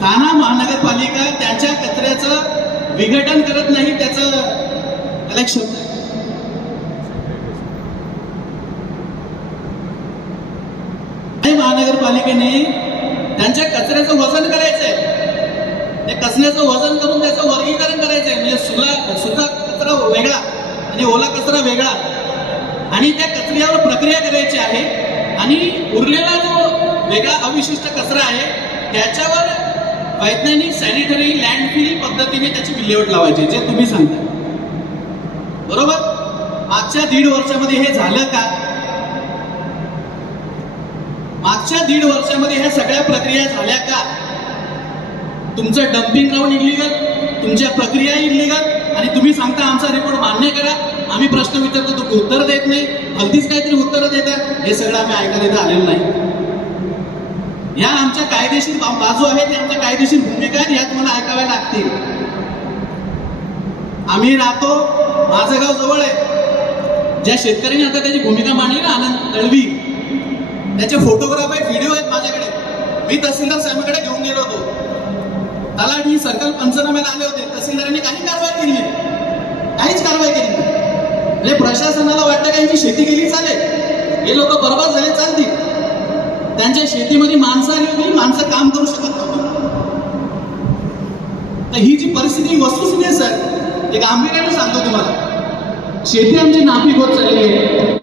ठाणा महानगरपालिका त्यांच्या कचऱ्याचं विघटन करत नाही, त्याचं इलेक्शन महानगरपालिकेने त्यांच्या कचऱ्याचं वजन करायचंय. त्या कचऱ्याचं वजन करून त्याचं वर्गीकरण करायचंय. म्हणजे सुका कचरा वेगळा आणि ओला कचरा वेगळा आणि त्या कचऱ्यावर प्रक्रिया करायची आहे आणि उरलेला जो वेगळा अविशिष्ट कचरा आहे त्याच्यावर वैज्ञानिक सॅनिटरी लँडफिल पद्धतीने त्याची विल्हेवाट लावायची, जे तुम्ही सांगता. बरोबर? मागच्या 1.5 वर्षामध्ये हे झालं का? मागच्या 1.5 वर्षामध्ये ह्या सगळ्या प्रक्रिया झाल्या का? तुमचं डम्पिंग ग्राउंड इलिगल, तुमच्या प्रक्रिया इलिगल आणि तुम्ही सांगता आमचा रिपोर्ट मान्य करा. आम्ही प्रश्न विचारतो, तुम्ही उत्तर देत नाही, भलतीच काहीतरी उत्तरं देतात. हे सगळं आम्ही ऐकायला इथं आलेलं नाही. या आमच्या कायदेशीर बाजू आहेत, या आमच्या कायदेशीर भूमिका आहेत, या तुम्हाला ऐकाव्या लागतील. आम्ही राहतो, माझं गाव जवळ आहे. ज्या शेतकऱ्यांनी आता त्याची भूमिका मांडली ना, आनंद दळवी, त्याचे फोटोग्राफ आहेत, व्हिडिओ आहेत माझ्याकडे. मी तहसीलदार साहेबांकडे घेऊन गेलो होतो. तलाठी सर्कल पंचनाम्याला आले होते. तहसीलदारांनी काही कारवाई केली नाही, काहीच कारवाई केली नाही. म्हणजे प्रशासनाला वाटतं का यांची शेती केली चालेल, हे लोक बर्बाद झाले चालतील. त्यांच्या शेतीमध्ये माणसं आली होती, माणसं काम करू शकत नव्हती. तर ही जी परिस्थिती वस्तुस्थिती आहे सर, एक गांभीर्याने सांगतो तुम्हाला. शेती आमची नापीक होत चालली आहे.